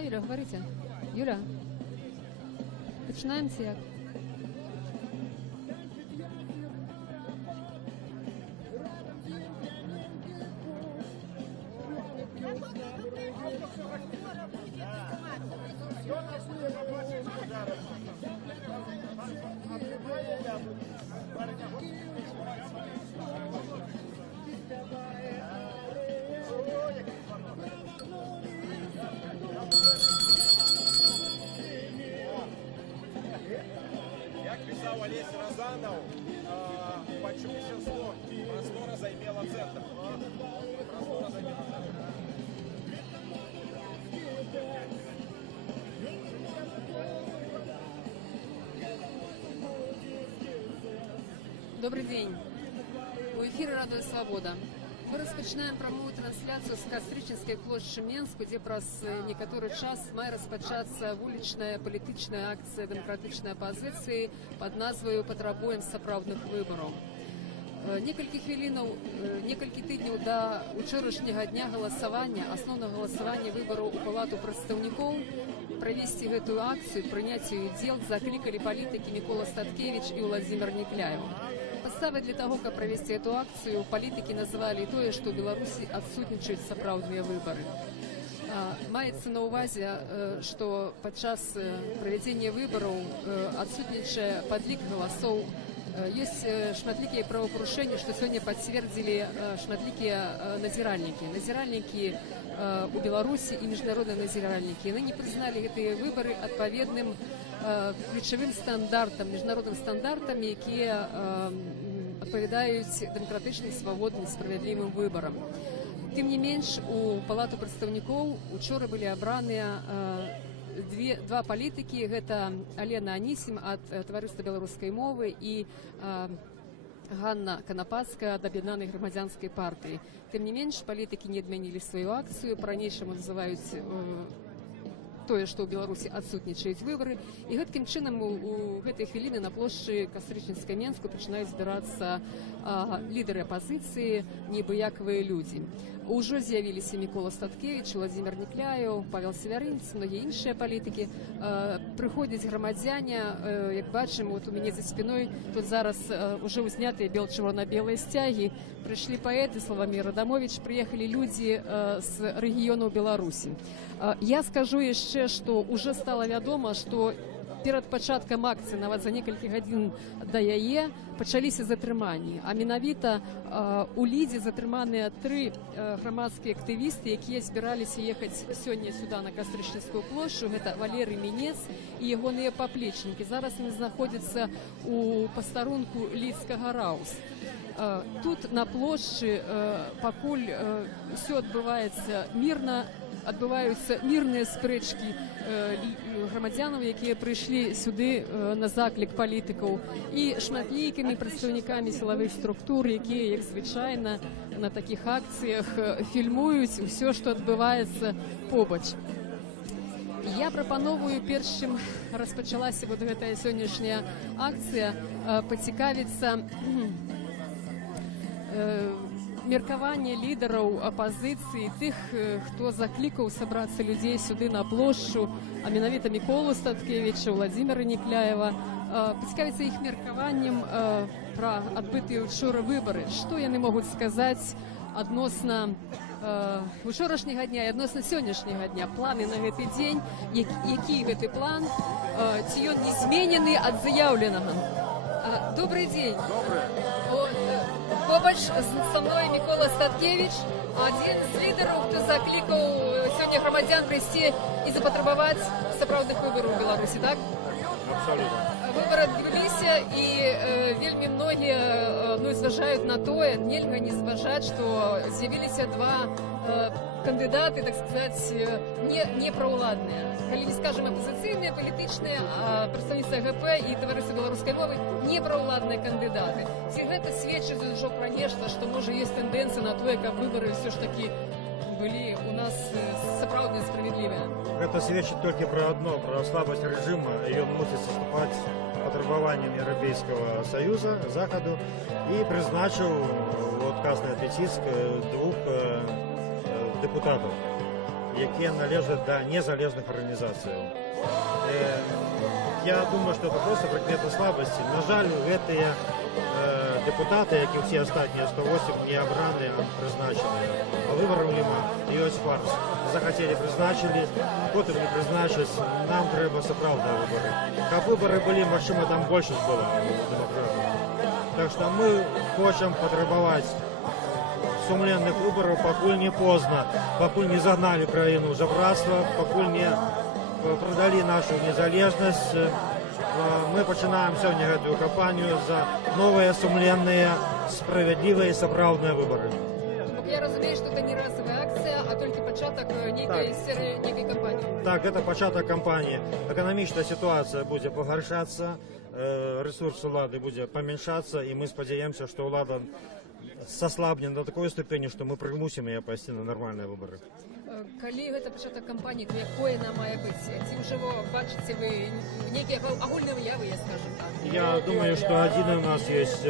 Да, Юля, говорите. Юля, починаем ці як? Як писав Олесь Розанов, почувся слог, простора займела центр. Простора займела центр. Добрый день. У эфира «Радио Свобода». Мы распачинаем прамую трансляцию с Кастрычынскай плошчы Менску, дзе праз некаторы час мае распачацца вулічная палітычная акцыя дэмакратычнай апазіцыі пад назваю «Патрабуем сапраўдных выбараў». Некалькі тыдняў да учорашняга дня галасавання, асноўнага галасавання выбараў у палату прадстаўнікоў, правесці гэтую акцыю, прыняць яе удзел заклікалі палітыкі Мікола Статкевіч і Владзімир Некляеў. Подставой для того, как провести эту акцию, политики называли то, что в Беларуси отсутничают сапраўдныя выборы. Маецца на увазе, что падчас проведения выборов отсутнічае подлік голосов. Есть шматлікія правопарушэнні, што сёння пацвердзілі шматлікія назіральнікі. Назіральнікі у Беларусі і міжнародныя назіральнікі. Яны не прызналі гэтыя выбары адпаведным ключавым стандартам, міжнародным стандартам, якія адпавядаюць дэмакратычным, свабодным, справядлівым выбарам. Тым не менш, у палату прадстаўнікоў учора былі абраныя два палітыкі. Гэта Алена Анісім ад таварыства беларускай мовы і Ганна Канапацкая ад аб'яднанай грамадзянскай партыі. Тым не менш, палітыкі не адмянілі сваю акцыю, па-ранейшаму называюць тое, што ў Беларусі адсутнічаюць выбары. І гэткім чынам у гэтай хвіліны на плошчы Кастрычынскай Менску пачынаюць збірацца лідары апазіцыі, небыякавыя людзі. Ужо з'явіліся Мікола Статкевіч, Владзімир Некляеў, Павел Севярынец, многія іншыя палітыкі. Прыходзяць грамадзяне, як бачым, вот у мяне за спиной тут зараз уже узнятыя бел-чырвона-белыя сцягі. Прыйшлі паэты Славамир Адамович, прыехалі людзі з рэгіёнаў Беларусі. Я скажу яшчэ, што уже стала вядома, што перад пачаткам акцыі, нават за некалькі гадзін да яе, пачаліся затрыманні. А менавіта у Лідзе затрыманыя 3 грамадскія актывісты, якія збіраліся ехаць сёння сюда на Кастрычынскую плошчу. Гэта Валерый Мінец і ягоныя паплечнікі. Зараз яны знаходзяцца у пастарунку Лідскага Раус. Тут на плошчы пакуль ўсё адбываецца мірна, адбываюцца мірныя спрэчкі грамадзянаў, якія прыйшлі сюды на заклік палітыкаў, і шматлікімі прадстаўнікамі сілавых структур, якія, як звычайна, на такіх акцыях фільмуюць усё, што адбываецца побач. Я прапановую, перш чым распачалася вот гэтая сённяшняя акцыя, пацікавіцца меркаванне лідараў апазіцыі, тых, хто заклікаў сабрацца людзей сюды на плошчу, а менавіта Міколу Статкевіча, Владзіміра Некляева, пацікавіцца іх меркаваннем пра адбытыя учора выбары. Што яны могуць сказаць адносна учорашняга дня і адносна сённяшняга дня, планы на гэты дзень, які гэты план, ці ён не зменены ад заяўленага. Добрый день. Добрый. Побач со мной Микола Статкевич, один з лідараў, хто заклікаў сёння грамадзян прыйсці і запатрабаваць сапраўдных выбараў у Беларусі, так? Абсолютно. Выбары адбыліся, і вельмі многія зважаюць на тое, нельга не зважаць, што з'явіліся 2 кандыдаты, так сказаць, не праўладныя. Калі не скажем апозіцыйныя, палітычныя, прадстаўніцтва ГП і таварыства беларускай мовы не праўладныя кандыдаты. Ці гэта сведчыць ужо пра нешта, што можа ёсць тэндэнцыя на тое, каб выбары ўсё ж такі былі у нас сапраўдныя справядлівыя? Это сведчит только про одно, про слабость режима, и он мусит соступать потребованиям Европейского Союза, Заходу, и призначил вот Красный Атлетиск 2 депутатов. які належать до незалежних організацій. Я думаю, що це просто прикмета слабості. На жаль, ці депутати, як і всі останні 108, не обрані, а призначені. А виборів нема, і ось фарс. Захотіли, призначили, потім не призначать. Нам треба справді вибори. Як вибори були, можливо, там більшість була демократів. Так що ми хочемо потребувати сумленных выборов, покуль не поздно, покуль не загнали країну в жабратство, покуль не продали нашу незалежность. Мы починаем сегодня эту кампанию за новые, сумленные, справедливые, справедливые выборы. Я розумію, що це не разова акція, а тільки початок некої серії, некої кампанії. Так, это початок кампании. Экономическая ситуация будет погоршаться, ресурс улады будет поменьшаться, и мы сподеемся, что улада сослабнет до такой ступени, что мы примусим ее пойти на нормальные выборы. Коли гэта пачаток кампанії, то якое нам має бути? Ці вже бачите ви некі агульні вияви, я скажу так? Я думаю, что один у нас есть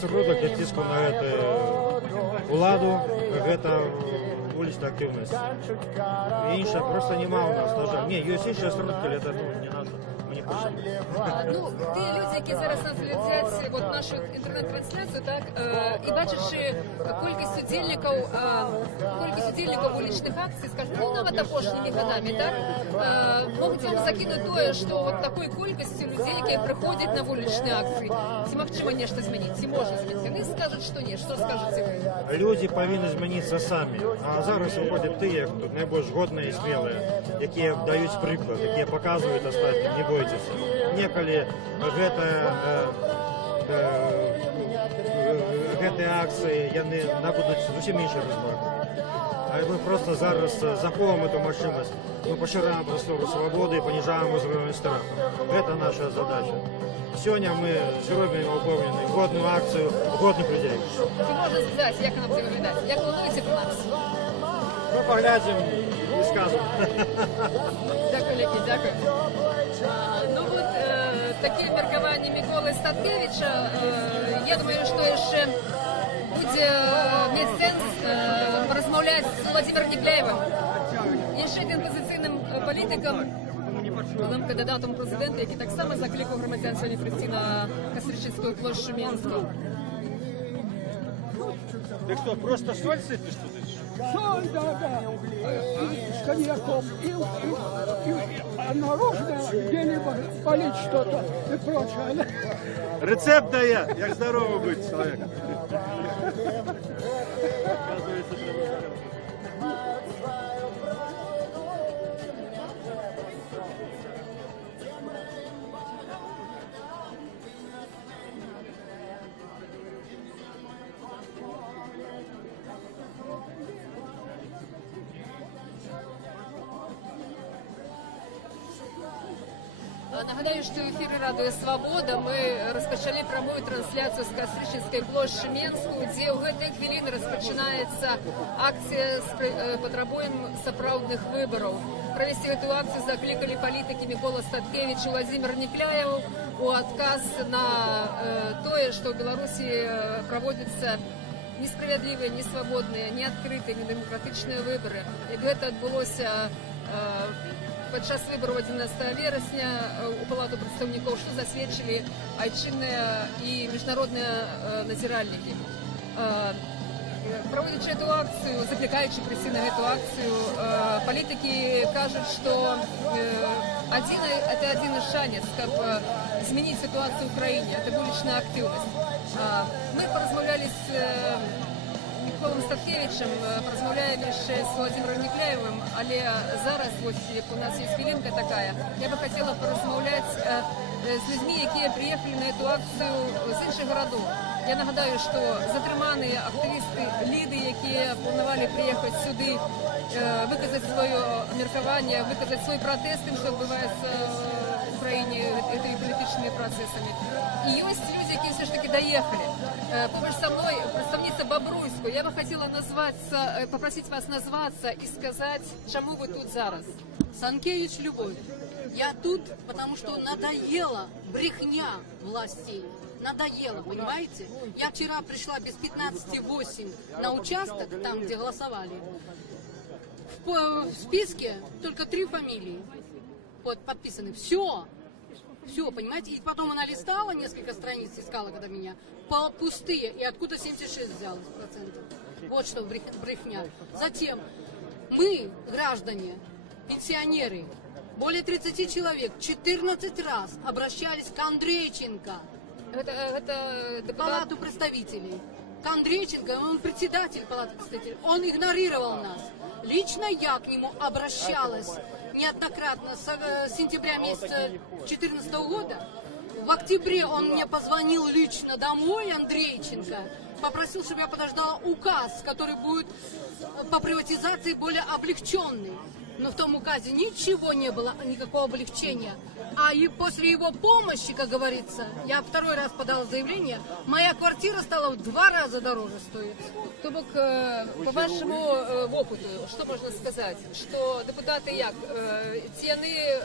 сродок для тиску на эту владу, это уличная активность. Інша просто нема у нас, на жаль. Ні, є інші сродки, это не надо. Ну, ті люди, які зараз нас глядять от нашу інтернет-трансляцію, так, і бачачи кількість удільників вуличних акцій, скажуть, ну, навіть апошніми годами, так, можуть вам закинути те, що от такою кількістю людей, які приходять на вуличні акції, ці можливо нечто змінити, ці можна змінити. Вони скажуть, що ні, що скажете ви? Люди повинні змінитися самі, а зараз виходять ті, як тут найбільш годні і сміли, які дають приклад, які показують остальним, не бойтесь. Неколи гэты акції яны набудуць зусім іншы результат. А мы просто зараз заховуем эту мощность, мы пошираем простору свободы и понижаем уровень страха. Это наша задача. Сегодня мы зробимо выполненную годную акцию годных людей. Чи можна сказати, як нам це виглядає? Як планується про нас? Мы поглядим и скажем. Дякую, Леонід, дякую. Ну вот, такі міркування Миколи Статкевича, я думаю, що ще буде мати сенс порозмовляти з Владимиром Никляєвим. І ще один позиційним політиком, новим кандидатом в президенти, який так само закликав громадян сьогодні прийти на Костричинську площу Мінську. Ты что, просто соль сыпешь тут? Соль, да. С коньяком. А наружно где-либо полить что-то и прочее. Рецепт дає, як здорово бути чоловік. Нагадаю, що в ефірі Радіо Свобода ми розпочали пряму трансляцію з Костричинської площі Мінську, де у гэтай хвилини розпочинається акція «Потребуємо сапраўдних виборів». Провести эту акцию закликали политики Микола Статкевич и Владимир Никляев у отказ на то, что в Беларуси проводятся несправедливые, несвободные, неоткрытые, недемократичные выборы. И это отбылося падчас выбораў 11 верасня у Палату прадстаўнікоў, што засведчылі айчынныя і міжнародныя назіральнікі. Проводячи эту акцию, закликаючи прийти на эту акцию, политики кажут, что это один из шанец, как изменить ситуацию в Украине, это уличная активность. Мы поразмовляли с Миколом Статкевичем, поразмовляли ще з Владимиром Никляєвим, але зараз, ось як у нас є хвилинка така, я би хотіла порозмовляти з людьми, які приїхали на цю акцію з інших городів. Я нагадаю, що затримані активісти Ліди, які планували приїхати сюди, виказати своє міркування, виказати свій протест тим, що відбувається в Україні цими політичними процесами. І є люди, які все ж таки доїхали. Поруч со мною представниця Бобруйської. Я би хотіла попросити вас назватися і сказати, чому ви тут зараз. Санкевич Любовь. Я тут, потому что надоела брехня властей. Надоело, понимаете? Я вчера пришла без 15:08 на участок, там, где голосовали. В списке только 3 фамилии подписаны. Все, понимаете? И потом она листала несколько страниц, искала, когда меня, пустые. И откуда 76 взялось процентов? Вот что брехня. Затем мы, граждане, пенсионеры, более 30 человек, 14 раз обращались к Андрейченко, Это в Палату представителей. К Андрейченко, он председатель Палаты представителей, он игнорировал нас. Лично я к нему обращалась неоднократно с сентября месяца 2014 года. В октябре он мне позвонил лично домой, Андрейченко, попросил, чтобы я подождала указ, который будет по приватизации более облегченный. Но в том указе ничего не было, никакого облегчения. А и после его помощи, как говорится, я 2-й раз подала заявление, моя квартира стала в 2 раза дороже стоить. То бок, по вашому опыту, що можна сказати? Що депутати як? Ці вони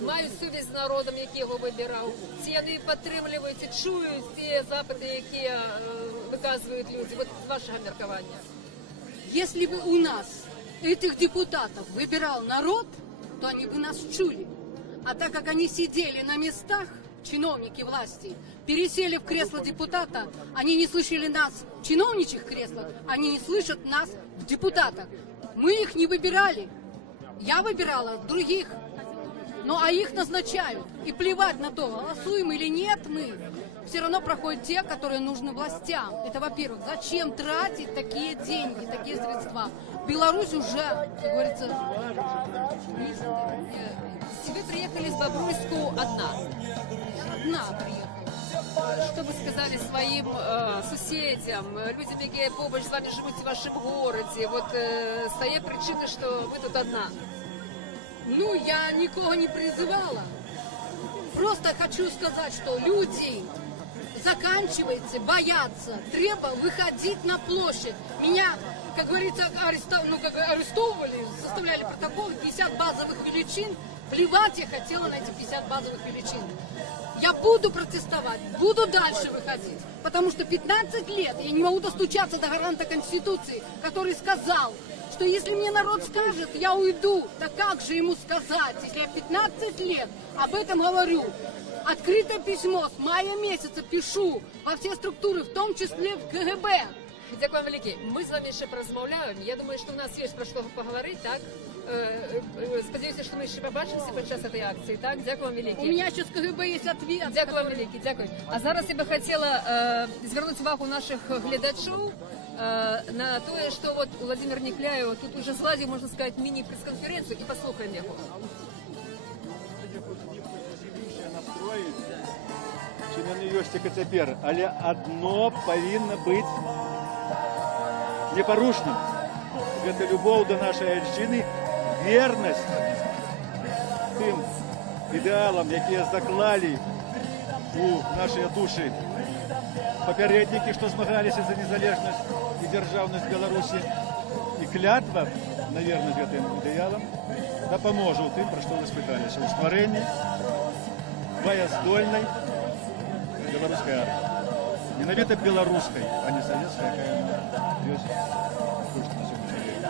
мають совість з народом, який його вибирав? Ці вони підтримують і чують ті запити, які виказують люди? От з вашого міркування. Если бы у нас этих депутатов выбирал народ, то они бы нас чули. А так как они сидели на местах, чиновники власти, пересели в кресло депутата, они не слышали нас в чиновничьих креслах, они не слышат нас в депутатах. Мы их не выбирали. Я выбирала других. Ну а их назначают. И плевать на то, голосуем или нет мы. Все равно проходят те, которые нужны властям. Это во-первых. Зачем тратить такие деньги, такие средства? Беларусь уже, как говорится, Вы приехали с Бобруйску одна. одна приехала. Что вы сказали своим сусідям, людям, які поруч з вами живуть в вашому городі? Вот з тієї причини, що ви тут одна. Ну, я никого не призывала. Просто хочу сказать, что люди, заканчивайте бояться, треба выходить на площадь. Меня, как говорится, арестовывали, составляли протокол, 50 базовых величин. Плевать я хотела на эти 50 базовых величин. Я буду протестовать, буду дальше выходить. Потому что 15 лет я не могу достучаться до гаранта Конституции, который сказал, что если мне народ скажет, я уйду. Так как же ему сказать, если я 15 лет об этом говорю? Открытое письмо с мая месяца пишу во все структуры, в том числе в КГБ. Дякую вам велике. Ми з вами ще порозмовляємо. Я думаю, що у нас є про що поговорити, так? Сподіваюся, що ми ще побачимося під час цієї акції, так? Дякую вам велике. У меня еще с КГБ есть ответ. Дякую вам велике, дякую. А зараз я би хотіла звернути увагу наших глядачів на те, що от Владимир Некляєв тут уже зладив, можна сказати, міні-прес-конференцію, і послухаємо його. Чи на нее тепер, але одно повинно бути непорушним. Это любовь до нашей отчины, верность тем идеалам, які заклали у наші душі попередники, що змагалися за незалежність і державність Білорусі. І клятва на вірність цим ідеалам допоможе тим, про що ви спиталися, у створенні боєздольної білоруської армії. Ненавито білоруської, а не совєтської, яка є служить на сьогоднішній день.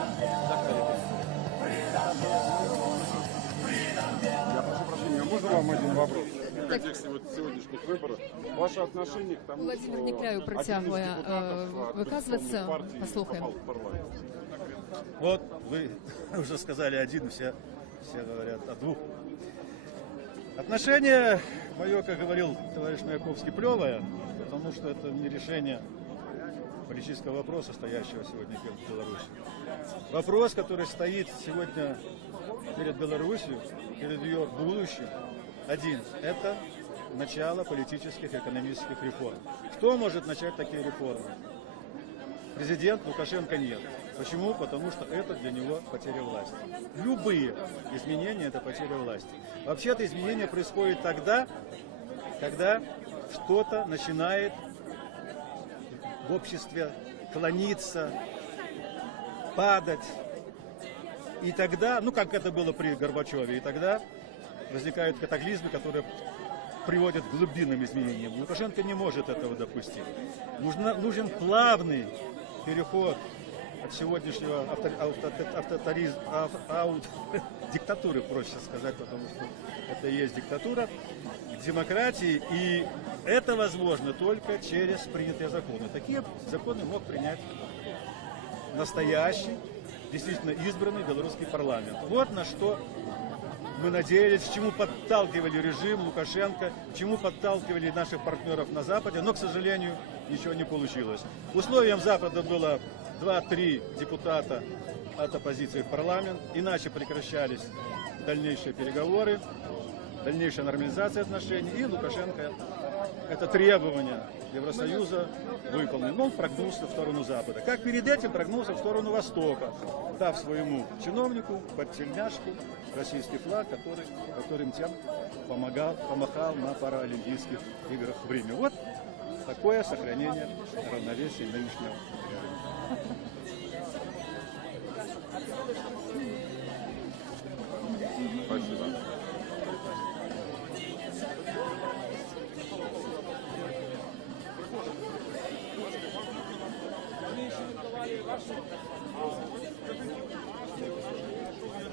Я прошу прощения, можно вам один вопрос? В контексте вот сегодняшних выборов, ваше отношение к тому, Владимир что Некляєв протягує один из депутатов виказуватися. оппозиционной партии Послухаємо. попал в парламент? Вот вы уже сказали один, все говорят о двух. Отношение мое, как говорил товарищ Маяковский, плевое, потому что это не решение политического вопроса, стоящего сегодня перед Беларусью. Вопрос, который стоит сегодня перед Беларусью, перед ее будущим, один – это начало политических и экономических реформ. Кто может начать такие реформы? Президент Лукашенко нет. Почему? Потому что это для него потеря власти. Любые изменения – это потеря власти. Вообще-то изменения происходят тогда, когда что-то начинает в обществе клониться, падать. И тогда, ну как это было при Горбачеве, и тогда возникают катаклизмы, которые приводят к глубинным изменениям. Лукашенко не может этого допустить. Нужен плавный переход от сегодняшнего диктатуры, проще сказать, потому что это и есть диктатура, к демократии, и это возможно только через принятые законы. Такие законы мог принять настоящий, действительно избранный белорусский парламент. Вот на что мы надеялись, к чему подталкивали режим Лукашенко, к чему подталкивали наших партнеров на Западе, но, к сожалению, ничего не получилось. Условием Запада было 2-3 депутата от оппозиции в парламент, иначе прекращались дальнейшие переговоры, дальнейшая нормализация отношений, и Лукашенко это требование Евросоюза выполнил. Но он прогнулся в сторону Запада. Как перед этим прогнулся в сторону Востока, дав своему чиновнику под тельняшку российский флаг, которым тем помахал на паралимпийских играх в Риме. Вот такое сохранение равновесия нынешнего. Спасибо.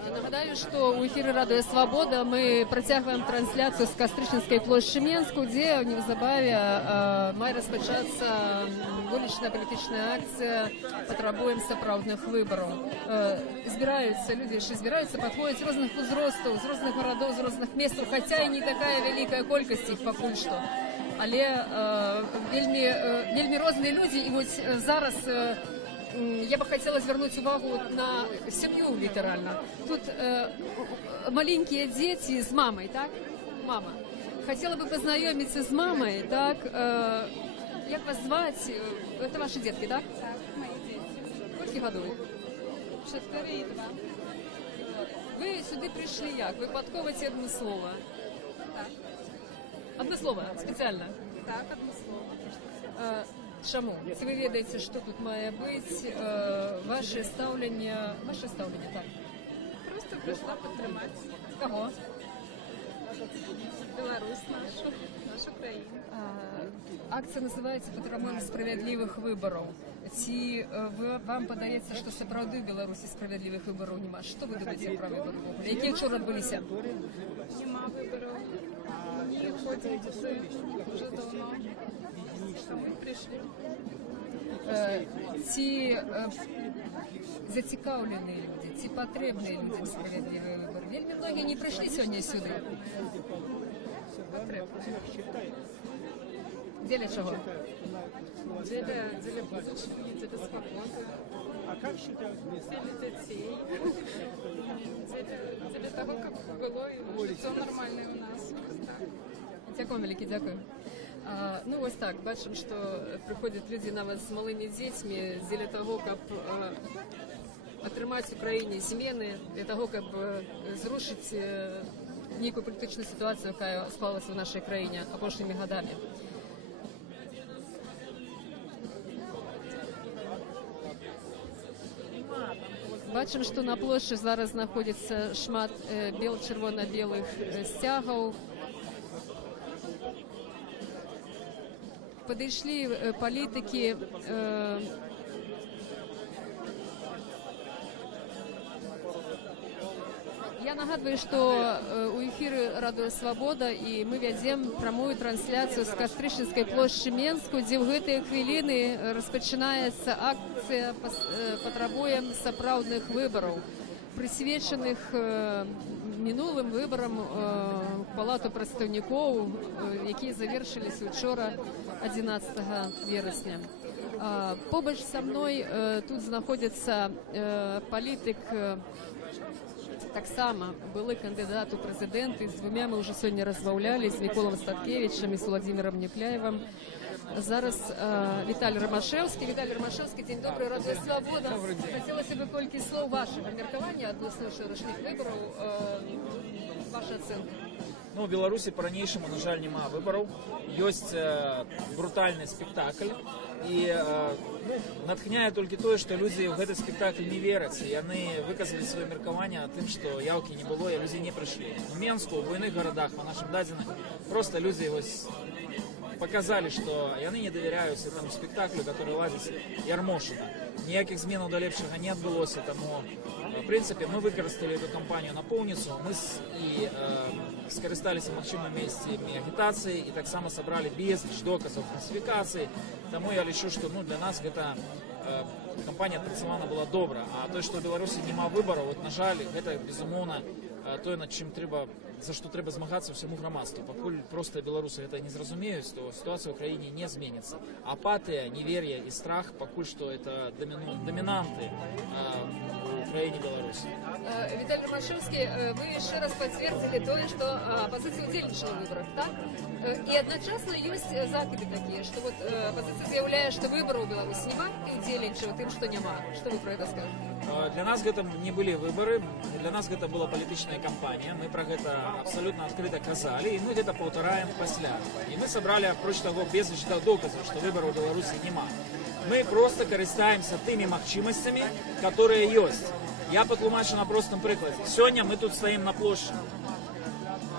Я нагадаю, що у ефірі Радіо Свобода ми працягваем трансляцію з Кастрычніцкай плошчы Менску, дзе неўзабаве мае распачацца вулічная палітычная акцыя «Патрабуем сапраўдных выбараў». Збіраюцца людзі, яшчэ збіраюцца, падходзяць розных узростаў, з розных гарадоў, з розных месцаў, хаця і не такая вялікая колькасць іх пакуль што. Але вельмі розныя людзі, і вось зараз я бы хотела звернуть увагу на семью литерально. Тут маленькие дети с мамой, так? Мама. Хотела бы познакомиться с мамой, так? Как вас звать? Это ваши детки, так? Так, мои дети. Сколько годов? 4 и 2. Вы сюда пришли як? Вы подковываете одно слово? Так, Одно слово, специально? так, одно слово. Чаму? Ці ви ведаєте, що тут має бути, ваше ставлення, так? Просто пришла подтримать Кого? Беларусь нашу країну. Акція називається «Патрабуем справедливих виборів». Ці вам подається, що сапраўды в Білорусі справедливих виборів нема? Що ви думаєте про вибори? Які вчора відбулися? Нема виборів. Не ходять вже давно. Ми прийшли. Ці зацікавлені люди, ці потрібні людям справедливі вибори. Вельми многі не прийшли сьогодні сюди. Дзеля чого? Дзеля будущего, дзеля свободи, дзеля дітей, дзеля того, як було і життя нормальне у нас. Дякую, велике, дякую. Ну, ось так, бачимо, що приходять люди навіть з малими дітьми для того, щоб отримати в Україні зміни, для того, щоб зрушити некую політичну ситуацію, яка склалася в нашій країні останніми годами. Бачимо, що на площі зараз знаходиться шмат червоно-білих стягів. Подошли політики, я нагадываю, что у эфира Радио Свобода, и мы ведем прямую трансляцию с Кастрычніцкай площі Менску, где в гэтыя хвилины распачинаецца акция «Патрабуем сапраўдных выборов», присвеченных мінулым выборам в Палату прадстаўнікоў, якія завершились учора 11 верасня. Побач са мной тут знаходзіцца палітык, таксама былы кандыдат у прэзідэнты, з двумя мы ўжо сёння размаўлялі, з Міколам Статкевічам і з Владзімірам Някляевым. Зараз Віталій Ромашевскі. Віталій Ромашевскі, дзень добрый, Радіо Свобода. Хотелось бы колькі слоў вашага меркавання адносно ўчорашніх выбараў, ваша ацэнка. Ну, в Беларуси по-ранейшему, на жаль, нема выборов. Есть брутальный спектакль. И натхняе толькі тое, што людзі ў гэты спектакль не вераць. І яны выказалі сваё меркаванне тым, што яўкі не было, і людзі не прыйшлі. У Менску, у буйных гарадах, па нашым дадзеных, проста людзі показали, што яны не давяряюць этому спектаклю, который ладзіць Ярмошина. Ніякіх зменаў да лепшага не адбылося, таму в прынцыпе мы выкарысталі эту кампанію напоўніцу, мы скарысталіся магчымымі месцамі агітацыі і таксама сабралі безліч доказаў фальсіфікацыі. Таму я лічу, што для нас гэта кампанія адпрацавана была добра. А тое, што ў Беларусі няма выбараў, на жаль, гэта безумоўна тое, над чым за што трэба змагацца ўсяму грамадству. Пакуль проста беларусы гэта не зразумеюць, то сітуацыя ў краіне не зменіцца. Апатыя, невер'е і страх пакуль што это дамінанты у краіне Беларусі. Віталій Ромашевскі, вы яшчэ раз пацвердзілі тое, што апазіцыя ўдзельнічала ў выбарах, так? І адначасна ёсць закиды такія, што апазіцыя заяўляе, што выбараў у Беларусі няма і ўдзельнічае тым, што няма. Што вы пра гэта скажаце? Для нас гэта не былі выбары, для нас гэта была палітычная кампанія, мы пра гэта абсалютна адкрыта казалі, і мы гэта паўтараем пасля. І мы сабралі, апроч таго, безліч доказаў, што выбараў у Беларусі няма. Мы просто карыстаемся тымі магчымасцямі, которые ёсць. Я патлумачу на простым прыкладзе. Сёння мы тут стаім на плошчы.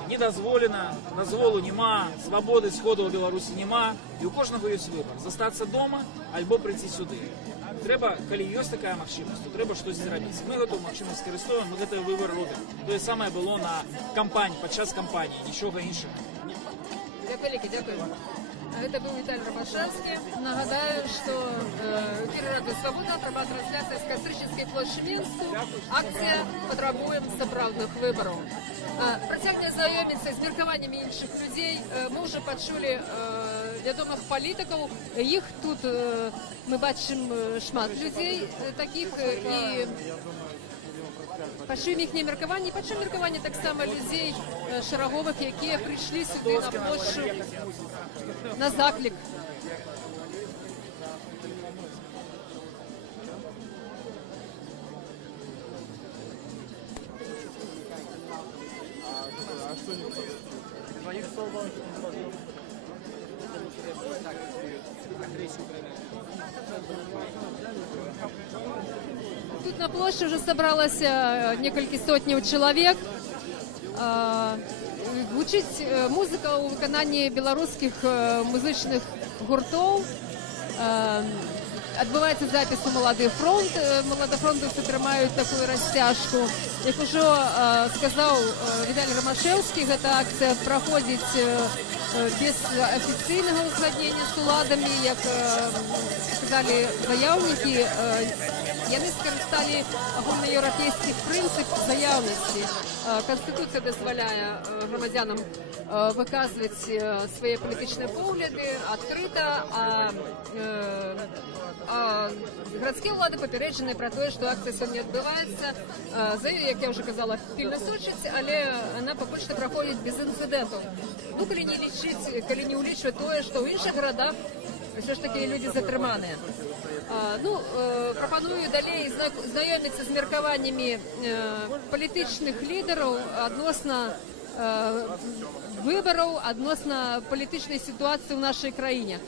Не дазволена, дазволу няма, свабоды сходу ў Беларусі няма, і у кожнага ёсць выбар. Застацца дома альбо прыйти сюды. Трэба, калі ёсць такая магчымасць, то трэба штось зрабіць. Мы гэтую магчымасць скарыстовым, мы гэты выбар робім. Тое самае было на кампаніі, падчас кампаніі, нічога іншага. Дякую. Гэта быў Віталій Ромашевскі. Нагадаю, што эфір Радыё Свабода, прямая трансляцыя з Кастрычніцкай плошчы Мінску. Акцыя «Патрабуем сапраўдных выбараў». Працягне знаёміцца з меркаваннямі іншых людзей. Мы ўжо пачулі вядомых палітыкаў. Іх тут мы бачым шмат людзей такіх і пачуем іхнія меркаванні, пачуем меркаванні таксама людзей шараговых, якія прыйшлі сюды на плошчу на заклік. Тут на площади уже собралось несколько сотен человек. Гучить музыка у виконанні белорусских музичных гуртов. Отбывается запись у «Молодый фронт». Молодофронтовцы тримають таку розтяжку. Як уже сказав Віталій Ромашевський, эта акция проходит без официального узгоднения с уладами, як сказали заявники. Яны скарысталі агульнаеўрапейскі прынцып заяўнасці. Конституція дазваляе грамадзянам выказваць свае палітычныя погляды адкрыта, а гарадскія ўлады папярэджаныя пра тое, што акцыя сёння адбываецца. За ёй, як я ўжо казала, пільна сочыць, але яна пакуль што праходзіць без інцыдэнтаў. Ну, калі не ўлічваць тое, што ў іншых гарадах ўсё ж такі людзі затрыманыя. Прапаную далей знаёміцца з меркаваннямі палітычных лідараў адносна выбараў, адносна палітычнай сітуацыі ў нашай краіне.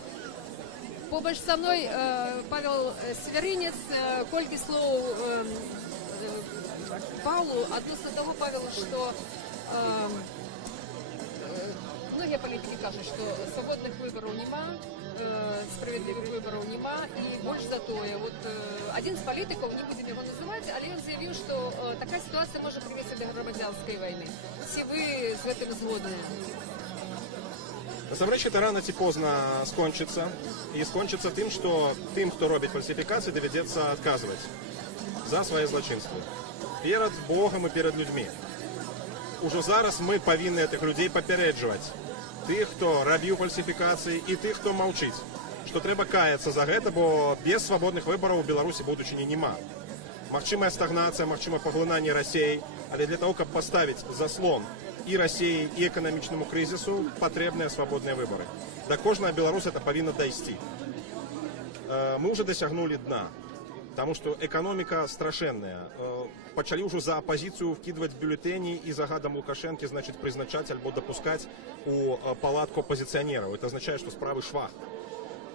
Побач са мной Павел Сверынец. Колькі слоў Павлу адносна таго, Павел, што многія палітыкі кажуць, што свабодных выбараў няма, справедливых выборов нема, и больше за то. Один из политиков, не будем его называть, але он заявил, что такая ситуация может привести до громадянской войны. Все вы с этим згодны? Насамрэч, это рано ці позна скончыцца. І скончыцца тым, што тым, хто робіць фальсіфікацыі, давядзецца адказваць за свае злачынствы. Перад Богам і перад людзьмі. Ужо зараз мы павінны гэтых людзей папярэджваць. Тых, хто рабіў фальсіфікацыі, і тых, хто маўчыць, што трэба каяцца за гэта, бо без свабодных выбараў у Беларусі будучыні няма. Магчымая стагнацыя, магчыма паглынанне Расіі, але для того, каб паставіць заслон і Расіі, і эканамічнаму крызісу, патрэбныя свабодныя выбары. Да кожнага беларуса это павінна дайсці. Мы ўжо дасягнулі дна, таму што эканоміка страшэнная. Пачалі ўжо за апазіцыю вкідваць бюлетэні і загадам Лукашэнкі, значыць, прызначаць альбо дапускаць у палатку апазіцыянераў. Это азначае, што справы швах.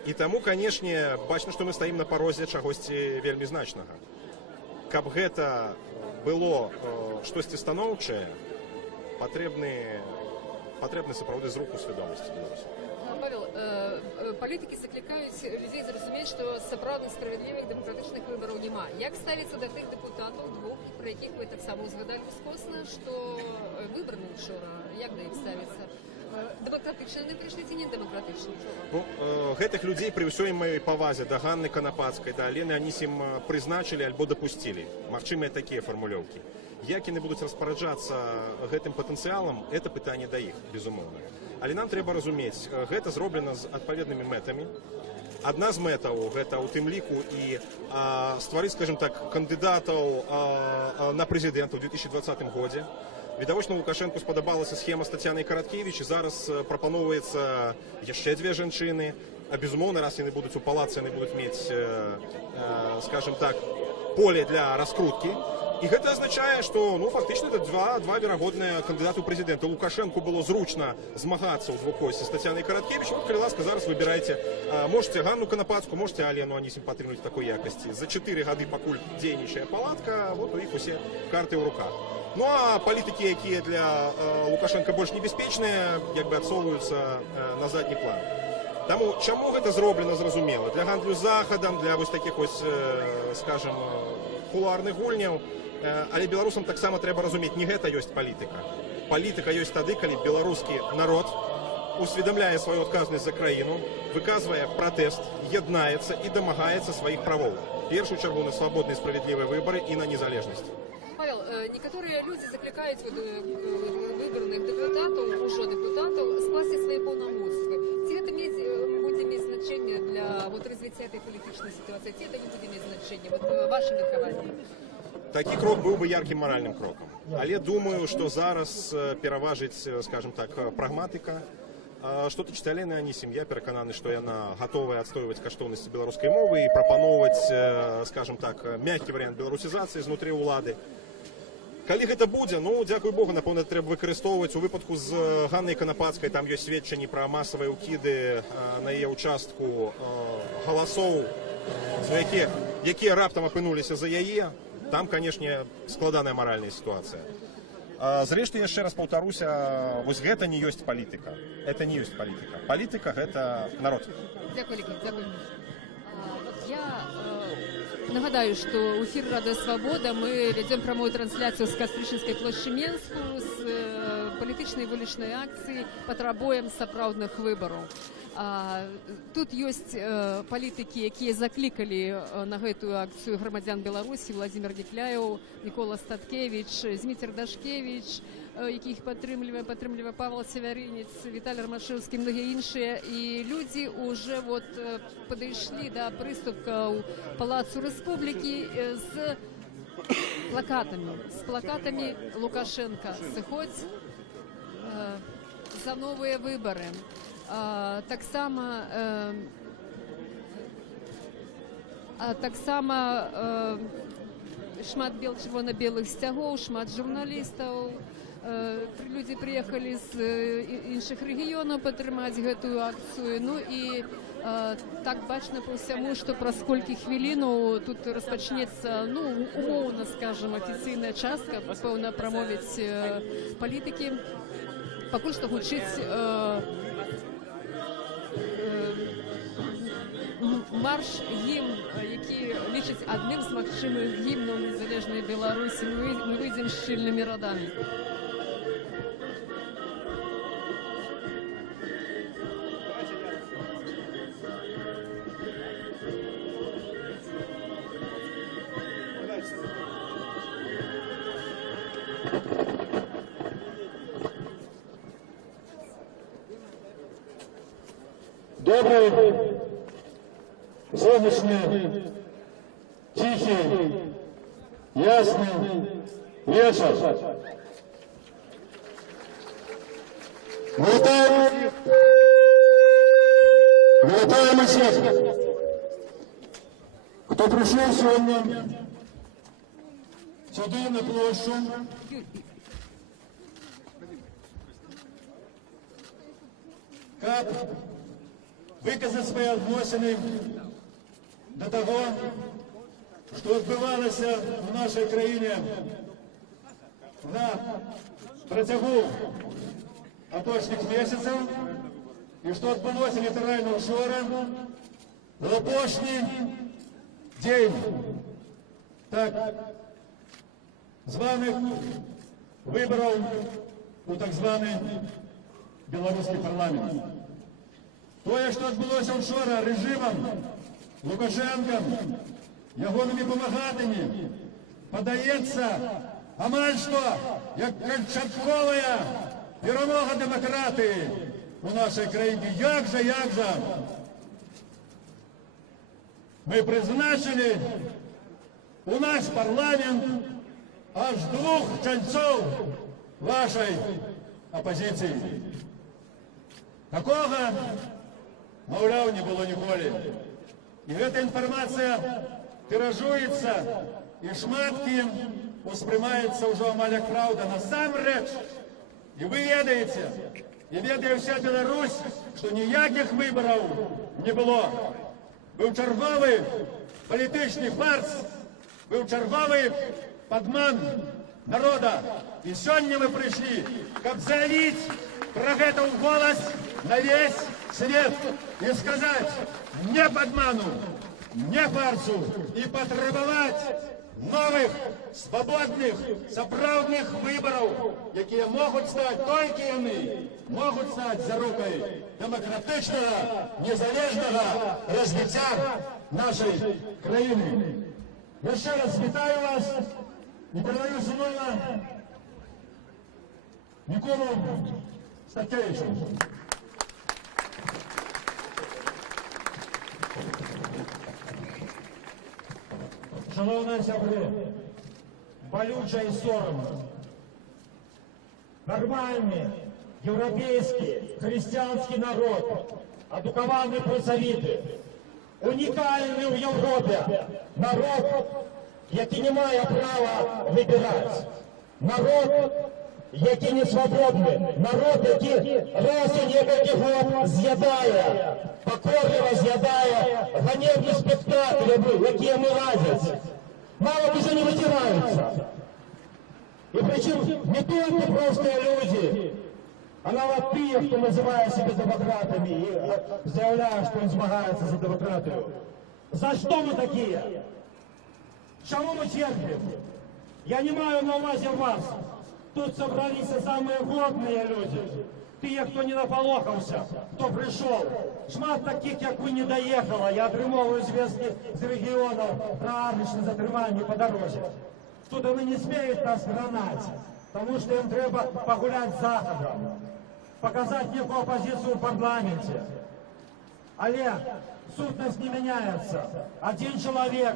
І таму, канешне, бачна, што мы стаім на парозе чагосьці вельмі значнага. Каб гэта было штосьці станоўчае, патрэбны сапраўды зрух у свядомасці Беларусі. Павел, Палітики закликають людей зрозуміти, що справді справедливих демократичних виборів немає. Як ставиться до тих депутатів двох, про яких ви так само згадали скосно, що вибрані вчора, як до їх ставиться? Демократично не прийшли ці, не демократично? Ну, гэтых людей при ўсёй маёй павазе да Ганны Канапацкай, да Алены Анісім прызначылі альбо дапусцілі. Магчымыя такія фармулёўкі. Як яны будуць распараджацца гэтым патэнцыялам, это пытанне да іх, безумоўна. Але нам трэба разумець, гэта зроблена з адпаведнымі мэтамі. Адна з мэтаў гэта ў тым ліку і стварыць, скажем так, кандыдатаў на прэзідэнта ў 2020 годзе. Відавочна, Лукашенку спадабалася схема з Тацянай Караткевіч, і зараз прапаноўваецца яшчэ дзве жанчыны. А безумоўна, раз яны будуць у палацы, яны будуць мець, скажем так, поле для раскруткі. І гэта азначае, што фактычна это два верагодныя кандыдаты ў прэзідэнты. Лукашенку было зручна змагацца ў двухосці з Тацянай Караткевіч. Вот, калі ласка, зараз выбірайце. Можете Ганну Канапацкую, можете Алену Анісім падтрымліваць такой якасці. За 4 гады, пакуль дзейнічае палатка, вот у іх усе карты ў руках. Ну а палітыкі, якія для Лукашенка больш небяспечныя, як бы адсоўваюцца на задні план. Таму чаму гэта зроблена, зразумела? Для гандлю захадам, для вось такіх вось, скажем, кулуарных гульняў. Але беларусам таксама трэба разумець, не гэта ёсць палітыка. Палітыка ёсць тады, калі беларускі народ усведамляе сваю адказнасць за краіну, выказвае пратэст, яднаецца і дамагаецца сваіх правоў. В першую чаргу на свабодныя справядлівыя выбары і на незалежнасць. Павел, некоторые люди закликают выбранных депутатов, уже депутатов, скласти свои полномочия. Это будет иметь значение для развития этой политической ситуации? Это не будет иметь значения? Вот ваше меркование. Такі крок быў бы яркім маральным крокам. Але думаю, што зараз пераважыць, скажем так, прагматыка. Што тычыць Алены Анісім, я перакананы, што яна гатовая адстойваць каштоўнасці беларускай мовы і прапаноўваць, скажем так, мяккі варыянт беларусізацыі знутры ўлады. Калі гэта будзе, дзякуй Богу, напэўна, трэба выкарыстоўваць. У выпадку з Ганнай Канапацкай там ёсць сведчанні пра масавыя ўкіды на яе ўчастку галасоў, якія раптам апынуліся за яе. Там, канешне, складаная маральная сітуацыя. Зрэшты, яшчэ раз паўтаруся, вось гэта не ёсць палітыка. Это не ёсць палітыка. Палітыка – гэта народ. Дзякуй, дзякуй. Я нагадаю, что в эфир «Радио Свобода» мы ведем прямую трансляцию с Кастрычинской площади Менску с политичной вулічнай акцией «Потребуем сапраўдных выборов». Тут есть политики, якія закликали на эту акцию громадян Беларуси: Владимир Дикляев, Микола Статкевич, Змитер Дашкевич, які їх підтримує Павел Северинец, Віталій Ромашевський, многие іншие. И люди уже подошли до приступка у Палацу Республики с плакатами Лукашенко «Сыходь за новые выборы». Так само шмат червоно-белых сцягоў, шмат журналістаў. Люди приехали з іншых рэгіёнаў падтрымаць гэтую акцыю. Ну і так бачна по ўсяму, што праз колькі хвілінаў тут распачнецца, умоўна, скажем, афіцыйная частка, пэўна прамовяць палітыкі. Пакуль што гучыць марш, гімн, які лічыць адным з магчымых гімнаў незалежнай Беларусі. Мы выйдзем шчыльнымі радамі. Добрый, солнечный, тихий, ясный вечер. Мы вітаємо всіх, хто прийшов сьогодні сюди на площу. Как выказать свои отношения до того, что отбывалось в нашей краине на протягу апошніх месяцев і што адбылося літаральна учора, в апошні дзень так званых выбораў у так званы беларускі парламент. Тое, што адбылося учора рэжымам Лукашэнкам, ягонымі памагатымі, падаецца амаль што як канчатковая перамога дэмакратыі у нашай краіне. Як жа мы прызначылі у наш парламент аж 2 чальцоў вашай апазіцыі. Такога, маўляў, не было ніколі. І гэта інфармацыя тыражуецца, і шмат кім успрымаецца ўжо амаль як праўда. Насамрэч, і вы ведаеце, і ведае ўся Беларусь, што ніякіх выбараў не было. Быў чарговы палітычны фарс, быў чарговы падман народа. І сёння мы прыйшлі, каб заявіць пра гэта ў голас на весь свет і сказаць не падману, не фарсу, і патрабаваць новых, свабодных, сапраўдных выбараў, якія могуць стаць, толькі яны могуць стаць зарукай дэмакратычнага, незалежнага развіцця нашай краіны. Яшчэ раз вітаю вас і перадаю слово Миколу Статкевичу. Шановні сябри, болюча і соромно. Нормальний, європейський, християнський народ, адукований працовіти, унікальний в Європі народ, який не має права вибирати. Народ, який не свободний. Народ, який раз у некілька років з'їдає, покорливо з'їдає ганебні спектаклі, які йому радять. Мало уже не вытираются. И причем не только просто люди, а навіть ті, хто називає себе демократами і заявляє, що він змагається за демократію. За що ми такі? Чому ми терпим? Я не маю на увазі вас. Тут собрались самые годные люди. Ті, хто не наполохався, хто прийшов. Шмат таких, як ви, не доїхало. Я отримовую зв'язки з регіонів про армічне затримання по дорозі. Тут вони не сміють нас гнати, тому що їм треба погуляти з Заходом, показати некую опозицію в парламенті. Але сутність не міняється. Один чоловік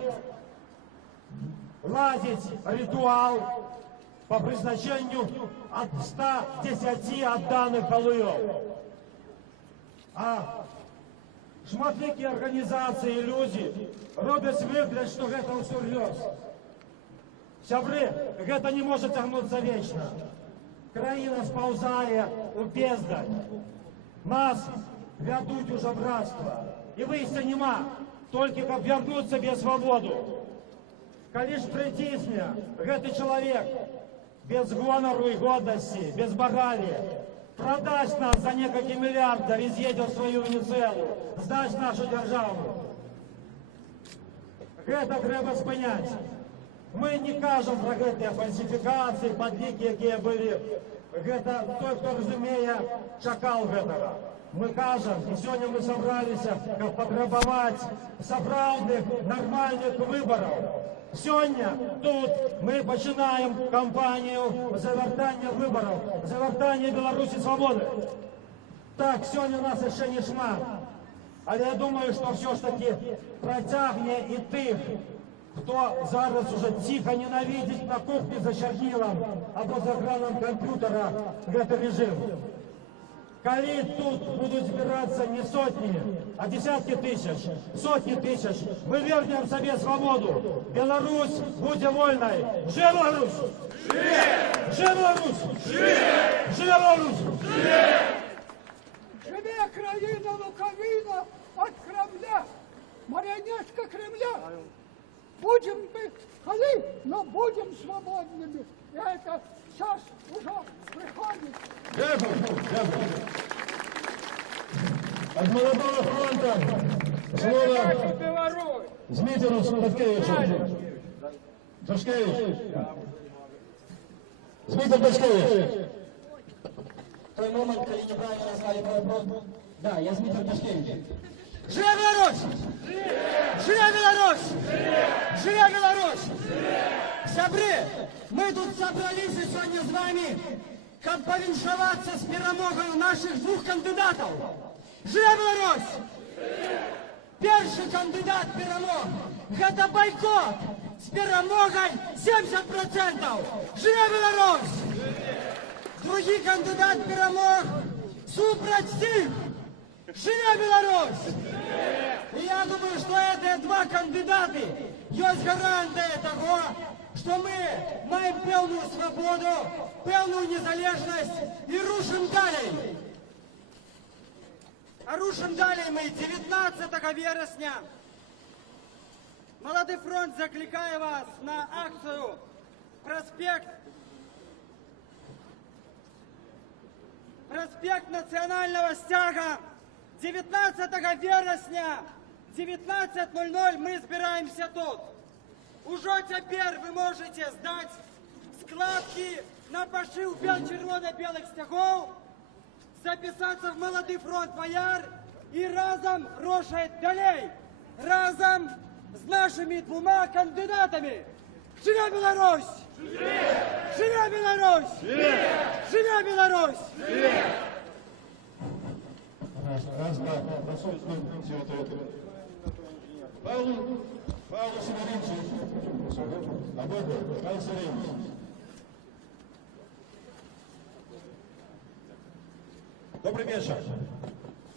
ладить ритуал по призначению от 110 отданных голов. А шматликие организации и люди роблять вигляд, что это усерьез. Сябры, это не может тягнуться вечно. Країна сползає у бездань. Нас ведуть у жебратства. И вийстя нема, только как вернуть себе свободу. Коли ж притисне, этот человек без гонору и годности, без морали, продасть нас за несколько миллиардов и съедет в свою Венесуэлу, сдасть нашу державу. Это треба спинять. Мы не кажем про эти фальсификации, подлики, які были. Это той, кто разумея, чакал этого. Мы кажем, и сегодня мы собрались, как потребовать справедливых, нормальных выборов. Сегодня тут мы починаем кампанию завертання виборів, завертання Білорусі свободи. Так, сьогодні у нас ще не шмат. Але я думаю, що все ж таки протягне і тих, хто зараз уже тихо ненавидить на кухні за чернилом або за екраном комп'ютера цей режим. Коли тут будут збиратися не сотні, а десятки тисяч, сотні тисяч, ми вернемо собі свободу. Білорусь буде вольною. Живе Білорусь! Живе Білорусь! Живе Білорусь! Живе країна Луковина от Кремля, марионетка Кремля. Будем мы холи, но будем свободными. И это сейчас уже приходит. Дякую. от Молодого фронта слово Змитеру Таткевичу. Ташкевич. Змитер Ташкевич. В той момент, коли неправильно назвали мой вопрос, да, я Змитер Ташкевич. Живе Беларусь! Живе Беларусь! Живе Беларусь! Сябры, мы тут собрались сегодня с вами, как повіншаваться с перемогой наших двух кандидатов. Живе Беларусь! Первый кандидат перемог – это бойкот с перемогой 70%. Живе Беларусь! Другий кандидат перемог супроть всех. Живе Беларусь! И я думаю, что эти два кандидаты есть гарантия того, что мы маем певную свободу, певную незалежность и рушим далее. А рушим далее мы 19 вересня. Молодой фронт закликає вас на акцию Проспект национального стяга. 19 вересня, 19:00 мы збираємося тут. Уже теперь вы можете сдать складки на пошив червоно-белых стягов, записаться в Молодой фронт Бояр и разом рушить далей, разом с нашими двумя кандидатами. Живе Беларусь! Живе Беларусь! Живе Беларусь! Раз, два, присутствуем. Павлу Северинцу. Павел Северинец. Добрый вечер,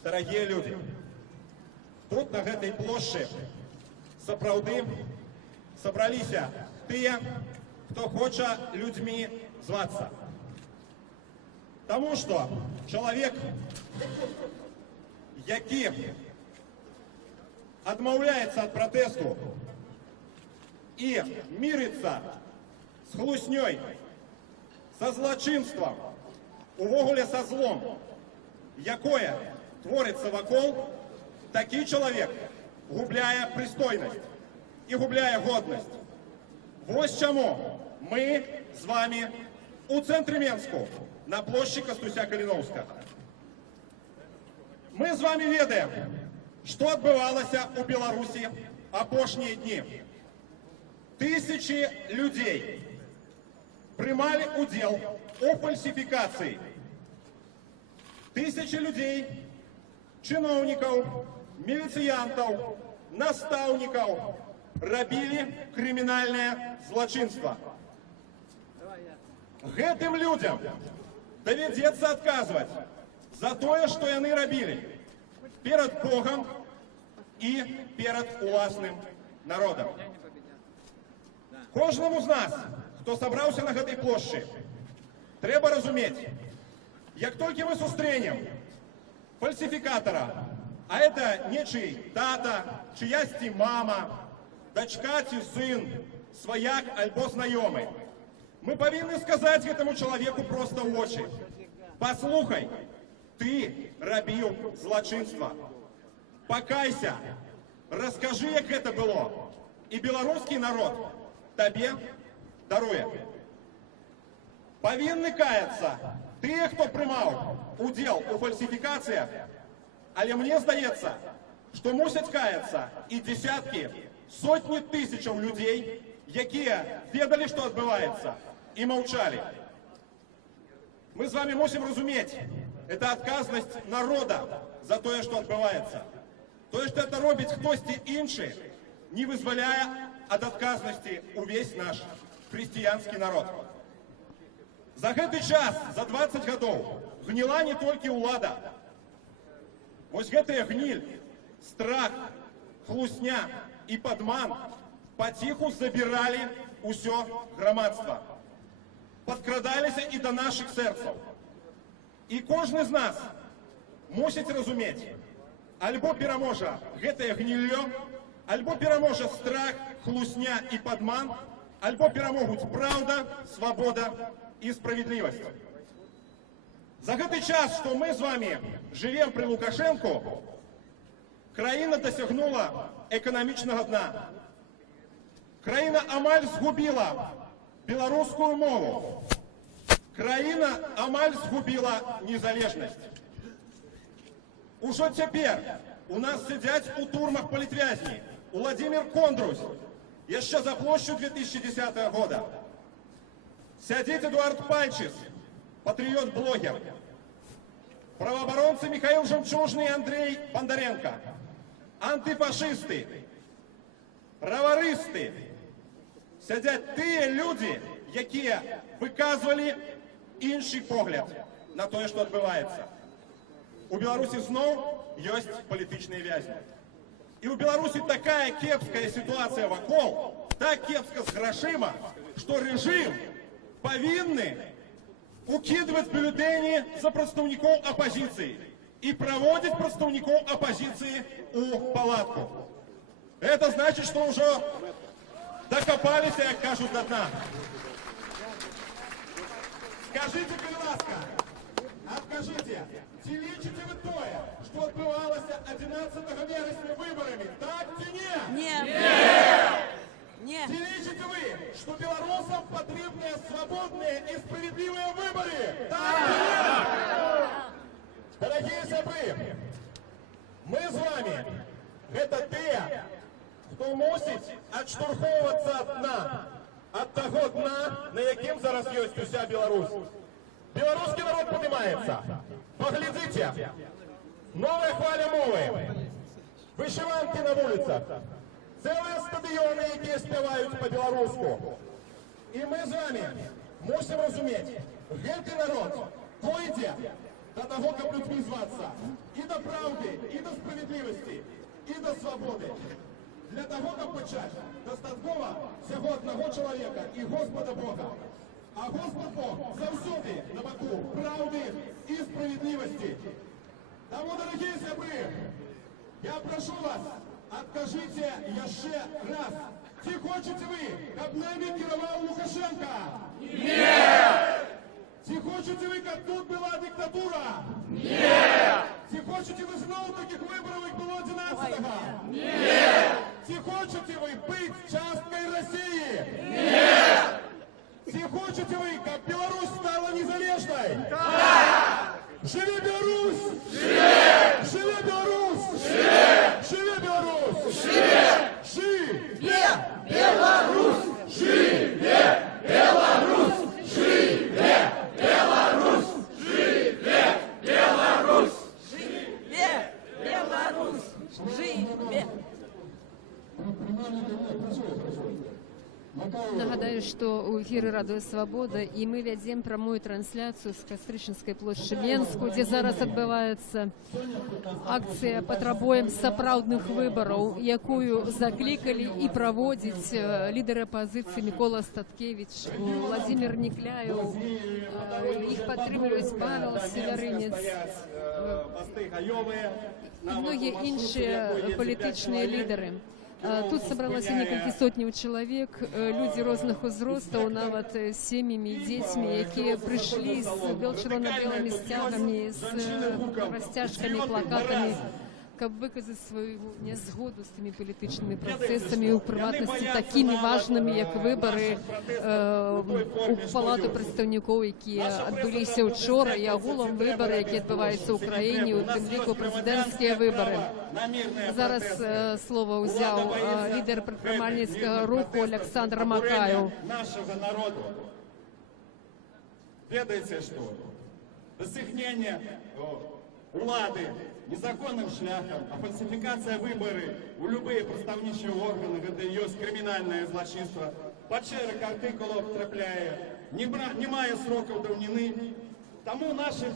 дорогие люди. Тут, на этой площади, сапраўды собралися тыя, кто хоча людьми зваться. Тому что человек, які адмаўляецца ад пратэсту і мірыцца з хлуснёй, са злачынствам, увогуле са злом, якое творыцца вакол, такі чалавек губляе прыстойнасць і губляе годнасць. Вось чаму мы з вами у цэнтры Менску на плошчы Кастуся Каліноўскага. Мы з вами ведаем, што адбывалася ў Беларусі апошнія дні. Тысячи людей прымалі удзел у фальсификации. Тысячи людей, чиновников, милициянтов, наставников рабілі крымінальнае злачынства. Гэтым людям давядзецца адказваць за тое, што яны рабілі перад Богом і перад уласным народам. Кожнаму з нас, хто сабраўся на гэтай плошчы, трэба разумець, як толькі мы сустрэнем фальсификатора, а это нечый тата, чиясьці мама, дачка ці сын, сваяк альбо знаёмы, мы павінны сказаць гэтаму чалавеку проста ў вочы: паслухай, ты рабіў злачынства, пакайся, раскажы, як гэта было, і беларускі народ табе даруе. Павінны каяцца тыя, хто прымаў удзел у фальсифікацыях, але мне здаецца, што мусяць каяцца і дзесяткі, сотні тысячаў людзей, якія ведалі, што адбываецца, і маўчалі. Мы з вами мусім разумець, это адказнасць народа за тое, што адбываецца. Тое, што это робіць хтосьці іншы, не вызваляе ад адказнасці увесь наш хрысціянскі народ. За гэты час, за 20 гадоў, гніла не толькі ўлада. Вось гэтая гніль, страх, хлусня і падман паціху забіралі ўсё грамадства. Падкрадаліся і да нашых сэрцаў. І кожны з нас мусіць разумець, альбо пераможа гэтае гніллё, альбо пераможа страх, хлусня і падман, альбо перамогуць праўда, свабода і справядлівасць. За гэты час, што мы з вами жывем пры Лукашэнку, Країна досягнула економічного дна. Країна амаль згубила білоруську мову. Країна амаль згубила незалежність. Уже тепер у нас сидять у турмах політв'язні Владимир Кондрусь, еще за площадь 2010 года. Сидит Эдуард Пальчис, патриот-блогер. Правооборонцы Михаил Жемчужный и Андрей Бондаренко. Антифашисты, правористы. Сидять ті люди, які виказували інший погляд на те, що відбувається. У Білорусі знов є політичні в'язні. І у Білорусі така кепська ситуація вокруг, так кепська з грошима, що режим повинен укидывать бюллетени за представников оппозиции и проводить представников оппозиции у палатку. Это значит, что уже докопались, як кажуть, до дна. Скажите, будь ласка, откажите, чи лічите ви тое, що відбувалося 11 вересня виборами, так чи ні? Ні. Ні. Чи лічите ви, що білорусам потрібні свободні і справедливі вибори? Так чи ні? Дорогі сябри, ми з вами, це ті, хто мусить відштовхуватися від дна, від того дна, на яким зараз є уся Білорусь. Белорусский народ поднимается. Поглядите. Новая хваля мови. Вышиванки на улицах. Целые стадионы, які співають по-белоруску. І ми з вами мусимо розуміти, гэтый народ дойде до того, как людьми зваться. І до правди, і до справедливості, і до свободи. Для того, как почать, достатково всього одного чоловіка і Господа Бога. А Господь Бог завсюди на боку правди і справедливості. Тому, дорогі сябри, я прошу вас, откажите ще раз. Чи хочете ви, щоб нами керував Лукашенко? Ні! Чи хочете ви, щоб тут була диктатура? Ні! Чи хочете ви знову таких виборів, як було 11-го? Ні! Чи хочете ви бути часткою Росії? Ні! Чи хочете ви, щоб Білорусь стала незалежною? Так! Живе Білорусь! Живе! Живе Білорусь! Живе! Живе Білорусь! Живе! Живе Білорусь! Живе Білорусь! Живе Білорусь! Живе Білорусь! Живе Білорусь! Живе! Нагадаю, что у эфира «Радио Свобода» и мы вядзем прамую трансляцию с Кастрычніцкай плошчы Менску, где зараз адбываецца акцыя патрабуем сапраўдных выбараў, якую закликали и проводить лидеры оппозиции Микола Статкевич, Владимир Некляев, их подтрымліваюць Павел Севярынец и многие іншыя палітычныя лидеры. Тут собралось некалькі сотняў чалавек, люди розных узростаў, нават з сем'ямі і дзецьмі, якія прыйшлі з чырвона-белымі сцягамі, з расцяжкамі, плакатамі, каб выказаць сваю нязгоду з тымі палітычнымі працэсамі, у прыватнасці такімі важнымі, як выбары у палату прадстаўнікоў, якія адбыліся ўчора, і агулам выбары, якія адбываюцца ў краіне, у тым ліку прэзідэнцкія выбары. Зараз слово ўзяў лідар прадпрымальніцкага руху Александр Макаев. Нашего народу. Ведаеце што? Досягнення улады незаконным шляхам, а фальсификация выборы у любые прадстаўнічыя органы, гэта ёсць крымінальнае злачынства, пад шэраг артыкулаў трапляе, не мае срокаў даўніны. Таму наши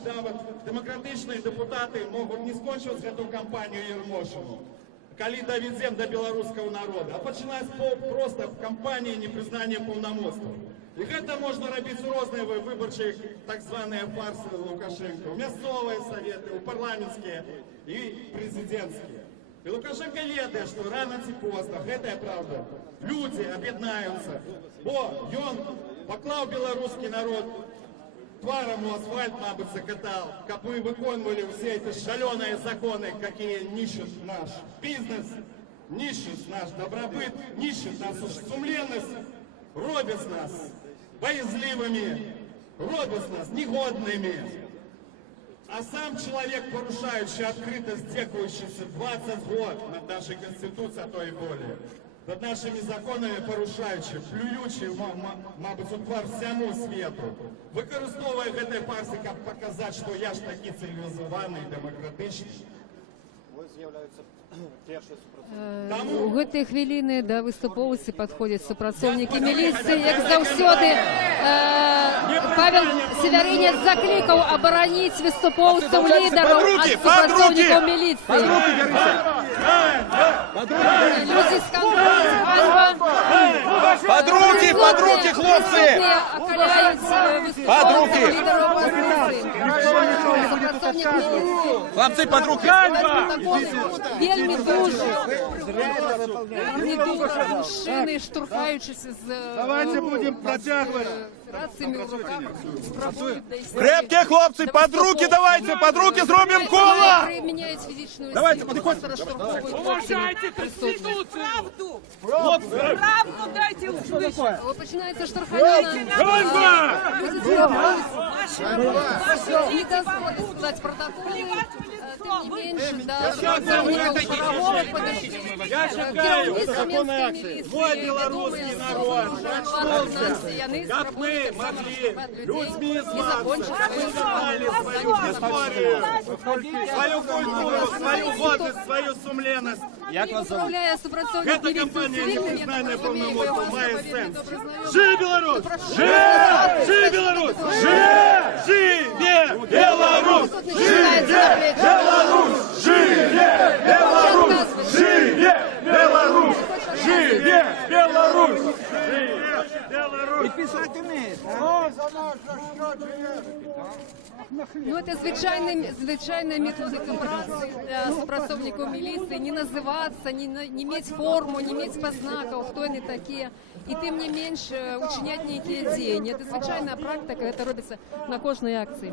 демократичные депутаты могут не скончивать эту кампанию Ермошину, калі доведем до белорусского народа, а починать просто кампании непризнания полномочий. И это можно робить разные выборчие так званые фарсы Лукашенко, мясцовые советы, парламентские и президентские. И Лукашенко ведает, что рано ці поздно, это правда, люди об'єднаються, бо он поклав белорусский народ тваром у асфальт, мабуть, закатал, как вы выконывали все эти шаленые законы, какие нищут наш бизнес, нищут наш добробыт, нищут нашу сумленность, робят нас боязливыми, робят нас негодными. А сам человек, порушающий открыто стекающийся 20 год над нашей Конституцией, а то и более, над нашими законами порушаючи, плюючи, мабуть, у твар всьому світу, використовує в этой фарсі, як показати, що я ж такий цивілізований, демократичний. У гэтай хвіліны да выступоўцы падходзяць супрацоўнікі міліцыі, як заўсёды. Павел Севярынец заклікаў абараніць выступоўцаў лідараў ад супрацоўнікаў міліцыі. Людзі скандуюць ганьба. Под руки, хлопцы! Под руки! Хлопцы, под руки! Вельмі дуже мужчины, штурхаючися з рациями в руках, спробують десь... Крепкие хлопцы, под руки зробим коло! Применяють фізичну Давайте, силу, подходите. просто штурховують Уважайте Конституцию! Правду дайте услышать! Починається штурхання. Люди з'явилися. Не дозволить сказати протоколи. Тим не менше, да, працівників Шарового керівництва Мінської міліції, белорусский народ, как мы могли людьми свою историю, свою культуру, свою годность, свою сумленность. Як вас зовут? Эта компания непризнанная полномочия має сенс. Живи Беларусь! Живи Беларусь! Живе Беларусь! Живе Беларусь! Живе Беларусь! Живе Беларусь! Живе Беларусь! І писати вмієте, Ну, це звичайна методика праці для співпрацівників міліції. Не називатися, не мати форму, не мати познаків, хто вони такі. І тим не менш учиняти ніякі дії. Це звичайна практика, це робиться на кожній акції.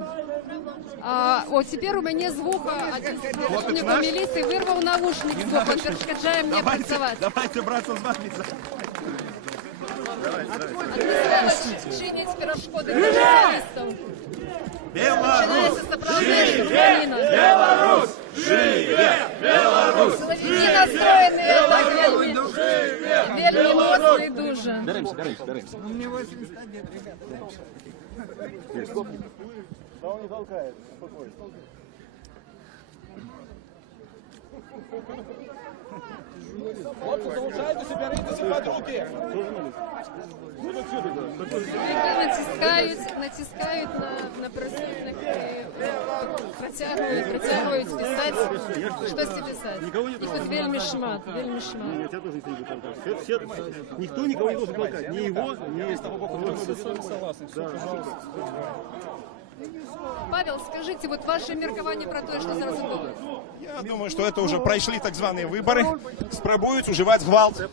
От тепер у мене з вуха один співпрацівник міліції вирвав наушник з вуха, перешкоджає мені працювати. Давайте, братцы, з вами. Чинить перешкоди журналістам. Беларусь! Живе Беларусь! Живе Беларусь! Силовики настроєні вельми моцно і дуже. Беремся. Мені 81, ребята. Да он не толкает, спокойно. Хлопцы, залучайтеся, беритеся под руки! Натискають на присутних і протягують писати. Щось писати. Їх тут вельми шмат. Нет, я тоже не толкать. Никто никого не должен толкать. Ни его, ни... Я с тобой полностью согласен. Все, пожалуйста. Павел, скажите, вот ваше меркование про то, что зараз было? Я думаю, что это уже пройшли так званые выборы, спробують уживать гвалт.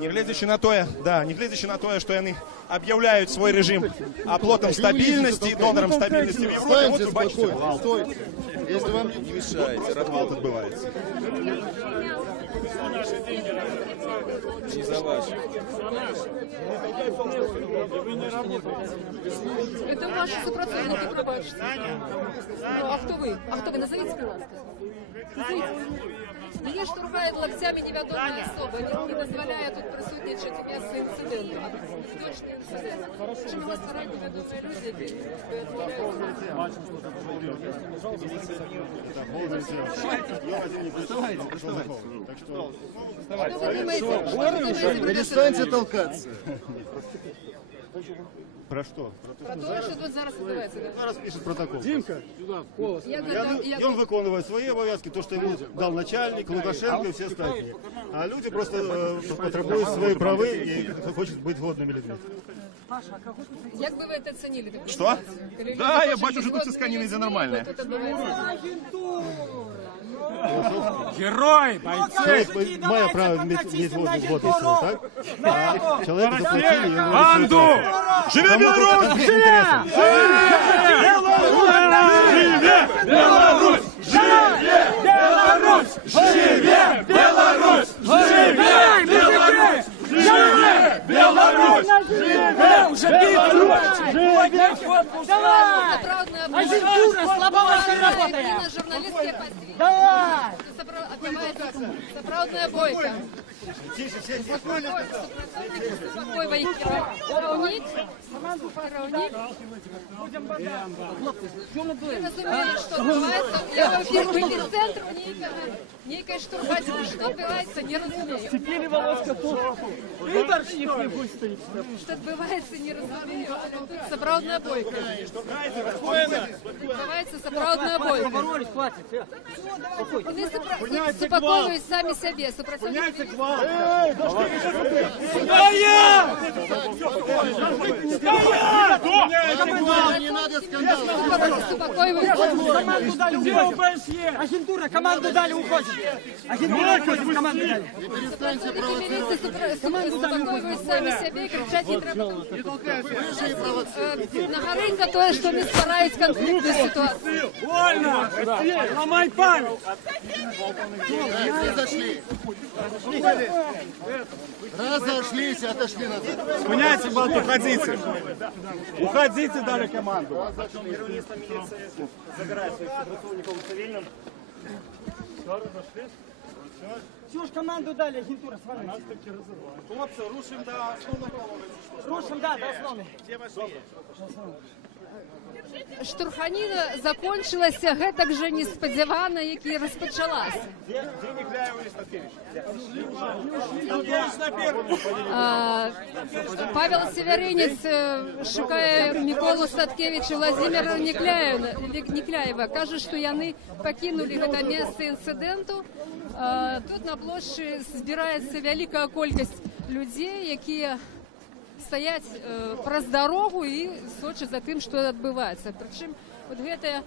Не глядячи на то, что они объявляют свой режим оплотом стабильности, донором стабильности в Европе, вот вы бачите гвалт. Если вам не мешаете, Гвалт отбывается. не за ваши. Это ваши сопротивники, пробачте. Ну, а кто вы? Назовите, пожалуйста. Назовите. Меня штурхает локтями неведомая особа. Не дозволяя тут присутничать у місці інциденту. Точний інцидент. Чим вас створять невідомі люди, які Перестаньте толкаться. Про что? Про те, що тут зараз відбувається. Зараз пишет протокол. Димка, сюда, в колос. И он выполняет свои обовязки, то, что ему дал начальник, Лукашенко и все остальные. А люди просто потребуют свои правы и хочет быть годными людьми. Як би ви це оцінили? Что? Да, я бачу, что тут все сканины за нормальное. Герой, бойцы! Має право мати воду, так? А чоловік заплатили йому. Банду! Живе Беларусь! Живе! Беларусь! Живе Беларусь! Живе Беларусь! Живе Беларусь! Живе Беларусь! Живе уже Беларусь! Агентура слабовато работает. Журналистские позиции. Давай! Сапраўдная бойка. Я разумею, что отбываецца. Я в эфир центру нейкай штурбаці. Что отбываецца, не разумею. Теперь волоска тут. Выборщик не будет. Что отбываецца, не разумею. Сапраўдная бойка. Отбываецца сапраўдная бойка. Вони супакоюють самі себе. Поняйте гвалт. Стоять! Не надо скандалов. Команду дали, уходит. Агентура, команду дали, уходит. Агентура, уходит, команду дали. Перестаньте провоцировать. Супакоюють самі себе і кричать не треба. На горинка то, що не старають конфліктну ситуацію. Вольно! Ломай память! Разошлись, отошли назад. Спиняйте, балки, уходите. Уходите, дали команду. Забирает своих сотрудников цивильным. Всю ж команду дали, агентура, с вами. Хлопцы, рушим до основного. Рушим, да, до основы. Штурханіна закончылася гэтак жа неспадзявана, як і распачалася. Павел Северинец шукае Міколу Статкевіча, Владзіміра Некляева. Кажа, што яны пакінулі гэта месца інцыдэнту. Тут на плошчы збіраецца вялікая колькасць людзей, якія стаяць праз дарогу і сочаць за тым, што адбываецца. Прычым вот гэты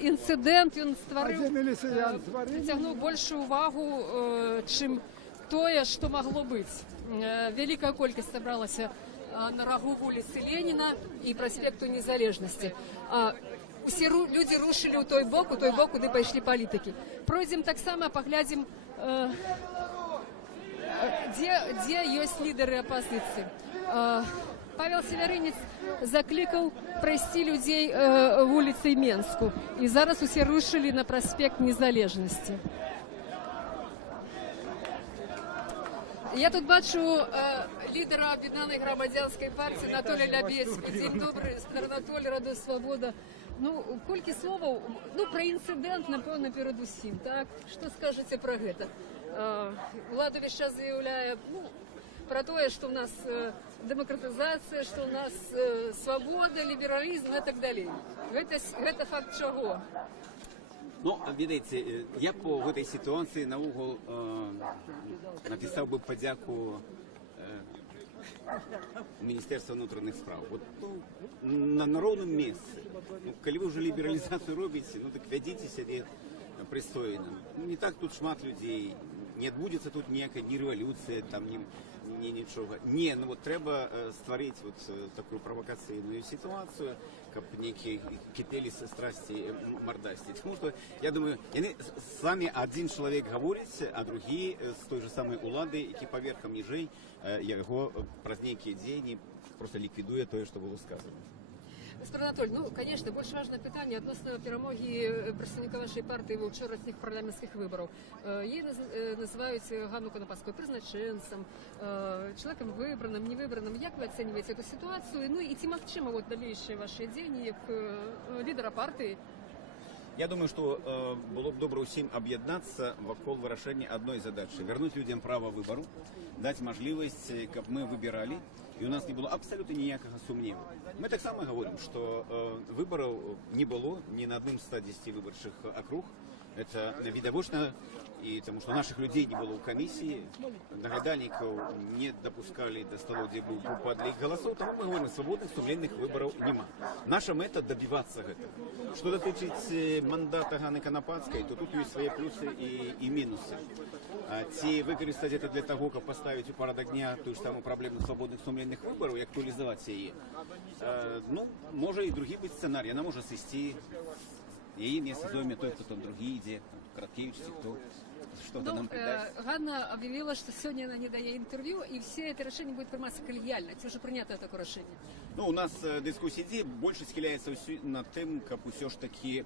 інцыдэнт ён прыцягнуў большую увагу, чым тое, што магло быць. Вялікая колькасць сабралася на рагу вуліцы Леніна і праспекту Незалежнасці. Усе людзі рушылі ў той бок, куды пайшлі палітыкі. Пройдзем таксама, паглядзім, дзе ёсць лідары апазіцыі. Павел Северинец заклікаў прайсці людзей вуліцай Менску. І зараз усе рушылі на праспект Незалежнасці. Я тут бачу лідера Об'єднаної громадянської партії Анатолія Лябецький. Дзень добры, Анатолій, Радо Свобода. Ну, колькі словаў, пра інцыдэнт, напэўна, перад усім, так? Што скажаце пра гэта? Улада весь час заявляе про тое, што ў нас дэмакратызацыя, што ў нас свабода, лібералізм і так далей. Гэта факт чаго? Ну, видите, я по этой ситуации на угол написал бы подяку Министерства внутренних справ. Вот, на народном месте. Коли вы уже либерализацию робите, так ведите себя пристойно. Не так тут шмат людей, не отбудется тут некая ни революция, там, ни ничего. Не, вот треба створить вот такую провокационную ситуацию, как некие кипели со страсти мордасти. Потому что, я думаю, с вами один человек говорит, а другие с той же самой улады, які поверхом ніжей, его праз некие дзені просто ликвидуя то, что было сказано. Господин Анатолий, конечно, больш важнае пытанне адносна перамогі прадстаўніка вашай партыі ва ўчорашніх парламенцкіх выбараў. Яе называюць Ганну Конопадскую прызначэнцам, чалавекам выбраным, невыбраным. Як вы ацэньваеце эту сітуацыю? Ну і ці магчыма далейшыя вашыя дзеянні як лідара партыі? Я думаю, что было бы добро всем объединиться вокруг вырашения одной задачи. Вернуть людям право выбору, дать возможность, как мы выбирали, и у нас не было абсолютно никакого сомнения. Мы так само говорим, что выборов не было ни на одном 110 выборчих округ. Это видовочно И потому что наших людей не было у комиссии, нагадальников не допускали до столов, где был падали голосов, тому мы говорим, свободных, сумленных выборов нема. Наша мета добиваться этого. Что дотычить мандата Ганны Конопадской, то тут есть свои плюсы и минусы. Ці використати это для того, как поставить у порядок дня ту ж саму проблему свободных, сумленных выборов и актуализовать ее. Ну, может и другие быть сценарии. Она может свести и не сезоме той, потом другие, где Краткевич, кто что-то нам придаст. Ганна объявила, что сегодня она не дает интервью, и все это решение будет приниматься коллегиально. Ці вже прийнято таке решение? Ну, у нас дискуссия больше схиляется над тем, как все ж таки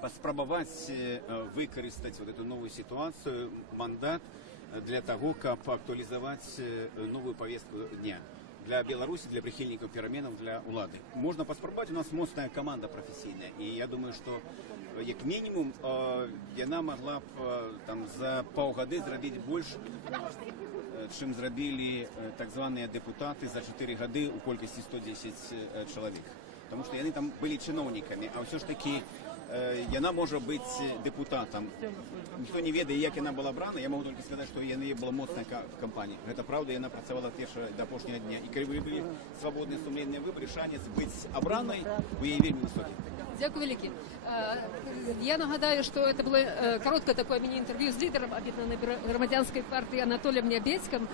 поспробовать використати вот эту новую ситуацию, мандат для того, как актуализовать новую повестку дня для Беларуси, для прихильников переменов, для улады. Можно поспробовать, у нас мощная команда профессийная, и я думаю, что як мінімум яна могла б там за паўгады зрабіць больш, чым зрабілі так званыя дэпутаты за 4 гады у колькасці 110 чалавек. Потому что яны там были чиновниками, а все ж таки яна может быть депутатом. Никто не ведает, як яна была брана. Я могу только сказать, что яна была моцная в кампании. Это правда, яна працавала до апошняга дня. И когда были свободные сумленные выборы, шанец быть обраной у яе вельмі высокі. Дякую велике. Я нагадаю, что это было короткое такое міні-інтерв'ю з лідером Об'єднаної громадянської партії Анатолієм Нябецьким,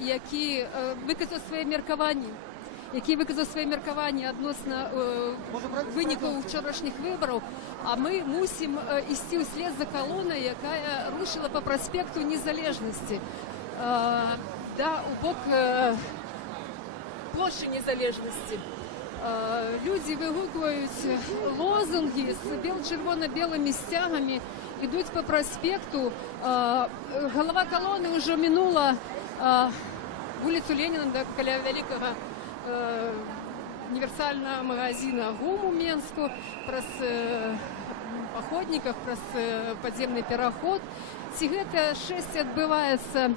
який виказав своє міркування відносно виників вчорашніх виборів, а ми мусимо йти вслед за колоною, яка рушила по проспекту Незалежності, у бок площі Незалежності. Люди вигукують лозунги з червоно-білими стягами, йдуть по проспекту. Голова колони вже минула вулицю Леніна до коля великого универсального магазина ГУМ у Менску, праз походников, праз подземный переход. Ці гэта шэсце адбываецца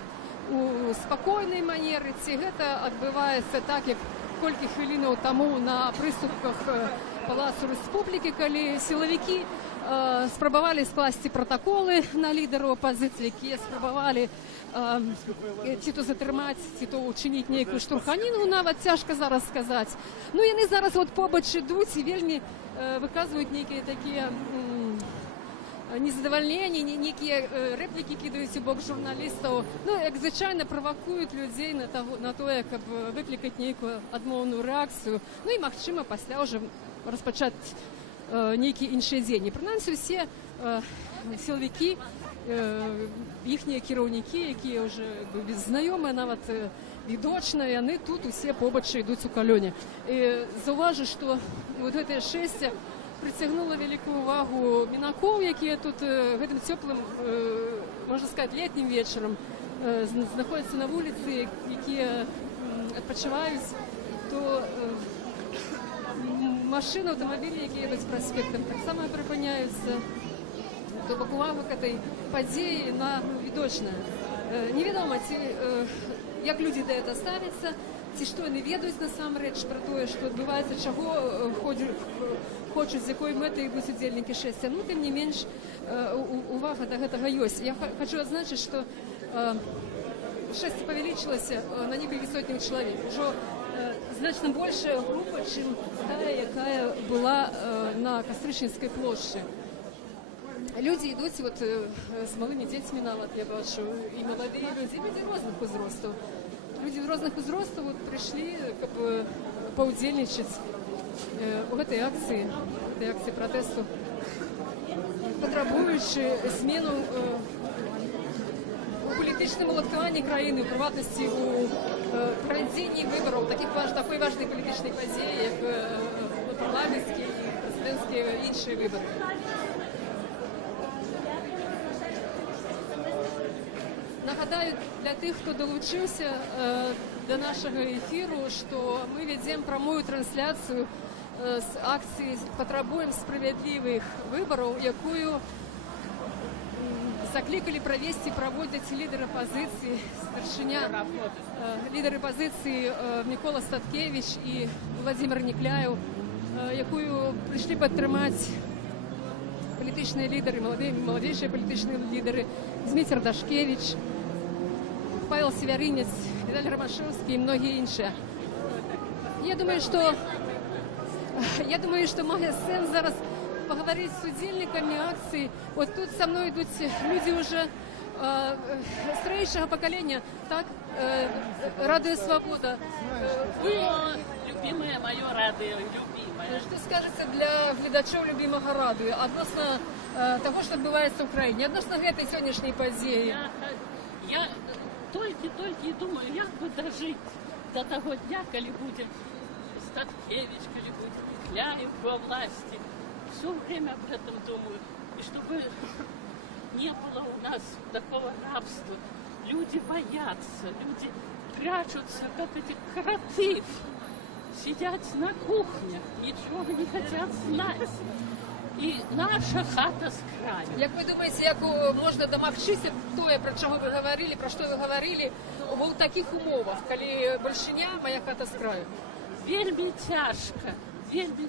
у спакойнай манеры, ці гэта адбываецца так, як колькі хвілінаў таму на прыступках Палацу Рэспублікі, калі сілавікі спрабавалі скласці пратаколы на лідараў апазіцыі, якія спрабавалі ці то затрымаць, ці то учыніць нейкую штурханіну, нават цяжка зараз сказаць. Ну, яны зараз побач ідуць і вельмі выказваюць нейкія такія незадавальненні, нейкія рэплікі кідаюць у бок журналістаў. Ну, як звычайна правакуюць людзей на тое, каб выклікаць нейкую адмоўную рэакцыю. Ну і, магчыма, пасля ўжо распачаць нейкі іншы дзень. І прынамсі ўсе сілавікі, іхнія кіраўнікі, якія ўжо знаёмыя, нават відочна, яны тут усе побач ідуць у калёне. І заўважу, што вот гэтае шэсце прыцягнула вялікую увагу мінакоў, якія тут гэтым цёплым, можна сказаць, летнім вечарам знаходзяцца на вуліцы, якія адпачываюць, то машины, аўтамабілі, якія едуць праспектам, таксама прыпыняюцца. То бок увага к этой падзеі на відочная. Невядома, ці як людзі да гэта ставяцца, ці што яны ведаюць насамрэч пра тое, што адбываецца, чаго хочуць, з якой мэтай ідуць удзельнікі шэсця. Ну, тым не менш, увага да гэтага ёсць. Я хочу адзначыць, што шэсце павялічылася на некалькі сотняў чалавек. Ужо значна большая група, чым тая, якая была на Кастрычніцкай плошчы. Люди ідуць вот з малымі дзецьмі нават, я бачу, і маладыя людзі, людзі розных узростаў. Людзі розных узростаў вот прыйшлі, каб паўдзельнічаць у гэтай акцыі пратэсту, патрабуючы змену у палітычным уладкаванні краіны, у прыватнасці у правядзенні выбараў, такой важнай палітычнай падзеі, як парламенцкія і прэзідэнцкія іншыя выбары. Нагадаю для тых, хто долучыўся до нашага эфіру, што мы вядзем прамую трансляцыю з акцыі «Патрабуем справядлівых выбараў», якую заклікалі правесці, праводзяць лідары апазіцыі, старшыня, лідары апазіцыі Мікола Статкевіч і Владзімир Некляеў, якую прыйшлі падтрымаць політичні лідери, молодіші політичні лідери, Дмитро Дашкевич, Павел Северинец, Віталій Ромашевський і многі інші. Я думаю, що має сенс зараз поговорити з удільниками акції. От тут со мною йдуть люди вже старейшего поколения, так, Радио Свобода. Вы, любимое мое радио, любимое. Что скажете для глядачів любимого радио относно того, що відбувається в Україні, относно этой сьогоднішньої події? Я только и думаю, як бы дожить до того дня, коли будет Статкевич, коли будет Кляев во власти. Все время об этом думаю. И чтобы не было у нас такого рабства. Люди боятся, люди прячутся, как эти кроты. Сидят на кухнях, ничего не хотят знать. І наша хата з краю. Як ви думаєте, як можна домогтися того, про що ви говорили, в таких умовах, коли большиня, моя хата з краю? Вельми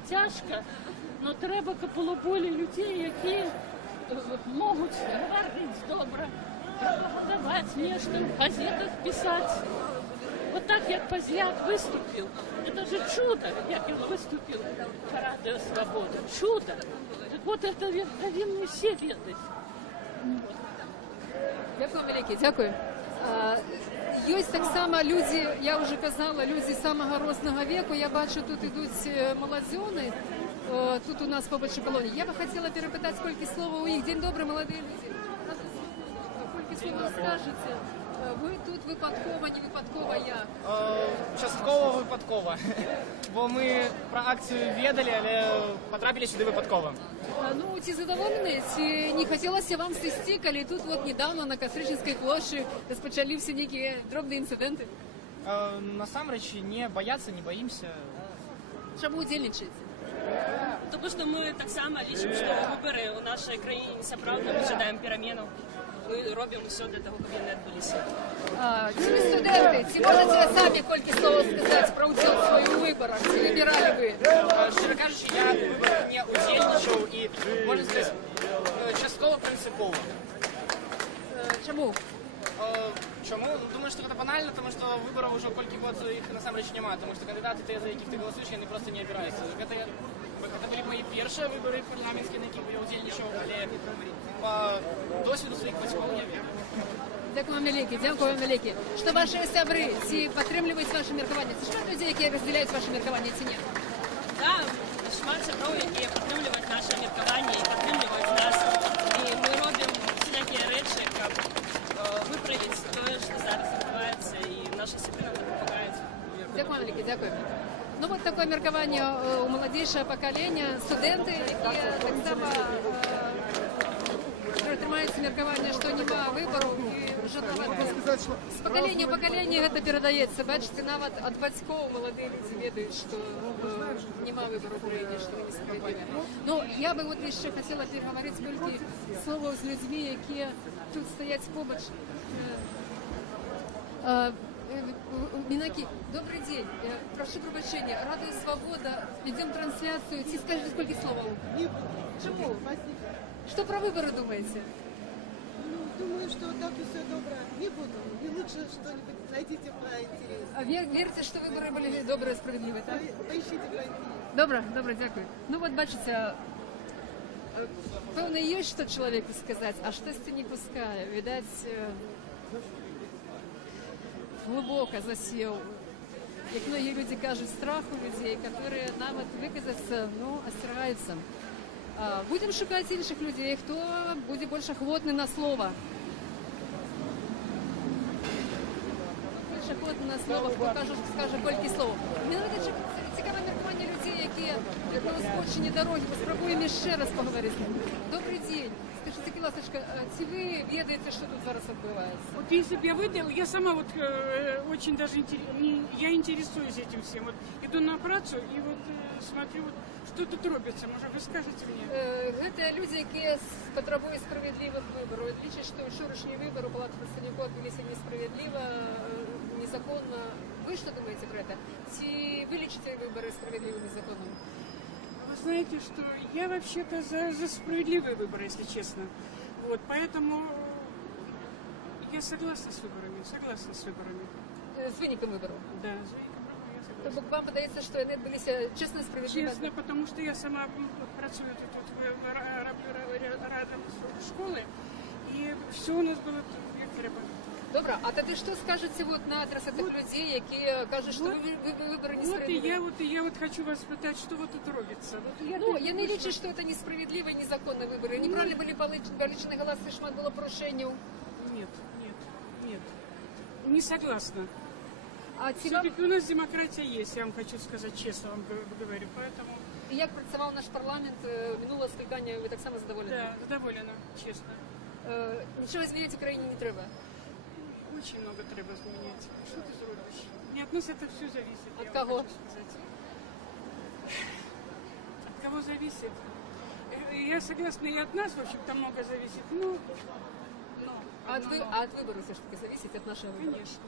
тяжко, но треба капелоболі людей, які можуть говорити добре, пропагандувати нечто, в газетах писати. Вот так, як Позняк виступив, это же чудо, як він виступив по Радіо Свобода. Чудо. Так вот это повинні всі відати. Дякую, велике, дякую. Є так само люди, я вже казала, люди самого розного віку. Я бачу, тут йдуть молодзьони, тут у нас побольше колоній. Я би хотіла перепитати, скільки слова у них. День добрий, молоді люди. Скільки слова скажете? Ви тут випадково, не випадково як? Частково випадково. Бо ми про акцію ведали, але потрапили сюди випадково. Ну, ці задоволені, ці не хотілося вам свисти, коли тут вот недавно на Костричинській площі розпочалися які дробні інциденти? Насамреч не бояться, не боїмося. Чому удільничаєте? Тому що ми так само лічимо, що вибори у нашій країні несправедливі, ми чекаємо переміну. Ми робимо все для того, щоб вони відбулися. Ці студенти, ці можете самі кілька слов сказати про участь свою у виборах? Чи вибирали ви? Щиро кажучи, я в виборах не удільничав і, можна сказати, частково принципово. Чому? Чому? Думаю, що це банально, тому що виборів вже кілька років їх насамреч немає, тому що кандидати, за яких ти голосуєш, вони просто не обираються. Це були мої перші вибори парламентські, на яких я удільничав, але по досвіду своїх батьків я вірю. Дякую вам велике, дякую вам велике. Що ваші сябри, ці підтримують ваше міркування? Це шмат людей, які розділяють ваше міркування, ці ні? Так, шмат сябров, які підтримують наше міркування і підтримують нас. І ми робимо всілякі речі, як виправити те, що зараз відбувається, і наші сябри нам допомагають. Дякую вам велике, дякую. Ну вот такое меркование у молодейшего поколения, студенты, які так само тримаються мерковання, що нема вибору, і вже з покоління в покоління це передається. Бачите, навіть від батьків молоді люди ведають, що нема вибору в Україні, що не справедливо. Ну, я би от ще хотіла переговорити скільки слова з людьми, які тут стоять поруч. Минаки, добрый день. Прошу прощения. Радио Свобода. Ведем трансляцию. Скажите, сколько слов? Чему? Что про выборы думаете? Ну, думаю, что так и все добро. Не буду. Не лучше что-нибудь найдите поинтереснее. А верите, что выборы были добрые, справедливые, так? Поищите поинтереснее. Добре, дякую. Ну вот, бачите, певно, є що чоловіку сказати, а щось не пускає. Видать, глубоко засел. Як многие люди кажут, страх у людей, которые нам выказаться, ну, остерегаются. Будем шукать інших людей, хто буде більш охотний на слово. Більш охотний на слово, хто скаже кілька слов. Мені навіть цікаве міркування людей, які на узбочині дороги. Спробуємо ще раз поговорити. Добрий день. Скажите, Киласочка, чи ви ведаете, что тут зараз відбувається? Вот если бы я выдал, я сама вот очень даже я интересуюсь этим всем. Вот иду на працу и вот смотрю, вот, что тут робится. Может, вы скажете мне? Это люди, які потребують справедливих виборів. Лічать, що вчорашні вибори у Палати представників відбулися несправедливо, незаконно. Ви що думаєте про це? Чи ви лічите вибори справедливими законом? Вы знаете, что я вообще-то за справедливые выборы, если честно. Вот, поэтому я согласна с выборами, З виником виборів? Да, с виником выборов я согласна. Тобто вам подається, що вони були чесно і справедливо? Честно, потому что я сама працюю тут рядом с школой, и все у нас было як треба. Добре, а тоді що скажете вот на адрес тих людей, які кажуть, що вибори несправедливі? Вот и я хочу вас спитати, що вот тут робиться. Я не лічу, що це несправедливі і незаконні вибори. Неправильно були получені голоси, шмат було порушень. Нет. Не согласна. А все-таки у нас демократия есть, я вам хочу сказать честно, вам говорю, поэтому... І як працював наш парламент минулого скликання, ви так само задоволені? Да, задоволена, честно. Нічого змінити в Україні не треба? Очень много треба изменить. Что ты зробишь? Не от нас это все зависит. От кого? От кого зависит? Я согласна, и от нас, в общем-то, много зависит. А от вибору все ж таки зависить, від нашого вибору? Конечно.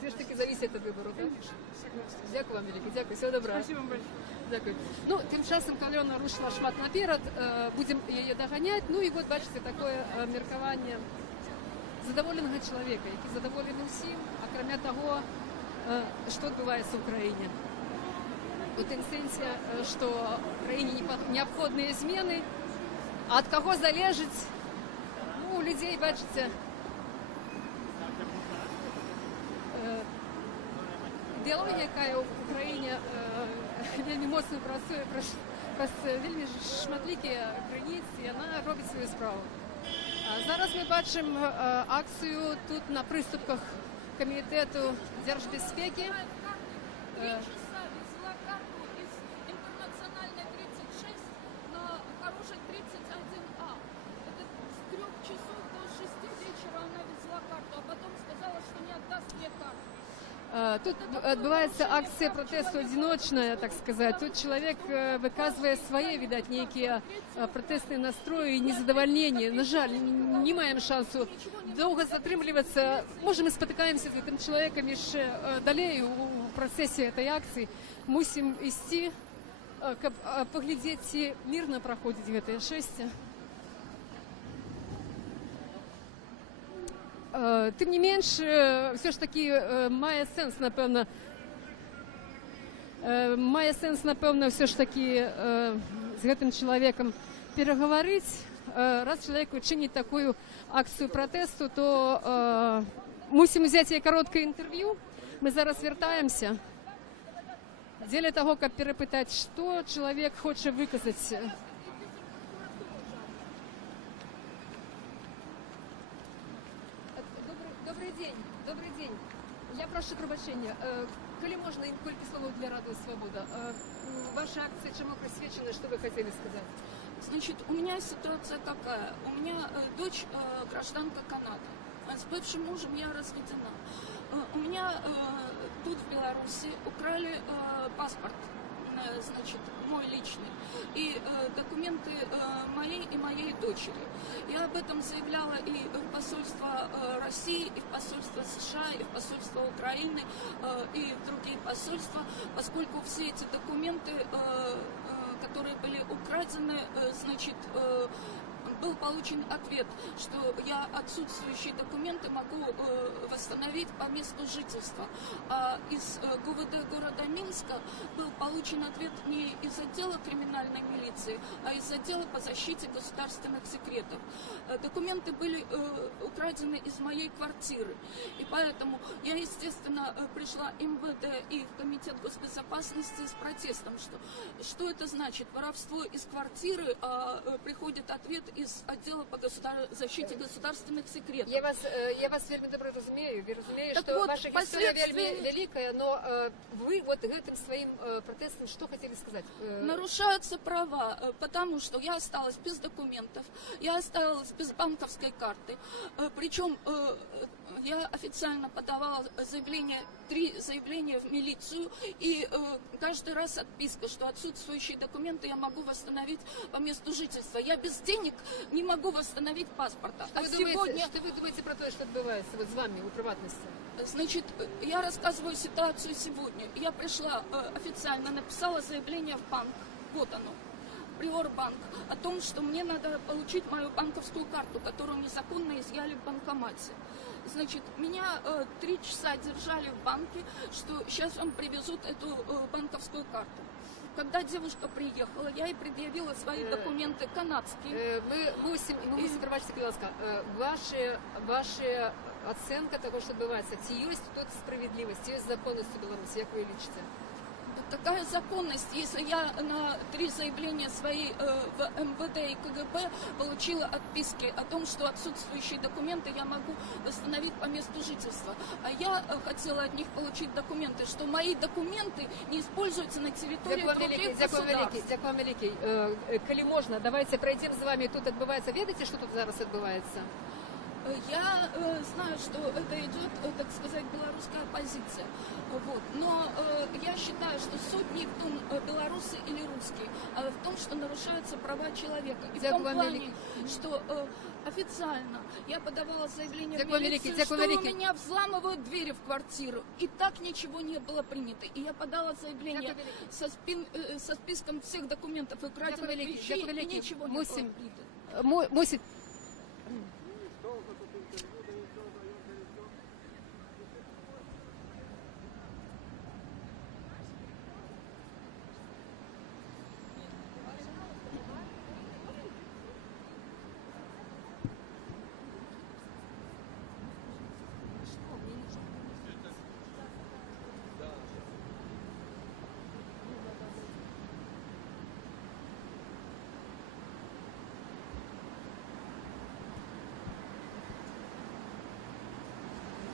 Все ж таки зависить від вибору, так? Конечно, согласна. Дякую вам велике, дякую, всього доброго. Спасибо вам большое. Дякую. Ну, тим часом Альона рушила шмат наперед, будемо її доганяти. Ну і от бачите, таке міркування задоволеного чоловіка, який задоволений всім, а крім того, що відбувається в Україні. У тим сенсі, що Україні необхідні зміни, а від кого залежить, ну, у людей, бачите, ідеологія, яка в Україні вельми моцно працює, вельми шматлікі границі, і вона робить свою справу. Зараз ми бачимо акцію тут на приступках Комітету держбезпеки. Интернациональной 36 на хорошей 31А. Это с 3 часов до 6 вечера она везла карту, а потом сказала, что не отдаст мне карту. Тут відбувається акція протесту одиночна, так сказати. Тут чоловік виказує свої, видать, які протестні настрої і незадоволення. На жаль, не маємо шансу довго затримуватися. Може, ми спотикаємося з цим чоловіком і ще далі у процесі цієї акції. Мусимо йти, щоб поглядіти, мирно проходить це шествие. Тим не менш, все ж таки має сенс, напевно, все ж таки з цим чоловіком переговорити. Раз чоловік чинить таку акцію протесту, то мусимо взяти коротке інтерв'ю. Ми зараз вертаємося для того, щоб перепитати, що чоловік хоче виказати. Добрий день. Я прошу пробачення. Коли можна, кілька слов для Радіо Свобода. Ваша акция чему присвящена, что вы хотели сказать? Значит, у меня ситуация какая? У меня дочь гражданка Канады. С бывшим мужем я разведена. У меня тут в Беларуси украли паспорт, значит, мой личный, и документы моей и моей дочери. Я об этом заявляла и в посольство России, и в посольство США, и в посольство Украины, и в другие посольства, поскольку все эти документы, которые были украдены, значит, был получен ответ, что я отсутствующие документы могу восстановить по месту жительства. А из ГУВД города Минска был получен ответ не из отдела криминальной милиции, а из отдела по защите государственных секретов. Документы были украдены из моей квартиры. И поэтому я, естественно, пришла в МВД и в Комитет госбезопасности с протестом, что это значит? Воровство из квартиры, а приходит ответ из отдела по защите государственных секретов. Я вас вельми добре розумію. Ви розумієте, Так що вот, ваша історія вельми велика, но ви вот этим своим протестом что хотели сказать? Нарушаются права, потому что я осталась без документов, я осталась без банковской карты. Причем я официально подавала три заявления в милицию, и каждый раз отписка, что отсутствующие документы я могу восстановить по месту жительства. Я без денег не могу восстановить паспорта. Что вы думаете про то, что отбывается вот с вами у приватности? Значит, я рассказываю ситуацию сегодня. Я пришла официально, написала заявление в банк. вот оно, Приорбанк, о том, что мне надо получить мою банковскую карту, которую незаконно изъяли в банкомате. Значит, меня 3 часа держали в банке, что сейчас вам привезут эту банковскую карту. Когда девушка приехала, я ей предъявила свои документы канадские. Мы мусим, пробачте, будь ласка, ваша оценка того, что відбувається, чи є тут справедливість, чи є законність у Білорусі, як ви лічите? Такая законность, если я на 3 заявления свои в МВД и КГБ получила отписки о том, что отсутствующие документы я могу восстановить по месту жительства. А я хотела от них получить документы, что мои документы не используются на территории других государств. Дякую вам великий. Коли можна, давайте пройдем з вами. Тут відбувається, видите, що тут зараз відбувається? Я знаю, что это идет, так сказать, белорусская оппозиция. Вот. Но я считаю, что суть не в том, белорусы или русские, а в том, что нарушаются права человека. И в том плане, что официально я подавала заявление в милицию, что у меня взламывают двери в квартиру. И так ничего не было принято. И я подала заявление со списком всех документов и краденных вещей, и ничего не было принято.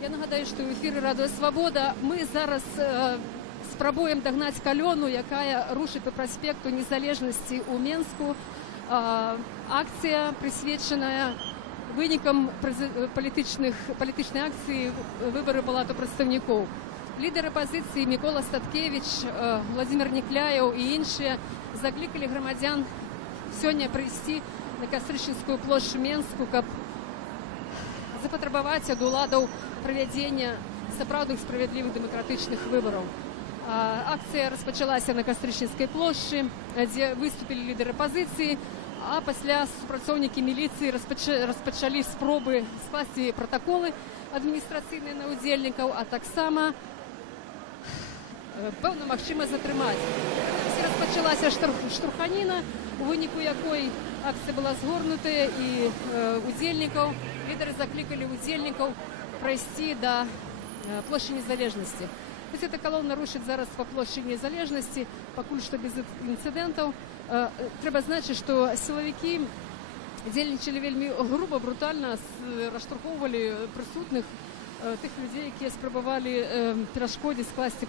Я нагадаю, що в ефірі Радіо Свобода. Ми зараз спробуємо догнати колону, яка рушить по проспекту Незалежності у Мінську. Акція, присвячена виникам політичної акції вибори Палату представників. Лідер опозиції Микола Статкевич, Владимир Некляєв і інші закликали громадян сьогодні прийти на Кастричинську площу Мінську, щоб запатрабаваць ад уладаў правядзення сапраўдных справядлівых дэмакратычных выбараў. Акцыя распачалася на Кастрычніцкай плошчы, дзе выступілі лідары апазіцыі, а пасля супрацоўнікі міліцыі распачалі спробы скласці пратаколы адміністрацыйныя на ўдзельнікаў, а таксама пэўна магчыма затрымаць. Распачалася штурханіна, у выніку якой акцыя была згорнутая, і удзельнікаў лідары закликали удзельнікаў пройти до площади Незалежности. То есть эта колонна рушит зараз по площади Незалежности, покуль что без инцидентов. Трэба значить, что силовики дзейнічалі вельмі грубо, брутально, раштурхоўвалі присутных, тых людей, які спрабавалі перашкодзіць скласці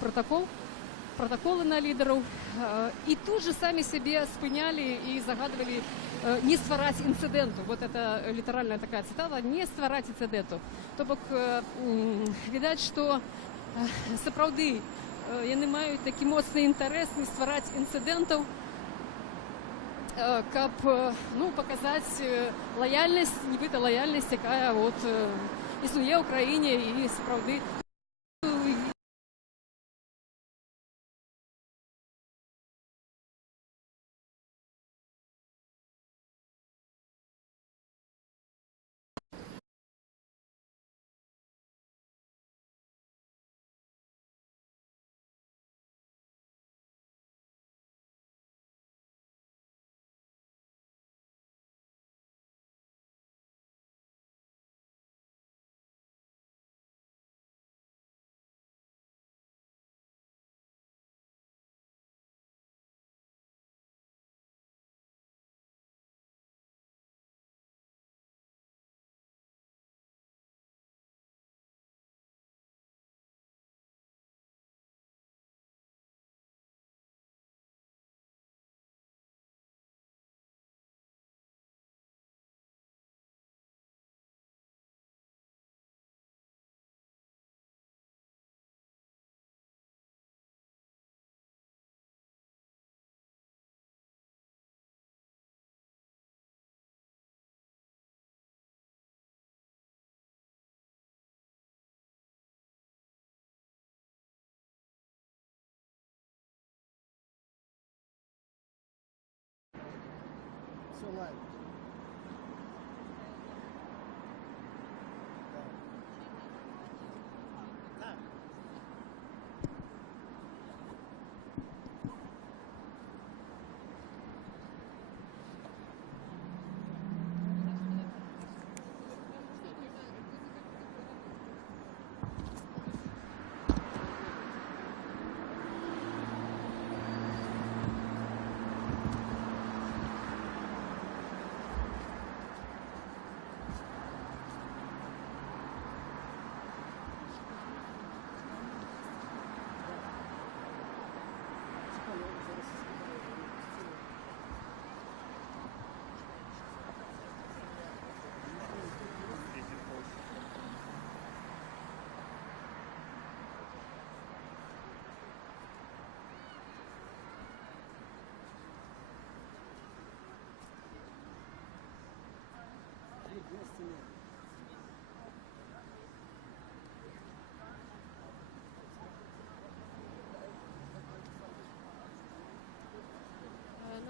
протоколы на лидеров, и тут же сами себе спыняли и загадывали не ствараць инциденту. Вот это литеральная такая цитата: не ствараць инциденту. То бок, видать, что сапраўды яны маюць такі моцны інтарэс не ствараць инцидентов, каб показаць лояльнасць, нібыта лояльнасць, якая вот існуе ў краіне, і сапраўды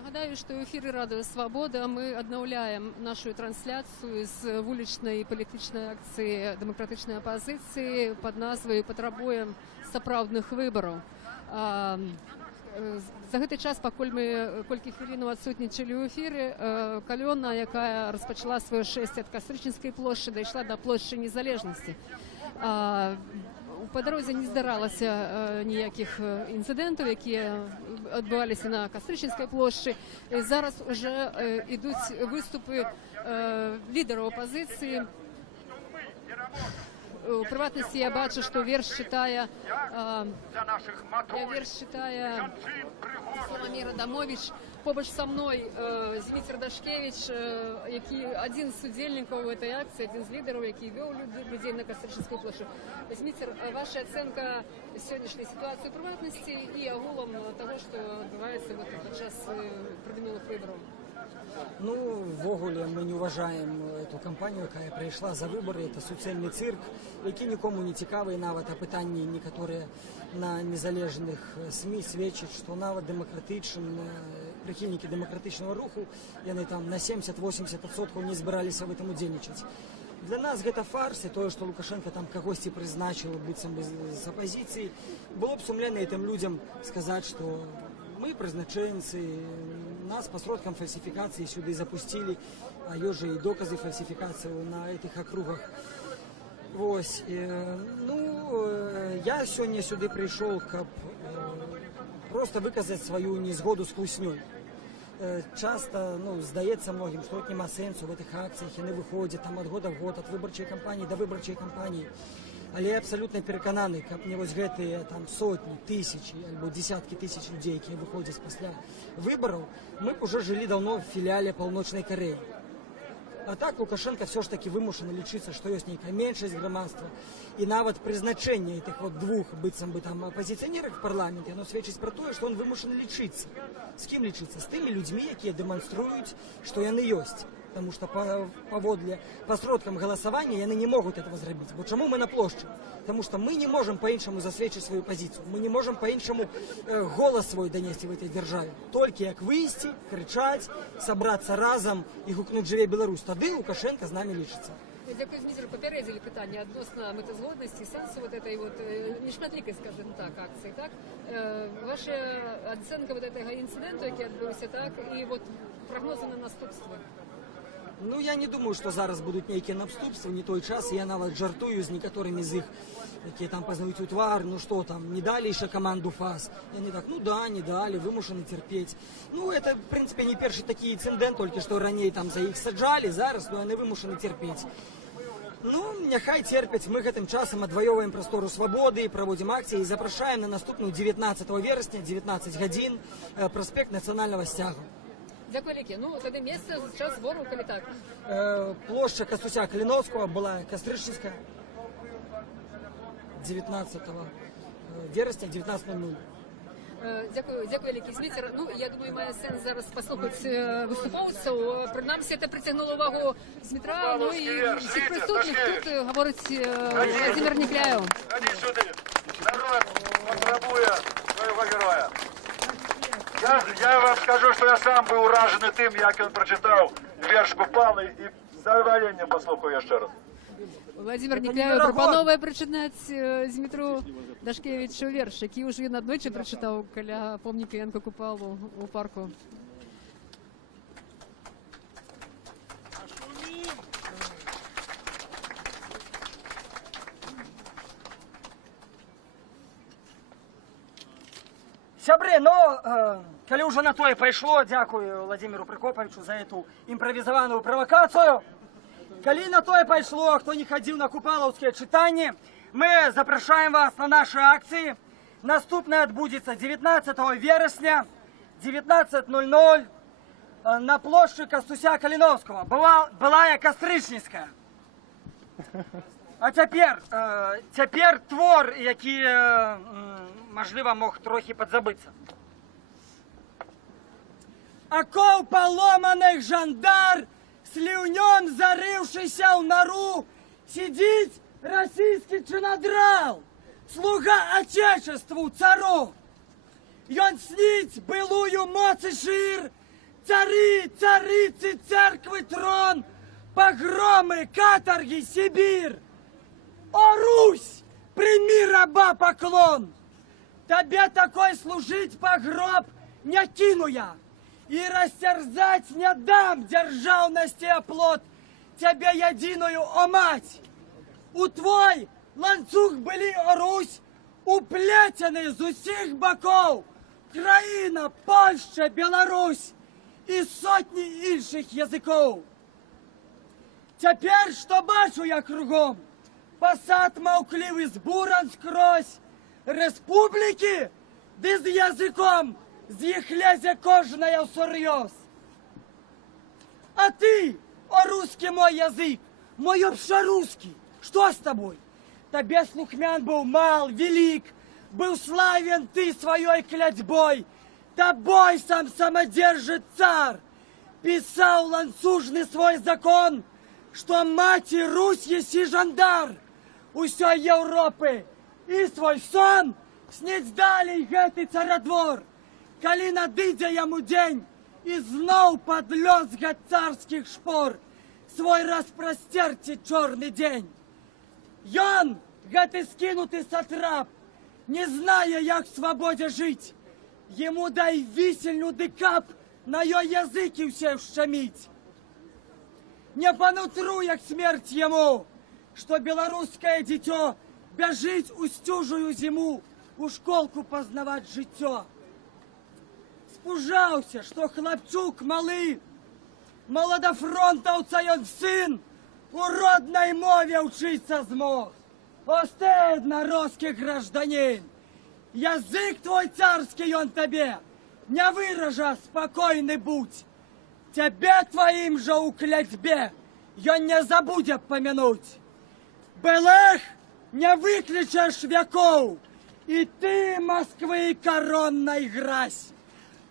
Нагадаю, что в эфире Радио Свобода мы обновляем нашу трансляцию з вуличної політичної акції демократичної опозиції під назвою «Потребуємо сапраўдних виборів». За гэты час, пакуль мы колькі хвілінаў адсутнічалі ў эфіры, калёна, якая распачала сваё шэсце ад Кастрычніцкай плошчы, дайшла да плошчы Незалежнасці. Па дарозе не здаралася ніякіх інцыдэнтаў, якія адбываліся на Кастрычніцкай плошчы. Зараз уже ідуць выступы лідараў апазіцыі. У прыватнасці я бачу, што верш чытае Саламір Адамович. Побач са мной Зміцер Дашкевич, які адзін з удзельнікаў гэтай акцыі, адзін з лідараў, які вёў людзей на Кастрычніцкую плошчу. Зміцер, ваша ацэнка сённяшняй сітуацыі ў прыватнасці і агулам таго, што адбываецца падчас прадымілых выбараў? Ну, ввогуле, мы не уважаем эту кампанію, якая прайшла за выборы. Это суцэльны цирк, які нікому не цікавы, нават апытанні некаторыя на незалежных СМІ сведчаць, што нават прыхільнікі дэмакратычнага руху, яны там на 70-80% не збіраліся в этом удзельнічаць. Для нас гэта фарс, і тое, што Лукашенко там кагосьці прызначыў быццам бы з апазіцыі, было б сумлена гэтым людзям сказаць, што мы прызначэнцы, нас по сродкам фальсификации сюда запустили, а ёсць жа і доказы фальсификации на этих округах. Вось. Я сёння сюды прыйшоў, каб просто выказаць сваю незгоду з хлуснёй. Часто здаецца многім, што няма сэнсу в этих акцыях, яны выходзяць там ад года в год, ад выбарчай кампаніі да выбарчай кампаніі. Але я абсалютна перакананы, каб не вось гэтыя там сотні, тысячи альбо десяткі тысяч людзей, якія выходзяць пасля выбараў, мы б уже жылі даўно в філіяле Паўночнай Карэі. А так Лукашенко все ж таки вымушаны лічыцца, што ёсць нейкая меншасць грамадства, і нават прызначэнне этих вот двух быццам бы там апозіцыянерак в парламенце, оно сведчыць пра тое, што он вымушаны лічыцца. З кім лічыцца? З тымі людзьмі, якія дэманструюць, што яны ёсць. Потому что по сродкам голосования яны не могут этого зрабіць. Бо чаму мы на плошчы? Потому что мы не можем по-іншаму засведчыць свою позицию. Мы не можем по-іншаму голос свой донести в этой державе. Только як выйсці, кричать, собраться разом и гукнуть «Жыве Беларусь», тады Лукашенко з нами лічыцца. Дзякую, Зміцер, папярэдзілі пытанне адносна мэтазгоднасці, сэнсу вот этой вот нешматлікай, скажем так, акцыі, так? Ваша ацэнка вот этого інцыдэнту, які адбыўся, так, і вот прогнозы на наступствы? Ну, я не думаю, што зараз будуць нейкія наступствы, не той час, я нават жартую з некаторымі з іх, якія там пазнаюць у твар, ну што там, не далі яшчэ каманду ФАС. Яны так, ну да, не далі, вымушаны цярпець. Ну, это, в принципе, не першы такі інцыдэнт, толькі што раней там за іх саджалі, зараз, ну, яны вымушаны цярпець. Ну, няхай церпяць, мы гэтым часам адваёваем прастору свабоды, праводзім акцыі і запрашаем на наступную 19 верасня, 19 гадзін, праспект нацыянальнага сцягу. Дзякуй вялікі. Ну, тады месца, час збору, калі так? Плошча Кастуся Каліновскага была Кастрычніцкая 19 верасня, 19:00. Дякую вялікі, Зміцер. Ну, я думаю, мае сэнс зараз паслухаць выступоўцаў. Прынамсі, это прыцягнула ўвагу Змітра, ну і ўсіх прысутных. Тут гаворыць Владзімір Нікляеў. Ходи сюди. Народ потребує свого героя. Я вам скажу, що я сам був уражений тим, як він прочитав вірш Купали, і з задоволенням послухаю ще раз. Владимир Никляєв пропонує прочитати Дмитру Дашкевичу вірш, який уже він одночі прочитав біля помника Янка Купалу у парку. Сябры, ну, коли уже на то и пришло, дякую Владимиру Прокоповичу за эту импровизованную провокацию. Коли на то и пришло, кто не ходил на купаловские читания, мы запрошаем вас на наши акции. Наступное отбудется 19 вересня, 19:00 на площади Костуся Калиновского. Былая Костричницька. А тепер твор, який, можливо, мог трохи подзабитися. Оков поломаних жандар, слюнем зарившийся в нору, сидить російський чинодрал, слуга отечеству цару. Ён снить былую моц и шир, цари, царицы, церквы, трон, погромы, каторги, Сибирь. О, Русь, прими раба поклон! Тебе такой служить погроб не кину я, и растерзать не дам державности оплот тебе единую, о мать! У твой ланцуг были, о Русь, уплетены з усіх боков країна, Польща, Беларусь і сотні інших язиков. Тепер, що бачу я кругом, посад мовкливий збуран скрозь, республіки, де з язиком з їх лезе кожная всерйоз. А ты, о русский мой язык, мой общерусский, что с тобой? Тебе слухмян был мал, велик, был славен ты своей клятьбой, тобой сам самодержит царь, писал ланцужный свой закон, что мать и Русь еси жандар усей Европы, и свой сон снить далей гэты царадвор, коли надыдзе яму день, и знов под лёзга царских шпор свой распростерти черный день. Ён, гэты скинутый сатрап, не зная, як в свободе жить, ему дай висельну декап на ее языке все вщемить. Не по нутру, як смерть ему, что белорусское дитё бежить у стюжую зиму, у школку познавать житё. Спужаўся, что хлопчук малы, молодофронтовца ён сын, у родной мове учиться змог. О, стыдно, русский гражданин! Язык твой царский он тебе, не выража, спокойный будь. Тебе твоим же у клятьбе ён не забудет помянуть. Былых не выключишь веков, и ты Москвы коронной гразь.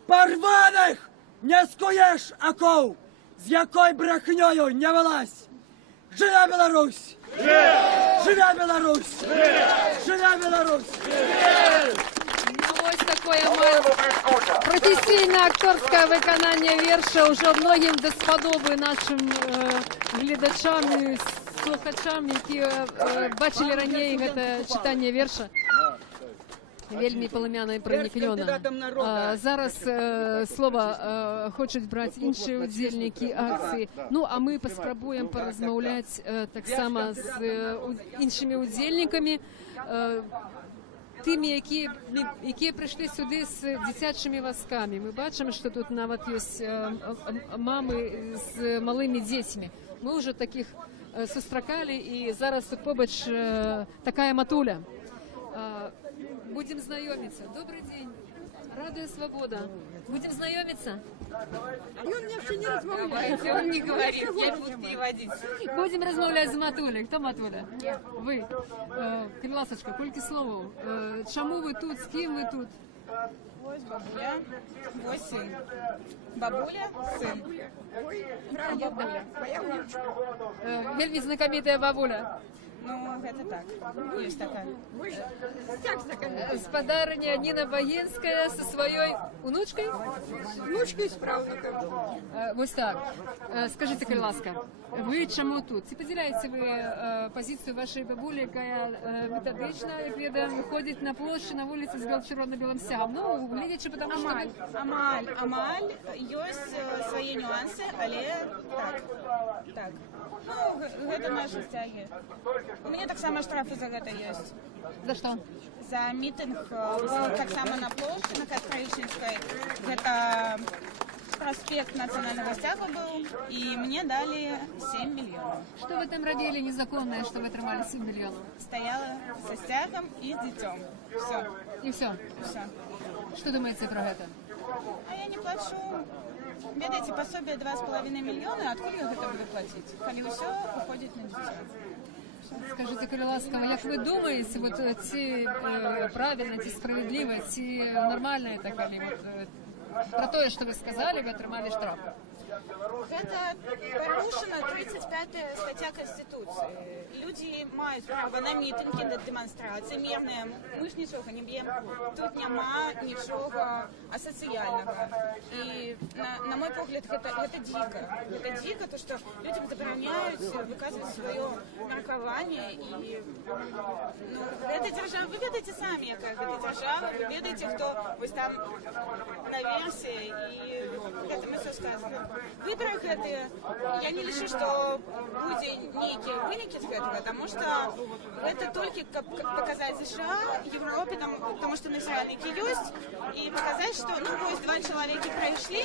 Порваных не скуешь оков, з якой брехнёю не вылазь. Живя Беларусь! Живя Беларусь! Живя Беларусь! Ось такое професійне акторське виконання вірша уже многим дасподоби нашим глядачам і слухачам, які бачили раніше це читання вірша. Вельми полум'яна і проникнена. Зараз слова хочуть брати інші удільники акції. Ну, а ми поспробуємо порозмовляти так само з іншими удільниками, тими, які прийшли сюди з дитячими візками. Ми бачимо, що тут навіть є мами з малими дітьми. Ми вже таких зустрічали, і зараз тут побач така матуля. Будем знакомиться. Добрый день. Радуя свобода. Будем знакомиться? И он мне вообще не размовляет. Он не говорит, я буду переводить. Будем размовлять з Матулей. Кто Матуля? Ви. Ласочка, колькі словов. Чому ви тут, з ким ви тут? Ось бабуля, ось син. Бабуля, син. Бабуля, моя внучка. Вельми знакомитая бабуля. Ну, это так. Есть такая. Спадарыня Ніна Багінская со своей внучкой? Внучкой з правнуком. Вось так. Скажите, калі ласка, вы чаму тут? Ці падзяляеце вы пазіцыю вашай бабулі, якая метадычна, як ведаем, выходзіць на плошчу, на вуліцы з чырвона-белым сцягам? Ну, гледзячы, потому что... Амаль. Ёсць свае нюансы, але так. Ну, гэта наши сцягі. У мяне таксама штрафы за гэта ёсць. За што? За мітынг таксама на плошчы, на Каспраічніцкай. Гэта праспект нацыянальнага сцяга быў, і мне далі 7 мільёнаў. Што вы там рабілі незаконнае, што вы атрымалі 7 мільёнаў? Стаяла са сцягам і з дзіцём. Всё. І ўсё? Всё. Што думаеце пра гэта? А я не плачу. Ведаеце, пособие 2,5 мільёны, адкуль я гэта буду плаціць? Калі ўсё уходзіць на дзіцё. Скажите, калі ласкава, як вы думаеце, вот ці правильно, ці справедліва, ці нормально это, калі про тое, што вы сказали, вы атрымалі штраф? Гэта парушана 35-я статья Конституции. Люди маюць права на мітынгі, на дэманстрацыі мірныя. Мы ж нічога не б'ем. Тут няма нічога асацыяльнага. І на мой погляд, гэта дзіка. Гэта дзіка, то што людям забараняюць выказваць сваё меркаванне. І гэта дзяржава, вы ведаеце самі, якая гэта дзяржава, вы ведаеце, хто вось там наверсе, і гэта мы все сказано. Выборы гэтыя, я не лічу, што будзе нейкія вынікі з гэтага, таму што гэта толькі каб паказаць США, Европе, таму што насельнікі ёсць, і паказаць, што ну вось два чалавекі прайшлі,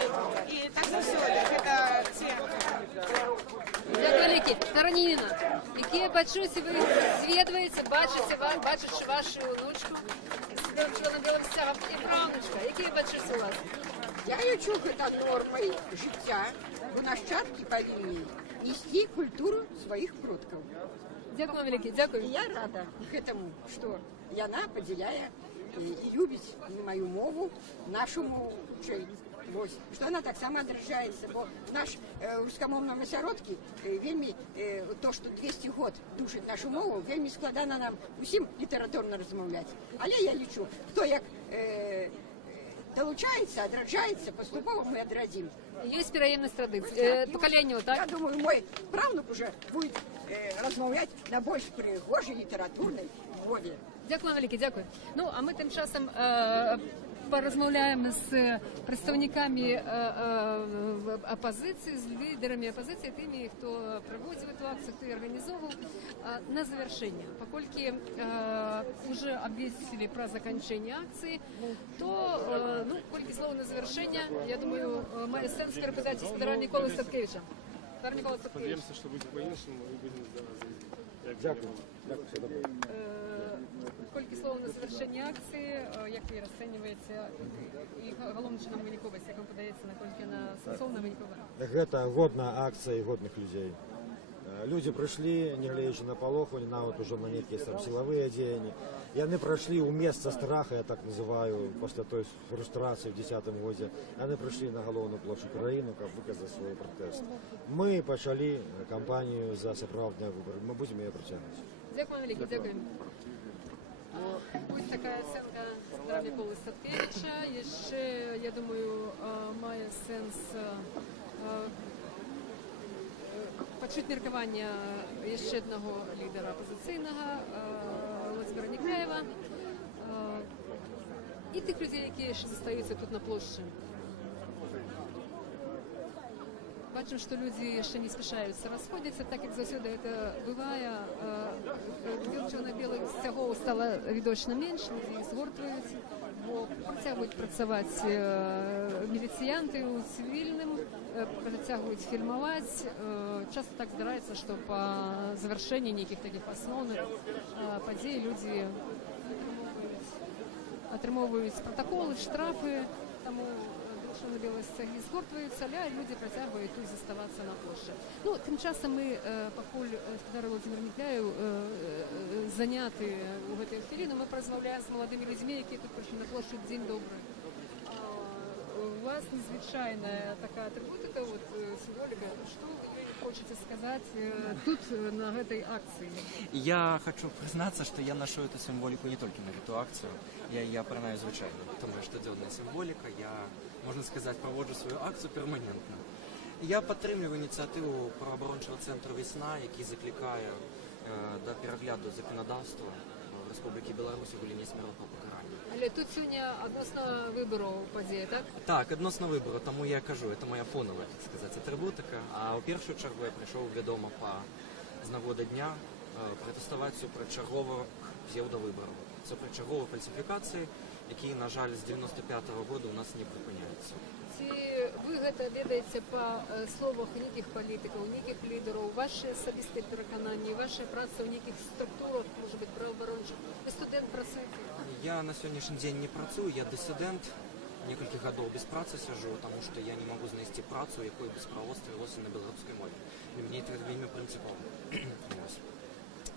і так заўсёды гэта церква. Дякую вялікі. Тараніна, якія пачуцці вы зведваеце, бачачы вашу внучку з чырвона-белым сцягам і праўнучка, якія пачуцці у вас? Я лічу гэта нормай жыцця, бо нашчадкі павінны несці культуру сваіх продкаў. Дзякую вам вялікі, дзякую. Я рада гэтаму, што яна падзяляе і любіць маю мову, нашу мову, вось, што яна таксама адраджаецца, бо наш рускамоўным асяродкі вельмі, то, што 200 год душыць нашу мову, вельмі складана нам усім літаратурна размаўляць. Але я лічу, хто як долучается, отражается, поступово мы отразим. Есть пераемность традиций, поколению, так? Я думаю, мой правнук уже будет размовлять на больш пригожей литературной мове. Дякую, велике, дякую. Ну, а мы тем часом поразмовляем с представниками оппозиции, с лидерами оппозиции, теми, кто проводит эту акцию, кто ее организовал. На завершение, покольки уже обвесили про заканчение акции, то, ну, кольки слово на завершение, я думаю, має сенс перепитати Федора Миколи Статкевича. Федор Микола Статкевич. Сподіваємося, що буде по-іншому, і будемо за. Дякую. Дякую, все добре. Колькі слов на завершення акції, як ви розцінюєте, і головне чином виніковість, як вам подається, наколькі на сенсовна винікова? Гэта годна акція і годних людей. Люди прийшли, не глядячи на полоху, навіть уже на якісь там силові діяння. Вони пройшли у місце страха, я так називаю, після той фрустрації в 10-му році. Вони прийшли на головну площу країни, щоб виказати свій протест. Ми почали кампанію за справжні вибори. Ми будемо її протягувати. Дякую велике, дякую. Ось така оцінка Федора Миколи Статкевича. Ще, я думаю, має сенс почути міркування ще одного лідера опозиційного, Володимира Некраєва, і тих людей, які ще залишаються тут на площі. Бачимо, що люди ще не спішаються розходяться, так як завжди це буває. Чорно-білих стягов стало відочно менше, люди згортуються, бо працягують працювати міліціянти у цивільним, працягують фільмувати. Часто так здарається, що по завершенні ніяких таких основних подій люди отримують протоколи, штрафи, тому чорно-білі стяги згортуються, але люди працягують тут заставатися на площі. Ну, тим часом ми, покуль Федор Володимир Некляєв заняти у этой хвилину, ми порозмовляємо з молодими людьми, які тут прийшли на площу. День добрий. У вас незвичайна така атрибутика, от символіка. Що ви хочете сказать тут, на этой акции? Я хочу признаться, что я ношу эту символику не только на эту акцию, я її опираю звичайно. Это моя штоденная символика, я, можна сказати, проводжу свою акцію перманентно. Я підтримую ініціативу правооборончого центру «Весна», який закликає до перегляду законодавства в Республіці Білорусь у галині смертного покарання. Але тут сьогодні відносно вибору подія, так? Так, відносно вибору, тому я кажу, це моя фонова, так сказати, атрибутика. А у першу чергу я прийшов, відомо, з нагоди дня протестувати супроти чергових псевдовиборів. Супроти чергової фальсифікації, які, на жаль, з 95-го року у нас не припиняються. Ці ви гэта ведаеце па словах нейкіх палітыкаў, нейкіх лідараў, ваши асабістыя перакананні, ваша праца ў нейкіх структурах, можа быць, праваабарончых? Вы студэнт, працуеце? Я на сённяшні дзень не працую, я дысідэнт, некалькі гадоў без працы сяжу, таму што я не магу знайсці працу, якой бы справодства вялося на беларускай мове. Для мяне гэта вельмі прынцыпова.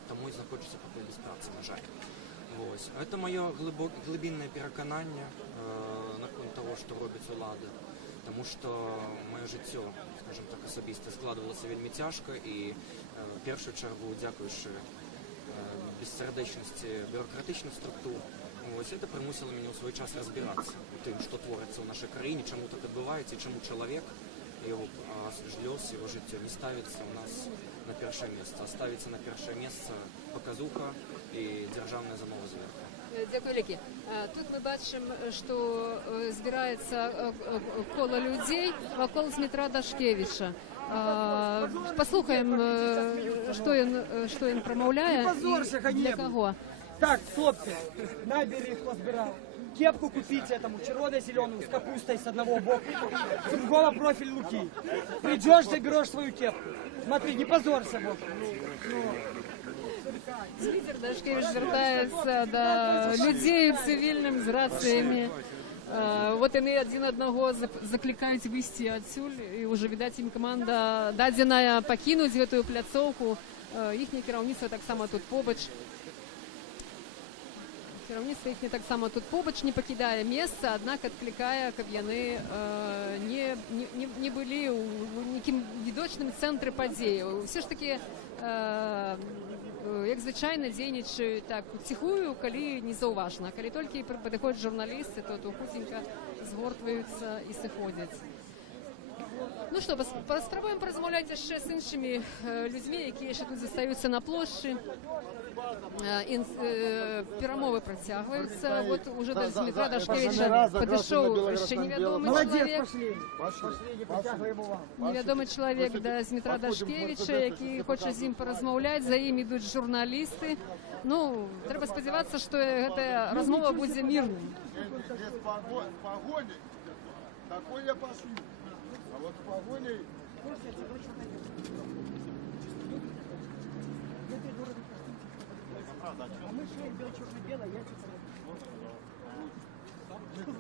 Таму і знаходжуся пакуль без працы, на жаль. Это мое глубинное переконание наконт того, что робіць улада. Тому що моє життя, скажімо так, особисто складувалося вельми тяжко і в першу чергу, дякуючи безсердечності бюрократичних структур, це примусило мене у свій час розбиратися у тим, що твориться в нашій країні, чому так відбувається і чому чоловік, його лёс, його життя не ставиться у нас на перше місце, а ставиться на перше місце показуха і державна замова зверху. Дякую, Лекі. Тут ми бачимо, що збирається коло людей вокруг Дмитра Дашкевича. Послухаємо, що він промовляє. Не позорься, для кого. Так, хлопці, набери, хто збирав. Кепку купить этому, червоно-зеленую, с капустой с одного боку, с другого профиль Луки. Придешь, заберешь свою кепку. Смотри, не позорься, Бог. Дмитрий Дашкевич звертається до людей цивільним з раціями. Вот вони один одного закликають вийти отсюль, і вже, видать, їм команда дадена покинути цю пляцовку. Їхнє керівництво так само тут побач. Керівництво їхнє так само тут побач не покидає місце, однак відкликає, щоб вони не були у яким відочному центрі події. Все ж таки, як звичайно, дзейнічають так тихую, коли не зауважно. Коли тільки підходять журналісти, то хутенько згортваються і сиходять. Ну що, спробуємо порозмовляти ще з іншими людьми, які ще тут залишаються на площі. Перемови протягиваются. Вот уже до Дмитра Дашкевича подошел еще неведомый человек. Неведомый человек до Дмитра Дашкевича, який хоче з ним порозмовляти. За ним йдуть журналісти. Ну, треба сподіватися, що ця розмова буде мирною. Такой я пошли. А вот в погоне... А мы шли, черно-белое, я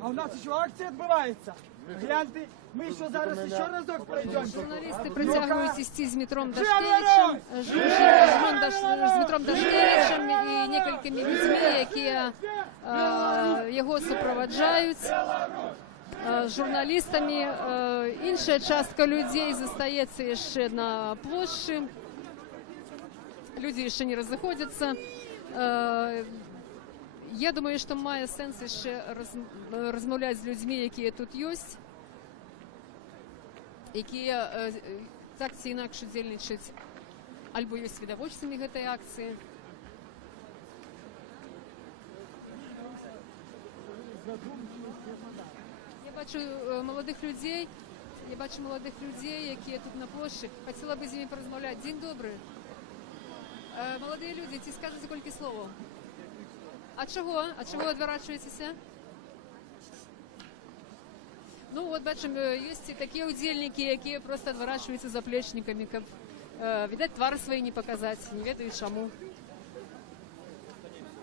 А у нас еще акция отбывается. Гляньте, мы еще зараз еще разок пройдем. Журналисты притягивают идти с Дмитром Дашкевичем, с Дмитром Дашкевичем и несколькими людьми, які його супроводжають. Журналістами. Інша частка людей застається ще на площі. Люди ще не розходяться. Я думаю, що має сенс ще розмовляти з людьми, які тут є, які так чи інакше дзельничають або є свідовольцями цієї акції. Я бачу молодих людей, які тут на площі. Хотіла б з ними порозмовляти. День добрий. Молодые люди, ці скажете кілька слов. А чого? А чого відворачуєтеся? Ну, от бачимо, є такі удільники, які просто відворачуються заплечниками, щоб, видать, твар свої не показати, не ведаю чому.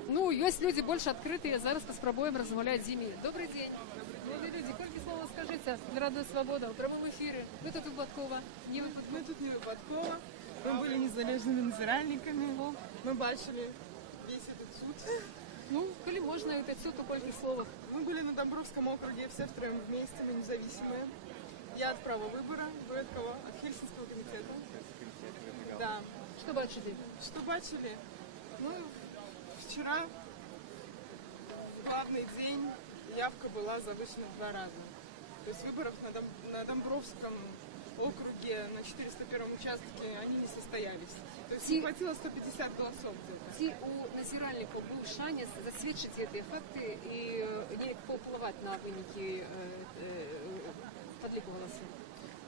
Ну, є люди більш відкриті, зараз спробуємо розмовляти з ними. Добрий день. Молодые люди, кілька слов скажите. Радіо Свобода, у прямому ефірі. Ви тут випадково? Ми тут не випадково. Ми були незалежними надзиральниками, ми бачили весь этот суд. Ну, коли можно, это суд у кольки словах. Мы были на Домбровском округе, все втроем вместе, мы независимые. Я от права выбора, Дуэткова от Хельсинского комитета. Да. Что бачили? Что бачили? Ну, вчера, главный день, явка была завышена в 2 раза. То есть выборов на Домбровском округе на 401 участке они не состоялись. То есть не хватило 150 голосов где-то. Ці у назиральників був шанс засвідчити ці факти і не повпливати на виники подліку голосів.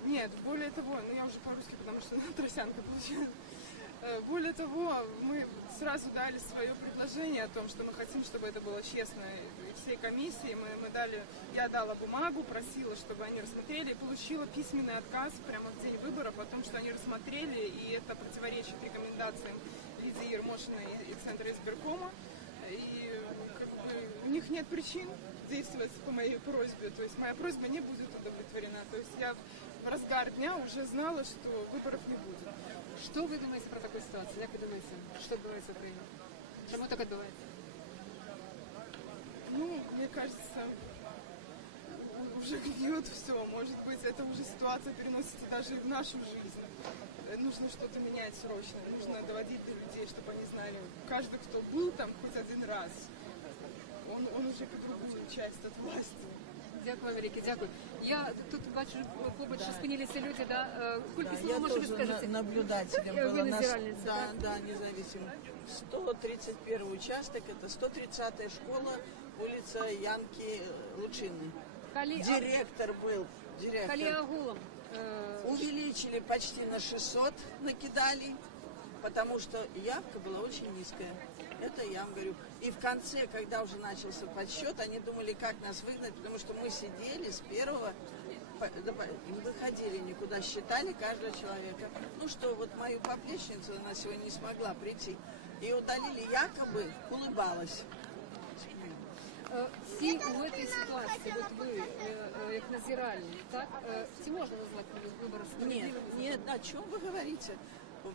Нет, более того, ну я уже по-русски, потому что тросянка получилась. Более того, мы сразу дали свое предложение о том, что мы хотим, чтобы это было честно. И всей комиссии я дала бумагу, просила, чтобы они рассмотрели, и получила письменный отказ прямо в день выборов о том, что они рассмотрели, и это противоречит рекомендациям Лидии Ермошиной и Центра избиркома. И как бы, у них нет причин действовать по моей просьбе, то есть моя просьба не будет удовлетворена. То есть я в разгар дня уже знала, что выборов не будет. Что вы думаете про такую ситуацию? Как вы думаете, что отбывается в Украине? Чему так отбывается? Ну, мне кажется, уже гниет все. Может быть, эта уже ситуация переносится даже и в нашу жизнь. Нужно что-то менять срочно. Нужно доводить до людей, чтобы они знали. Каждый, кто был там хоть один раз, он уже по другую часть от власти. Дякую, велике, дякую. Я тут бачу, побач, що спинилися люди, да? Сколько Да, слов, я может, вы тоже скажете? наблюдателем Вы была. назиральница, Да, да, независимо. 131 участок, это 130-я школа, улица Янки Лучины. Директор был. Калиагулом. Увеличили почти на 600, накидали, потому что явка была очень низкая. Это я вам говорю. И в конце, когда уже начался подсчет, они думали, как нас выгнать, потому что мы сидели с первого, не выходили никуда, считали каждого человека. Ну что, вот мою поплечницу, она сегодня не смогла прийти. И удалили, якобы улыбалась. Ці у этой ситуации, вот вы, как назиральник, так? Ці можно назвать выборы справедливыми? Нет, о чем вы говорите?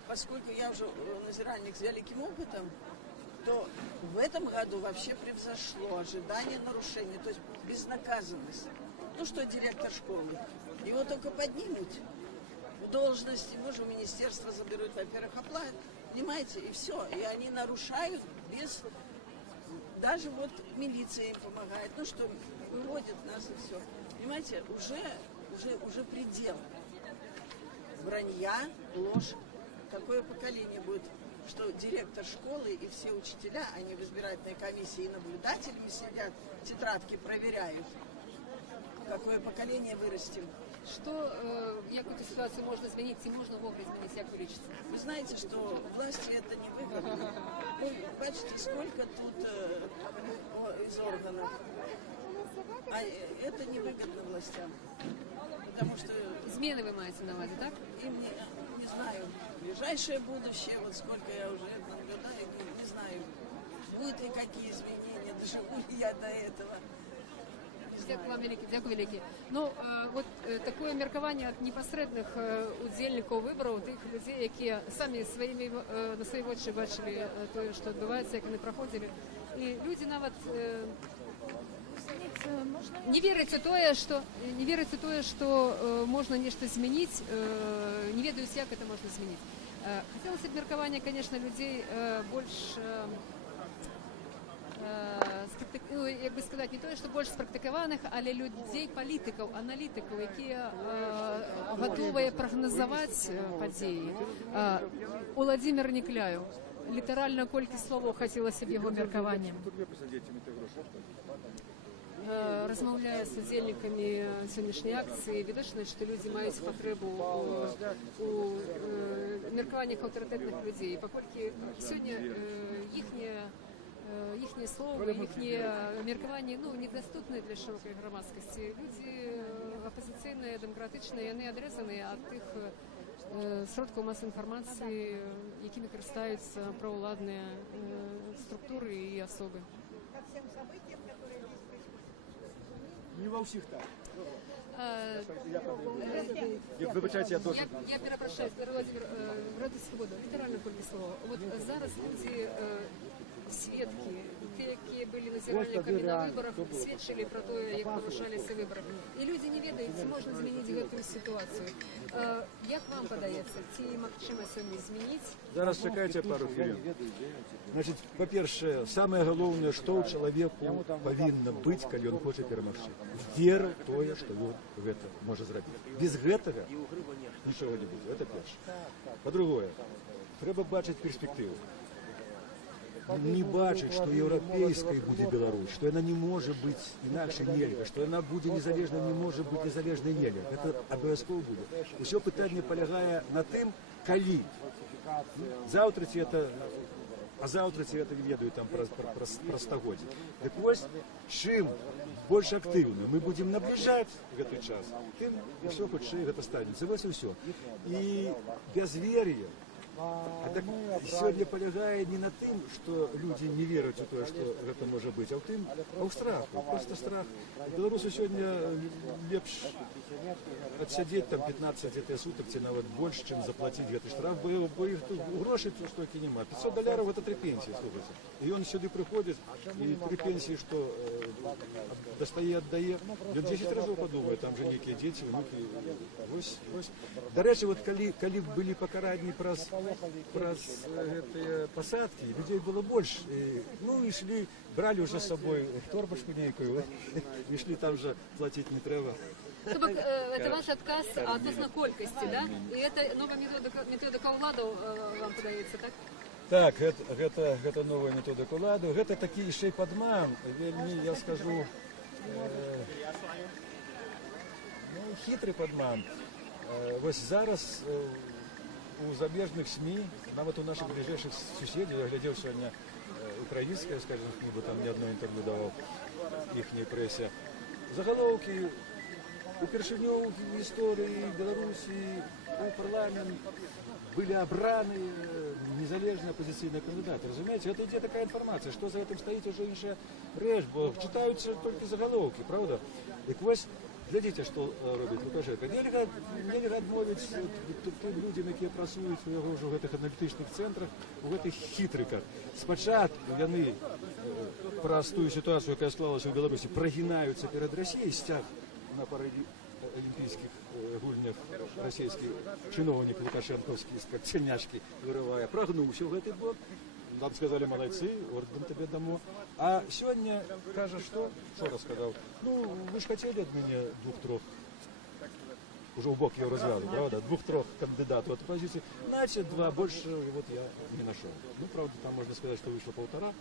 Поскольку я уже назиральник с великим опытом, то в этом году вообще превзошло ожидание нарушений, то есть безнаказанность. Ну что директор школы? Его только поднимут в должность, его же в министерство заберут, во-первых, оплатят, понимаете, и все. И они нарушают без... Даже вот милиция им помогает. Ну что, выводят нас и все. Понимаете, уже предел. Вранья, ложь. Какое поколение будет, что директор школы и все учителя, они в избирательной комиссии и наблюдателями сидят, тетрадки проверяют. Какое поколение вырастим. Что, як эту ситуацию можно изменить, и можно вовремя изменить, як вы лечите? Вы знаете, что власти это не выгодно. Ну, бачите, сколько тут из органов. А это не выгодно властям. Потому что... Измены вы маете на увазі, так? Им не знаю. Ближайшее будущее, вот сколько я уже наблюдаю, не знаю, будут ли какие изменения, доживу ли я до этого. Дякую вам велике, дякую велике. Ну, от таке міркування непосередних удільників виборів, тих людей, які самі на свої очі бачили те, що відбувається, як вони проходили. І люди навіть не вірять у те, що можна нечто змінити, не ведають, як це можна змінити. Хотілося б міркування, звісно, людей більш... як би сказати, не то, що більш спрактикованих, але людей, політиків, аналітиків, які готові прогнозувати події. Володимир Некляєв. Літерально кілька слов хотілося б його міркування. Розмовляю з удільниками сьогоднішньої акції, відочно, що люди мають потребу у міркуваннях авторитетних людей. Поскольку сьогодні їхнє слово, їхнє міркування недоступне для широкої громадськості. Люди опозиційні, демократичні, вони відрізані від тих сродків масової інформації, якими користуються провладні структури і особи. Не во всіх так. Вибачайте, я теж. Я перепрошую, Володимир, вроде свобода, літерально кілька слов. От зараз люди, свідки тыя, якія былі назіральнікамі на выбарах, сведчылі пра тое, як парушаліся выбары. І людзі не ведаюць, ці можна змяніць гэтую сітуацыю. Як вам падаецца, ці магчыма сёння змяніць? Зараз чакайце пару хвілін. Значит, па-першае, самае галоўнае, што ў чалавеку павінна быць, калі ён хоча перамагчы. Вера ў тое, што ён гэта можа зрабіць. Без гэтага нічога не будзе. Гэта першае. Па-другое, трэба бачыць перспектыву. Не бачыць, што еўрапейскай будзе Беларусь, што яна не можа быць інакш нельга, што яна будзе незалежна, не можа быць незалежнай нельга. Гэта абавязкова будзе. Усё пытанне палягае на тым, калі. Заўтра ці это, а заўтра ці это не ведаю там пра стагоддзе. Дык вось, чым больш актыўна мы будзем набліжаць гэты час, тым усё хутчэй гэта станецца. Вось і ўсё. І бязвер'е. А так сегодня полягае не на тым, што людзі не вераць у тое, што гэта можа быць, а ў тым, а ў страху, просто страх. Беларусу сёння лепш адсядзець там 15 сутак ці нават больш, чым заплаціць гэты штраф, бо іх тут грошай тут столькі няма. $500 гэта 3 пенсіі, слухайце. І ён сюды прыходзіць, і 3 пенсіі, што дастае, аддае, ён 10 разоў падумае, там жа нейкія дзеці, внукі. Вось. Дарэчы, вот калі былі пакаранні праз гэтыя пасадкі, людзей было больш. Ну, ішлі, бралі ўжо з сабой торбачку нейкую, ішлі там жа плаціць не трэба. То бок, это ваш адказ адносна колькасці, да? І это новая методика ўладаў, вам падаецца, так? Так, гэта новая методика ўладаў. Гэта такі яшчэ падман, вельмі, я скажу, хітры падман. Вось зараз у замежных СМИ, нават у наших ближайших суседей, я глядел сегодня украинское, скажем, бо там ни одно интервью давал ихней прессе, заголовки упершыню в истории Беларуси у парламент были обраны незалежные оппозиционные кандидаты. Разумеете, это идет такая информация, что за этим стоит уже инша рэч, бо читаются только заголовки, правда? И вось глядзіце, што робіць Лукашенко. Нельга адмовіць тым людзям, якія працуюць у яго ўжо гэтых аналітычных цэнтрах, у гэтых хітрыках. Спачатку яны праз тую сітуацыю, якая склалася ў Беларусі, прагінаюцца перад Расіяй, сцяг на паралімпійскіх гульнях расійскі чыноўнік лукашэнкаўскі з-пад цяльняшкі вырывае, прагнуўся ў гэты бок. Нам сказали, молодцы, орден тебе дамо. А сегодня кажа, что рассказал? Ну, вы же хотели от меня 2-3, уже в бок его развязал, правда? 2-3 кандидатов от оппозиции. Значит, 2, больше вот я не нашел. Ну, правда, там можно сказать, что вышло 1,5,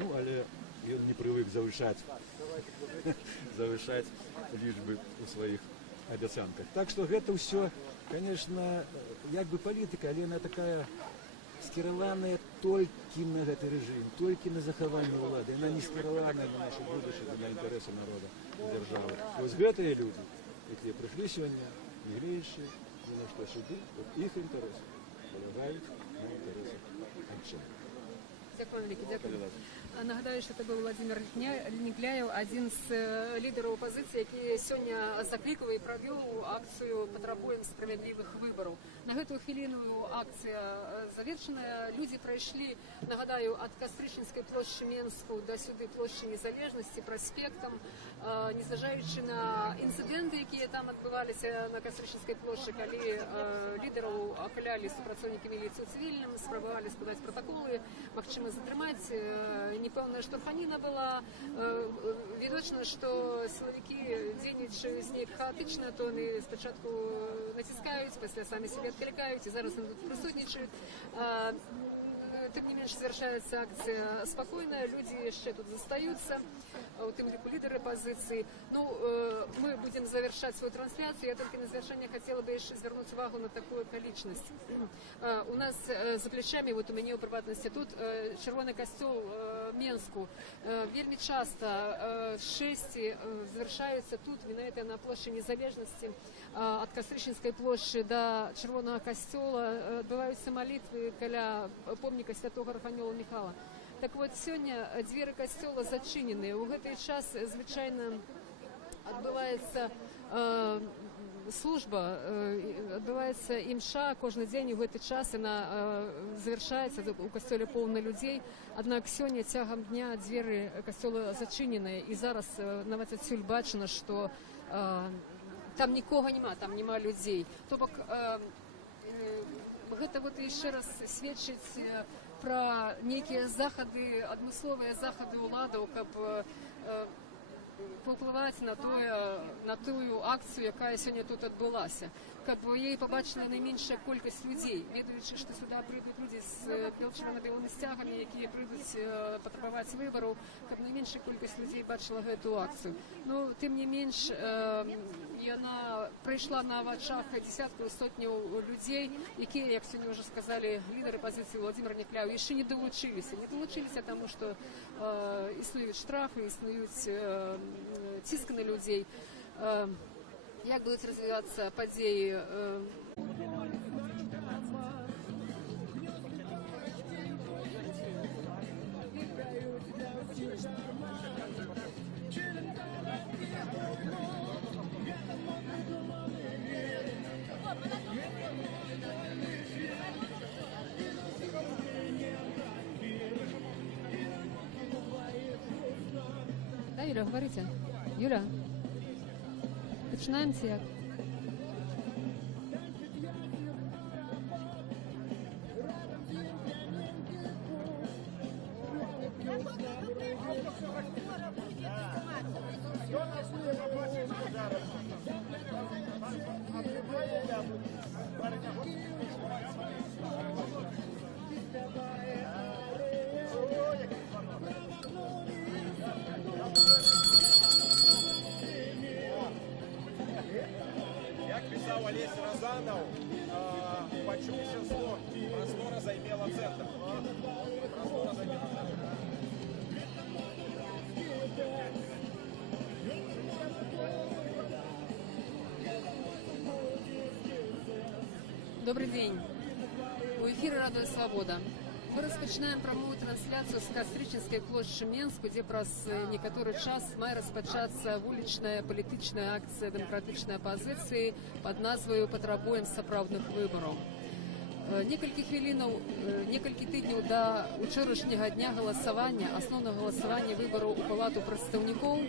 ну, але он не привык завышать лічбы у своих обяцанках. Так что это все, конечно, як бы политика, але она такая скіраваная толькі на гэты рэжым, толькі на захаванне ўлады. Яна не скіраваная на нашу будучыню, на інтарэсы народа, дзяржавы. Вось гэтыя людзі, якія прыйшлі сёння, не гледзячы ні на што сюды, іх інтарэсы палягаюць на інтарэсах анчан. Дякую, вялікі, дякую. Нагадаю, що це був Владимир Негляєв, один з лідерів опозиції, який сьогодні закликав і провів акцію «Потребуємо справедливих виборів». На гэтую хвилину акция завершена. Люди пройшли, нагадаю, от Кастричинской площади Менску до сюди площади Незалежності, проспектом, незважаючи на інциденти, які там відбувалися на Кастричинской площади, коли лідерів опиляли супрацовники міліції цивільним, спробували складати протоколи, магчыма затрымаць, непэўная штурханіна была, відочна, што сілавікі дзейнічаюць неяк хаатычна, то яны спачатку націскаюць, пасля самі себе адклікаюць, і зараз яны тут прысутнічаюць. Тым не менш, завершается акция спокойная, люди еще тут застаются, у тем лику лидеры позиции. Ну, мы будем завершать свою трансляцию. Я только на завершение хотела бы еще звернуть увагу на такую околичность. У нас за плечами, вот у меня у приватности тут, Червоный костел Менску. Вельми часто шести завершаются тут, винаете на площади Незалежности, от Кастричинской площади до Червоного костела. Отбываются молитвы каля помника святого Архангела Михала. Так вот, сегодня двери костела зачинены. У гэты час, звычайно, отбывается служба, адбываецца імша кожны дзень у гэты час, яна завяршаецца, у касцёле поўна людзей, аднак сёння цягам дня дзверы касцёла зачыненыя, і зараз нават адсюль бачна, што там нікога няма, там няма людзей. То бок гэта вот яшчэ раз сведчыць пра нейкія захады, адмысловыя захады ўладаў, каб паўплываць на тую акцыю, якая сёння тут адбылася, каб яе пабачыла найменшая колькасць людзей, ведаючы, што сюда прыйдуць людзі з чырвона-белымі сцягамі, якія прыйдуць патрабаваць выбараў, каб найменшая колькасць людзей бачыла гэту акцыю. Ну, тым не менш, яна прайшла на вачах дзесяткаў, сотняў людзей, якія, як сёння ўжо сказалі лідары пазіцыі Владзімір Някляў, яшчэ не далучыліся. Не далучыліся, таму што існуюць штрафы, існуюць ціск на людзей. Як будуць развівацца падзеі? Да, Юля, говорите. Юля, починаем як? Олесь Розанов, почуўся слог, прастора займела цэнтр. Прастора займела цэнтр. Добрый день. У эфира «Радио Свобода». Мы распачинаем прамую трансляцию с Кастрычынскай плошчы Менску, дзе праз некаторы час мае распачацца вулічная палітычная акцыя дэмакратычнай апазіцыі пад назваю «Патрабуем сапраўдных выбараў». Некалькі тыдняў да учорашняга дня галасавання, асноўнага галасавання выбараў у палату прадстаўнікоў,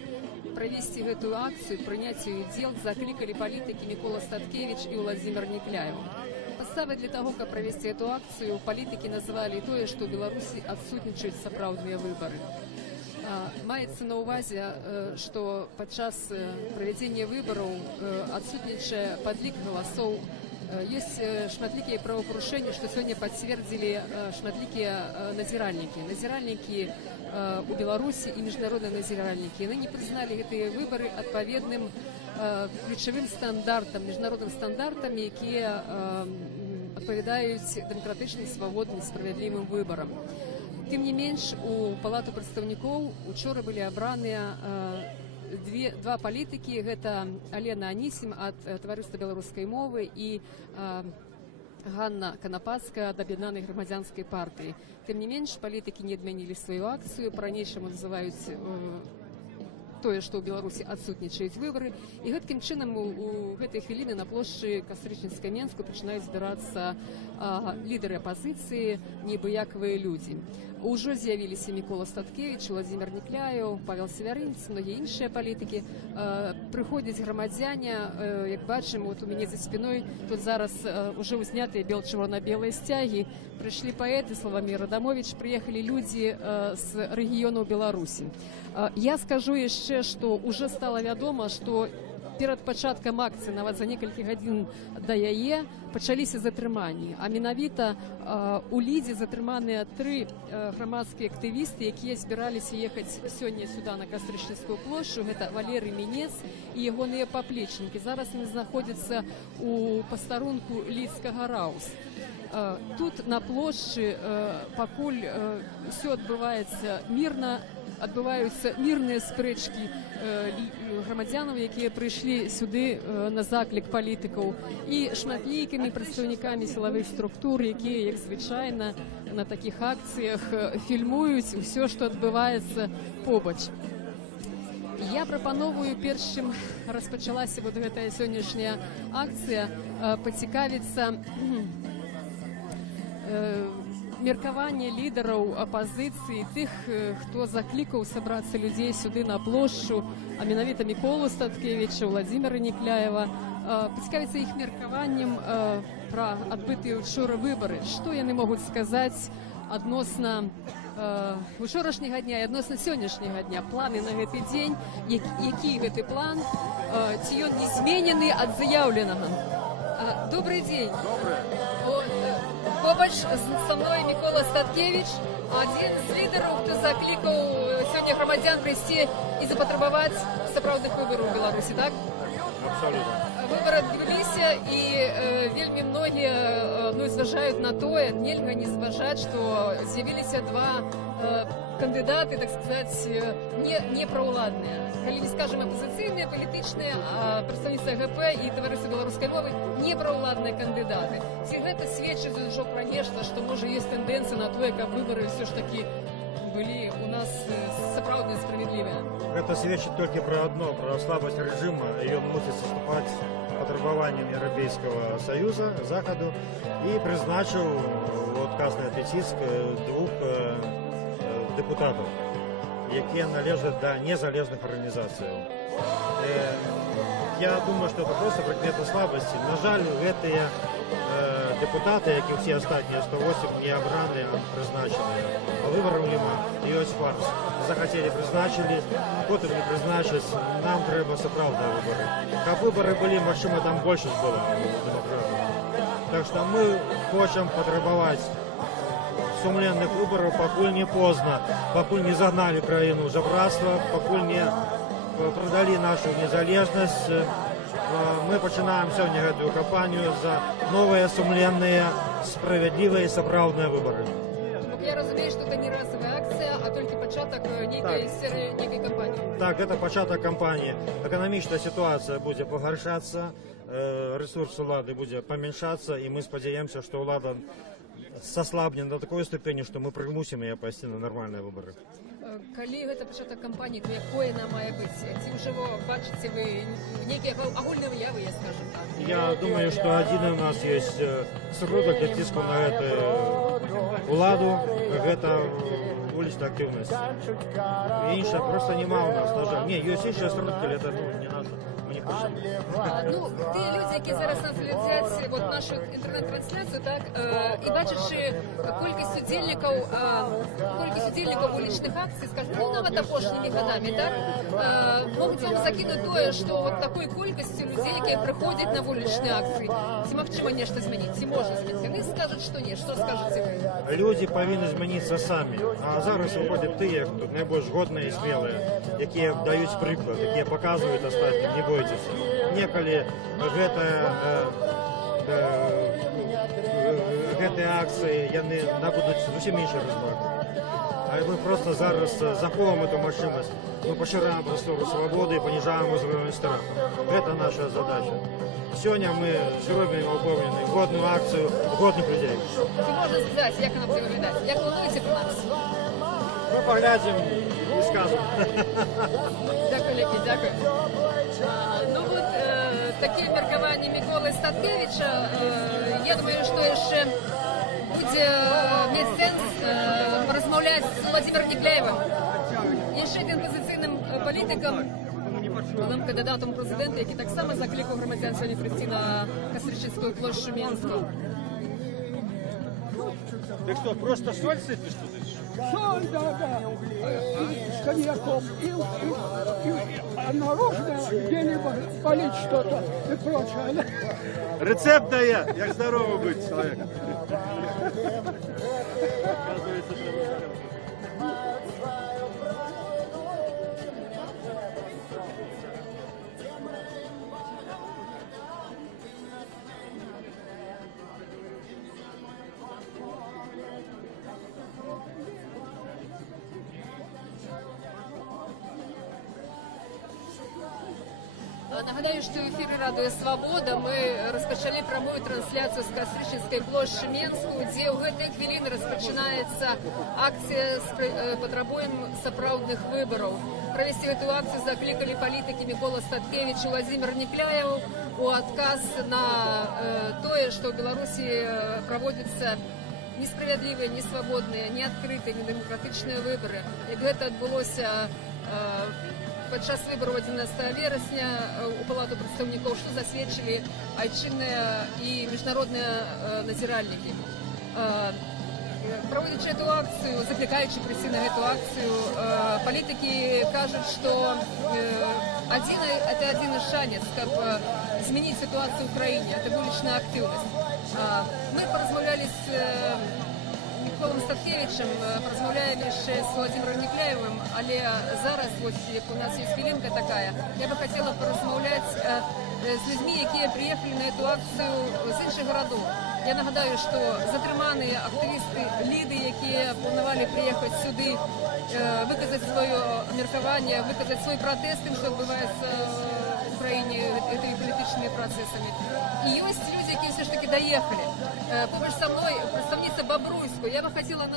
правесці гэтую акцыю, прыняць яе удзел заклікалі палітыкі Мікола Статкевіч і Владзімір Някляў. Подставой для того, как провести эту акцию, политики называли то, что в Беларуси отсутничают сапраўдныя выборы. Маецца на увазе, что падчас проведения выборов отсутничае подлік голосов. Есть шматлікія правопарушэнні, што сёння пацвердзілі шматлікія назіральнікі. Назіральнікі у Беларусі і міжнародныя назіральнікі. Яны не прызналі гэтыя выбары адпаведным ключавым стандартам, міжнародным стандартам, якія адпавядаюць дэмакратычным, свабодным, справядлівым выбарам. Тым не менш, у палату прадстаўнікоў учора былі абраныя два палітыкі. Гэта Алена Анісім ад таварыства беларускай мовы і Ганна Канапацкая ад аб'яднанай грамадзянскай партыі. Тым не менш, палітыкі не адмянілі сваю акцыю, па-ранейшаму называюць тое, што ў Беларусі адсутнічаюць выбары. І гэткім чынам у гэтай хвіліны на плошчы Кастрычынскай Менску пачынаюць збірацца лідары апазіцыі, небыякавыя людзі. Ужо з'явіліся Мікола Статкевіч, Владзімір Някляў, Павел Севярынец, многія іншыя палітыкі. Прыходзяць грамадзяне, як бачым, вот у мяне за спиной тут зараз уже узнятыя чырвона-белыя сцягі. Прыйшлі паэты Славамір Адамович, прыехалі людзі з рэгіёнаў Беларусі. Я скажу яшчэ, што уже стала вядома, што перад пачаткам акцыі, нават за некалькі гадзін да яе, пачаліся затрыманні. А менавіта у Лідзе затрыманыя 3 грамадскія актывісты, якія збіраліся ехаць сёння сюда на Кастрычынскую плошчу. Гэта Валерый Мінец і ягоныя паплечнікі. Зараз яны знаходзяцца у пастарунку лідскага Раус. Тут на плошчы пакуль ўсё адбываецца мірна, адбываюцца мірныя спрэчкі грамадзянаў, якія прыйшлі сюды на заклік палітыкаў, і шматлікімі прадстаўнікамі сілавых структур, якія, як звычайна, на такіх акцыях фільмуюць усё, што адбываецца побач. Я прапановую, перш чым распачалася вот гэтая сённяшняя акцыя, пацікавіцца меркаванне лідараў апазіцыі, тых, хто заклікаў сабрацца людзей сюды на плошчу, а менавіта Міколу Статкевіча, Владзіміра Нікляева, пацікавіцца іх меркаваннем пра адбытыя учора выбары. Што яны могуць сказаць адносна учорашняга дня і адносна сённяшняга дня, планы на гэты дзень, які гэты план, ці ён не зменены ад заяўленага. Добрый дзень. Побач со мной Мікола Статкевич, адзін з лідараў, хто заклікаў сёння грамадзян прыйсці і запатрабаваць сапраўдных выбараў у Беларусі, так? Абсолютно. Выборы адбыліся, і вельмі многія зважаюць на тое, нельга не зважаць, што з'явіліся два кандыдаты, так сказаць, непраўладныя. Калі не скажем апозіцыйныя, палітычныя, прадстаўніцтва ГП і таварыства беларускай мовы непраўладныя кандыдаты. Ці гэта сведчыць ужо пра нешта, што можа ёсць тэндэнцыя на тое, каб выбары ўсё ж такі были у нас сапраўдныя справедливыя? Это сведчит только про одно, про слабость режима, и он мусит соступать потребованиям Европейского Союза, Заходу, и призначил отказный тиск двух депутатов, які належат до незалежных организаций. Я думаю, что это просто прикмета слабости. На жаль, гэтые депутаты, як і всі остальні 108, не обраны, а призначены. А выборов нема, ёсць фарс. Захотели, призначили, потом не призначить. Нам треба сапраўдныя выборы. Каб выборы были, магчыма, там большасць была демократов. Так что мы хочем потребовать сумленных выборов, покуль не поздно, покуль не загнали краіну жабрацтва, покуль не продали нашу незалежность. Мы начинаем сегодня эту кампанию за новые, сумленные, справедливые и сапраўдныя выборы. Я разумею, что это не разовая акция, а только початок некой кампании. Так, это початок кампании. Экономическая ситуация будет погоршаться, ресурс улады будет поменьшаться, и мы сподеемся, что улада сослабнет до такой ступени, что мы примусим ее пойти на нормальные выборы. Калі гэта пачатак кампаніі, то якое она мае быць? Ці ўжо бачыце вы некія агульныя выявы, я скажем так? Я думаю, что один у нас есть сродак для ціску на эту уладу, это уличная активность. И іншая просто нема у нас, на жаль. Не, есть іншая сродки, это не наша. Ну, тыя людзі, які зараз нас глядзяць вот нашу інтэрнэт-трансляцыю, так, і бачачы колькасць удзельнікаў улічных акцый, скажем, ну, нават апошнімі гадамі, так, могуць вам закінуць тое, што вот такой колькасцю людзей, якія прыходзяць на вулічныя акцыі, ці магчыма нешта змяніць, ці можна змяніць? Яны скажуць, што не, што скажаце вы? Люди павінны змяніцца самі, а зараз выходзяць тыя, хто найбольш годныя і смелыя, якія даюць прыклад, якія паказваюць астатнім, не бойтесь. Некалі гэтыя акцыі яны набудуць зусім іншы размах. А мы просто зараз заховаем эту магчымасць. Мы пашыраем прастору свабоды і паніжаем узровень страху. Это наша задача. Сёння мы зробім упэўнены годную акцыю годных людзей. Ці можна сказаць, як нам выглядаць? Як плануеце пра нас? Мы паглядзім і скажам. Дякую, Лекі, дякую. Ну вот, такие меркаванні Міколы Статкевича, я думаю, што яшчэ будзе мець сэнс размаўляць з Владзімірам Нікляевым, яшчэ адзін пазіцыйным палітыкам, былым кандыдатам прэзідэнта, які таксама заклікаў грамадзян сёння прыйсці на Кастрычніцкую плошчу Менскую. Ты что, просто соль сыпешь тут? Соль, да. С коньяком. А наружно где-либо полить что-то и прочее. Рецепт дає, як здорово бути чоловік. Нагадаю, што ў эфіры радыё «Свабода» мы распачалі прамую трансляцыю з Кастрычніцкай плошчы Менску, дзе ў гэтыя хвіліны распачынаецца акцыя «Патрабуем сапраўдных выбараў». правесці гэтую акцыю заклікалі палітыкі Мікола Статкевіч і Владзімір Нікляеў у адказ на тое, што ў Беларусі праводзяцца несправядлівыя, несвабодныя, неадкрытыя, недэмакратычныя выбары. Як гэта адбылося падчас выбараў 11 верасня у Палату прадстаўнікоў, што засведчылі айчынныя і міжнародныя назіральнікі. Проводячи эту акцию, закликаючи прийти на эту акцию, политики кажут, что это один из шанец, как изменить ситуацию в Украине, это вуличная активность. Мы поразмовляли с Миколом Статкевичем, поразмовляли ще з Владимиром Нікляєвим, але зараз, ось як у нас є хвилинка така, я би хотіла порозмовляти з людьми, які приїхали на цю акцію з інших городів. Я нагадаю, що затримані активісти Ліди, які планували приїхати сюди, виказати своє міркування, виказати свій протест тим, що відбувається в Україні цими політичними процесами. І є люди, які все ж таки доїхали. Поруч со мною представниця Бобруйської. Я бы хотела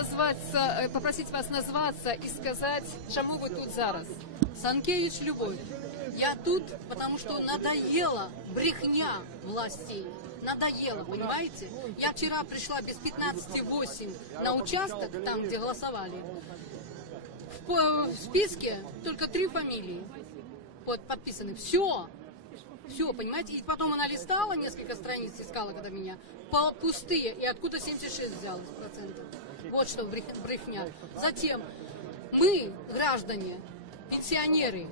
попросить вас назваться и сказать, чему вы тут зараз. Санкевич Любовь. Я тут, потому что надоела брехня властей. Надоело, понимаете? Я вчера пришла без 15:08 на участок, там, где голосовали. В списке только 3 фамилии подписаны. Все, понимаете? И потом она листала, несколько страниц искала, когда меня, пустые. И откуда 76 взялось процентов? Вот что брехня. Затем мы, граждане, пенсионеры,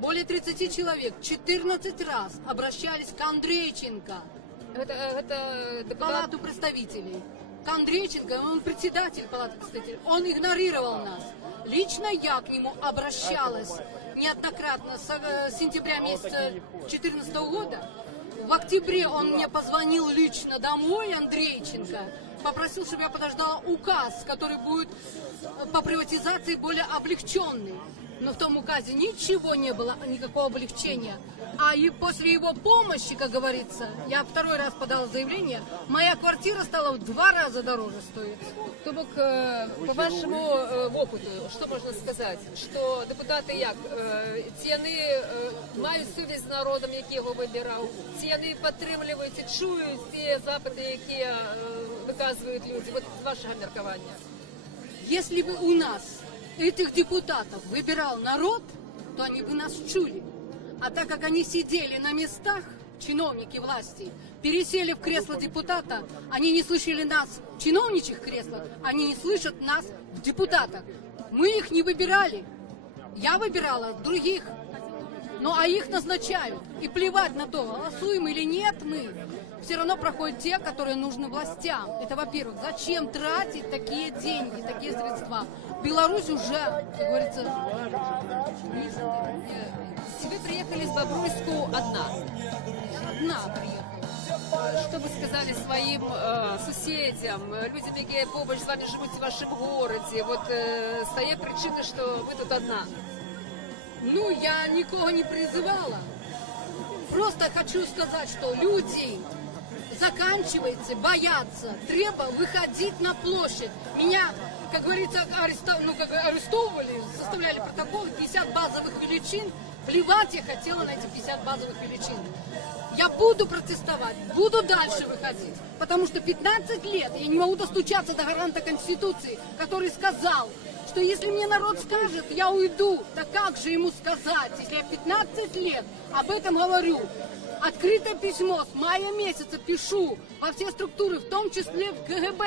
более 30 человек, 14 раз обращались к Андрейченко, Палату представителей. К Андрейченко, он председатель Палаты представителей, он игнорировал нас. Лично я к нему обращалась неоднократно с сентября месяца 2014 года. В октябре он мне позвонил лично домой, Андрейченко, попросил, чтобы я подождала указ, который будет по приватизации более облегченный. Но в том указе ничего не было, никакого облегчения. А и после его помощи, как говорится, я 2-й раз подала заявление, моя квартира стала в 2 раза дороже стоить. То бок, по вашему опыту, что можно сказать? Что депутаты як? Ці яны мають сувязь з народом, який його вибирав? Ці яны підтримують і чують ті запити, які виказують люди? Вот вашего меркования. Если бы у нас этих депутатов выбирал народ, то они бы нас чули. А так как они сидели на местах, чиновники власти, пересели в кресло депутата, они не слышали нас в чиновничьих креслах, они не слышат нас в депутатах. Мы их не выбирали. Я выбирала других. Ну а их назначают. И плевать на то, голосуем или нет мы. Все равно проходят те, которые нужны властям. Это во-первых. Зачем тратить такие деньги, такие средства? Беларусь уже, как говорится... Вы приехали с Бобруйску одна? Одна приехала. Что вы сказали своим соседям, людям, которые побач с вами живут в вашем городе? Вот с той причины, что вы тут одна. Ну, я никого не призывала. Просто хочу сказать, что люди, заканчивайте бояться, треба выходить на площадь. Меня, как говорится, арестовывали, составляли протокол, 50 базовых величин. Плевать я хотела на эти 50 базовых величин. Я буду протестовать, буду дальше выходить. Потому что 15 лет я не могу достучаться до гаранта Конституции, который сказал, что если мне народ скажет, я уйду. Так как же ему сказать, если я 15 лет об этом говорю? Открытое письмо с мая месяца пишу во все структуры, в том числе в КГБ.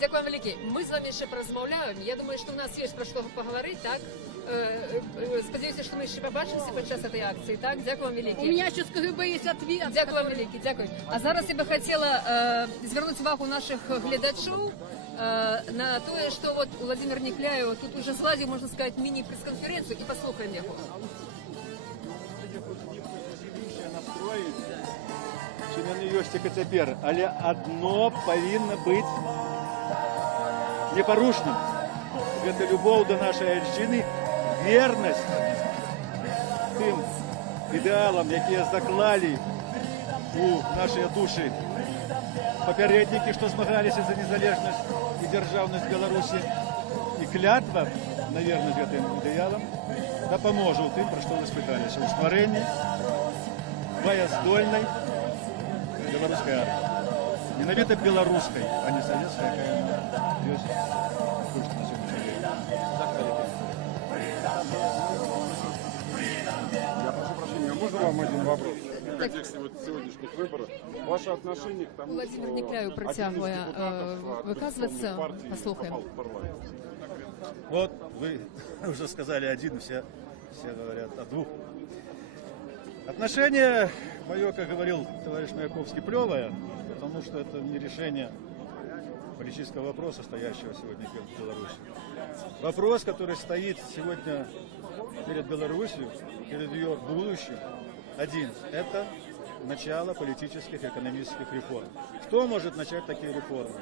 Дякую вам велике. Ми з вами ще порозмовляємо. Я думаю, що у нас є про що поговорити, так? Сподіваюся, що ми ще побачимося під час цієї акції, так? Дякую вам велике. У мене ще з КГБ є відповідь. Дякую вам велике, дякую. А зараз я би хотіла звернути увагу наших глядачів на то, що от Владимир Нікляєв тут уже зладив, можна сказати, міні-прес-конференцію, і послухаємо його. Чи не ёсць тільки цяпер, але одно павінна быць непарушным. Гэта любоў да нашай айчыны, вернасць тым ідэалам, якія заклалі у нашыя душы папярэднікі, што змагаліся за незалежнасць і дзяржаўнасць Беларусі, і клятва на вернасць гэтым ідэалам дапаможа ў тым, пра што вы спыталіся, у стварэнні баяздольнай беларускай арміі. Менавіта беларускай, а не савецкай, якая ёсць на сённяшні дзень. Я прошу прощения, а можно вам один вопрос? В контексте вот сегодняшних выборов. Ваше отношение к тому, Владимир что Некляю один из працягвае депутатов выказвацца. оппозиционной партии Паслухаем. попал в парламент? Вот вы уже сказали один, все говорят о двух. Отношение мое, как говорил товарищ Маяковский, плевое, потому что это не решение политического вопроса, стоящего сегодня перед Беларусью. Вопрос, который стоит сегодня перед Беларусью, перед ее будущим, один – это начало политических и экономических реформ. Кто может начать такие реформы?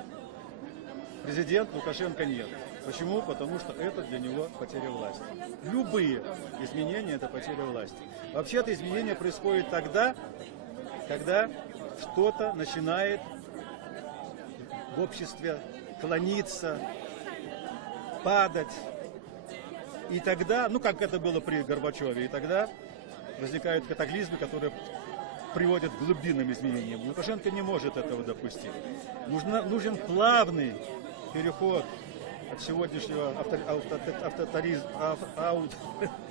Президент Лукашенко нет. Почему? Потому что это для него потеря власти. Любые изменения – это потеря власти. Вообще-то изменения происходят тогда, когда что-то начинает в обществе клониться, падать. И тогда, ну как это было при Горбачеве, и тогда возникают катаклизмы, которые приводят к глубинным изменениям. Лукашенко не может этого допустить. Нужен плавный переход от сегодняшнего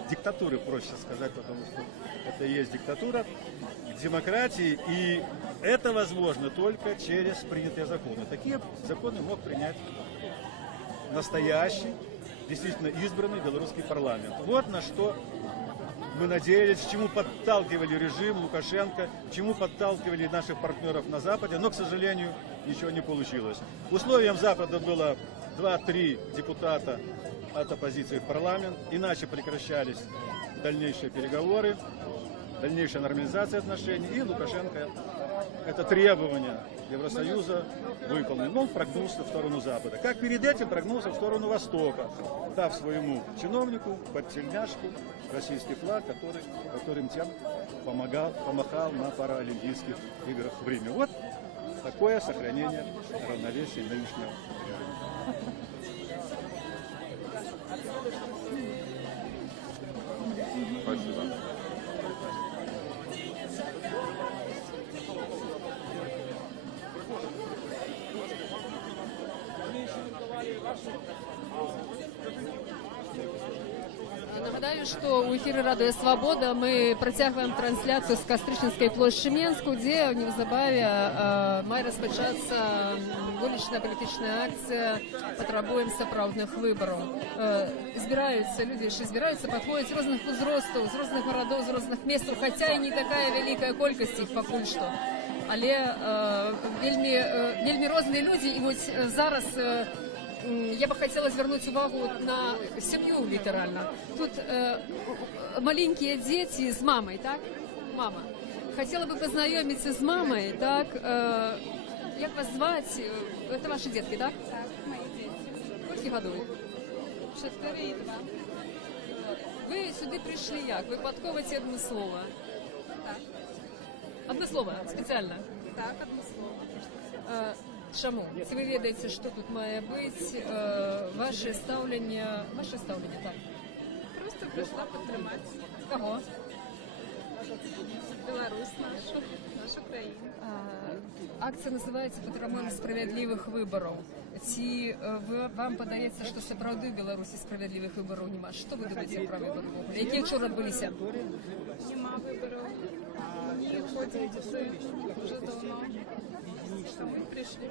диктатуры, проще сказать, потому что это и есть диктатура, к демократии, и это возможно только через принятые законы. Такие законы мог принять настоящий, действительно избранный белорусский парламент. Вот на что мы надеялись, к чему подталкивали режим Лукашенко, к чему подталкивали наших партнеров на Западе, но, к сожалению, ничего не получилось. Условием Запада было 2-3 депутата от оппозиции в парламент, иначе прекращались дальнейшие переговоры, дальнейшая нормализация отношений, и Лукашенко это требование Евросоюза выполнил. Но он прогнулся в сторону Запада. Как перед этим прогнулся в сторону Востока, дав своему чиновнику под тельняшку российский флаг, которым тем помахал на паралимпийских играх в Риме. Вот такое сохранение равновесия нынешнего режима. Спасибо. Нагадаю, що у ефірі Радіо Свобода ми працягваем трансляцію з Кастрычніцкай плошчы Менску, дзе неўзабаве мае распачацца вулічная палітычная акцыя «Патрабуем сапраўдных выбараў». Збіраюцца людзі, яшчэ збіраюцца, падходзяць розных узростаў, з розных гарадоў, з розных месцаў, хаця і не такая вялікая колькасць іх пакуль што. Але вельмі розныя людзі, і вось зараз я бы хотела звернуть увагу на семью литерально. Тут маленькие дети с мамой, так? Мама. Хотела бы познакомиться с мамой, так? Как вас звать? Это ваши детки, так? Так, мои дети. Сколько годов? 4 и 2. Вы сюда пришли як? Вы подковываете одно слово? Так. Одно слово, специально? Так, одно слово. Чаму? Ці ви ведаеце, што тут мае быць, ваше стаўленне, так? Просто пришла подтримать. Кого? Беларусь нашу країну. Акція називається «Патрабуем справедливих виборів». Ці вам падаецца, што сапраўды ў Беларусі справедливых выбораў няма? Што вы думаеце пра выборы? Якія ўчора адбыліся? Нема выборов. Не ходят уже давно. Мы пришли.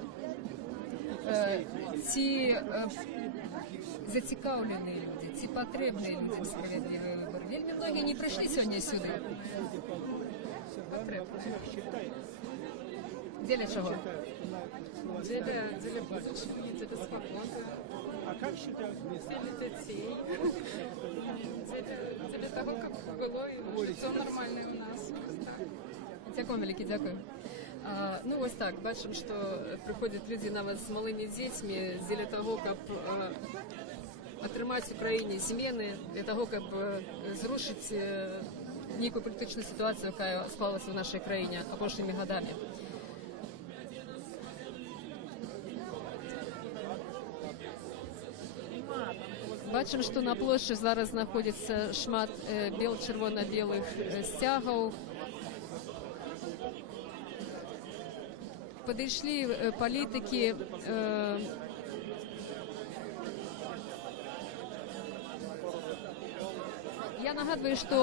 Ці зацікаўленыя людзі, ці патрэбныя людзям справядлівыя выборы? Вельмі многія не прыйшлі сёння сюды. Дзеля чаго? Дзеля будущего, дзеля свободы, дзеля детей, дзеля того, как было и жыццё нормальное у нас. Дзякуй, вялікі, дзякуй. Ну, вось так, бачым, што прыходзяць людзі нават з малымі дзецьмі дзеля таго, каб атрымаць у краіне змены, для таго, каб зрушыць нейкую палітычную сітуацыю, якая склалася ў нашай краіне апошнімі гадамі. Бачым, што на плошчы зараз знаходзіцца шмат чырвона-белых сцягаў. Падышлі палітыкі Я нагадваю, што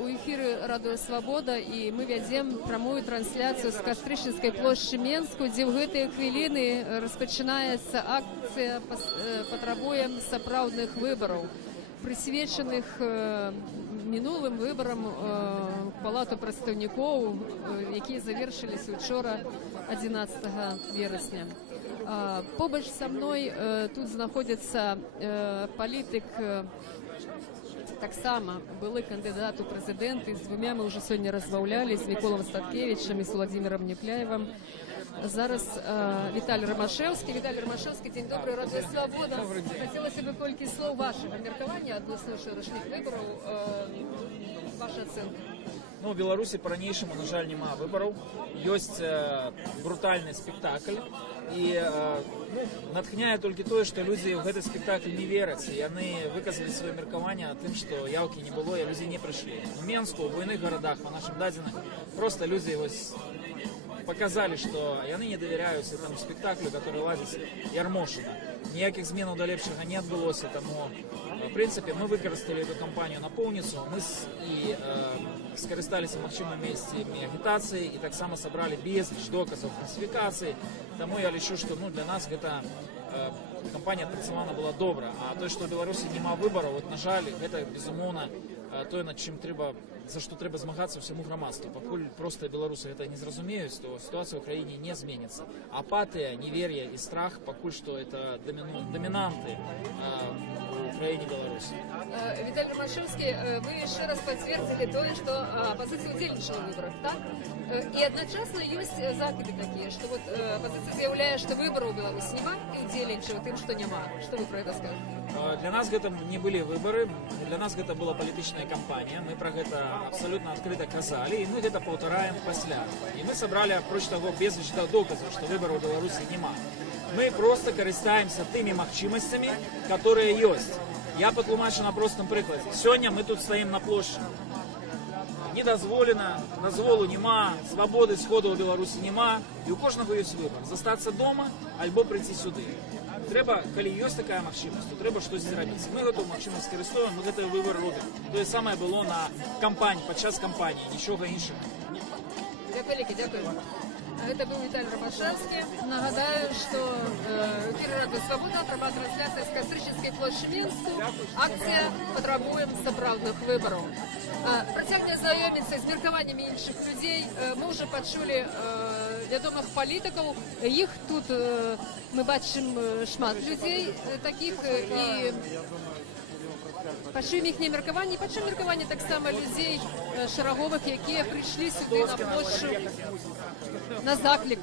у эфіры Радыё Свабода і мы вядзем прамую трансляцыю з Кастрычніцкай плошчы Менску, дзе ў гэтыя хвіліны распачынаецца акцыя «Патрабуем сапраўдных выбараў», прысвечаных мінулым выбарам Палату прадстаўнікоў, якія завершыліся учора 11 верасня. Побач са мной тут знаходзіцца палітык, таксама былы кандыдат у прэзідэнты, з двумя мы ўжо сёння размаўлялі, з Міколам Статкевічам і з Владзімірам Няпляевым. Зараз Віталій Ромашэўскі. Віталій Ромашэўскі, дзень добры, Радыё Свабода. Хацелася бы колькі слоў вашага меркавання адносна ўчорашніх выбараў, ваша ацэнка. Ну, у Беларусі по-ранейшаму, на жаль, няма выбараў. Ёсць брутальны спектакль. І натхняе толькі тое, што людзі ў гэты спектакль не вераць. Яны выказалі сваё меркаванне тым, што яўкі не было, і людзі не прыйшлі. У Менску, у буйных гарадах, па нашым дадзеных, проста людзі показали, что яны не доверяюць этому спектаклю, который ладзіць Ярмошина. Ніякіх зменаў да лепшага не адбылося, таму в принципе мы выкарысталі эту кампанію напоўніцу, мы скарысталіся магчымымі месцамі агітацыі і таксама сабралі безліч доказаў фальсіфікацыі. Таму я лічу, што для нас гэта кампанія адпрацавана была добра. А тое, што ў Беларусі няма выбараў, на жаль, гэта безумоўна тое, над чым трэба, за што трэба змагацца ўсяму грамадству. Пакуль проста беларусы гэта не зразумеюць, то сітуацыя ў краіне не зменіцца. Апатыя, невер'е і страх пакуль што это дамінанты у краіне Беларусі. Віталій Ромашэўскі, вы яшчэ раз пацвердзілі тое, што апазіцыя ўдзельнічала ў выбарах, так? І адначасна ёсць закиды такія, што апазіцыя з'яўляе, што выбараў у Беларусі няма і ўдзельнічае тым, што няма. Што вы пра гэта скажаце? Для нас гэта не былі выбары, для нас гэта была палітычная кампанія, мы пра гэта абсалютна адкрыта казалі, і мы гэта паўтараем пасля. І мы сабралі, апроч таго, безліч доказаў, што выбараў у Беларусі няма. Мы просто карыстаемся тымі магчымасцямі, которые ёсць. Я патлумачу на простым прыкладзе. Сёння мы тут стаім на плошчы. Не дазволена, дазволу няма, свабоды сходу ў Беларусі няма, і у кожнага ёсць выбар. Застацца дома альбо прыйти сюды. Трэба, калі ёсць такая магчымасць, то трэба штось зрабіць. Мы гэтую магчымасць скарыстаем, мы гэты выбар робім. Тое самае было на кампаніі, падчас кампаніі, нічога іншага. Дякую. Гэта быў Віталій Ромашэўскі. Нагадаю, што эфір Радыё Свабода, прямая трансляцыя з Кастрычніцкай плошчы Менску. Акцыя «Патрабуем сапраўдных выбараў». Працягне знаёміцца з меркаваннямі іншых людзей. Мы ўжо пачулі вядомых палітыкаў. Іх тут мы бачым шмат людзей такіх і пачуем іхнія меркаванні, пачуем меркаванні таксама людзей шараговых, якія прыйшлі сюды на плошчу на заклік.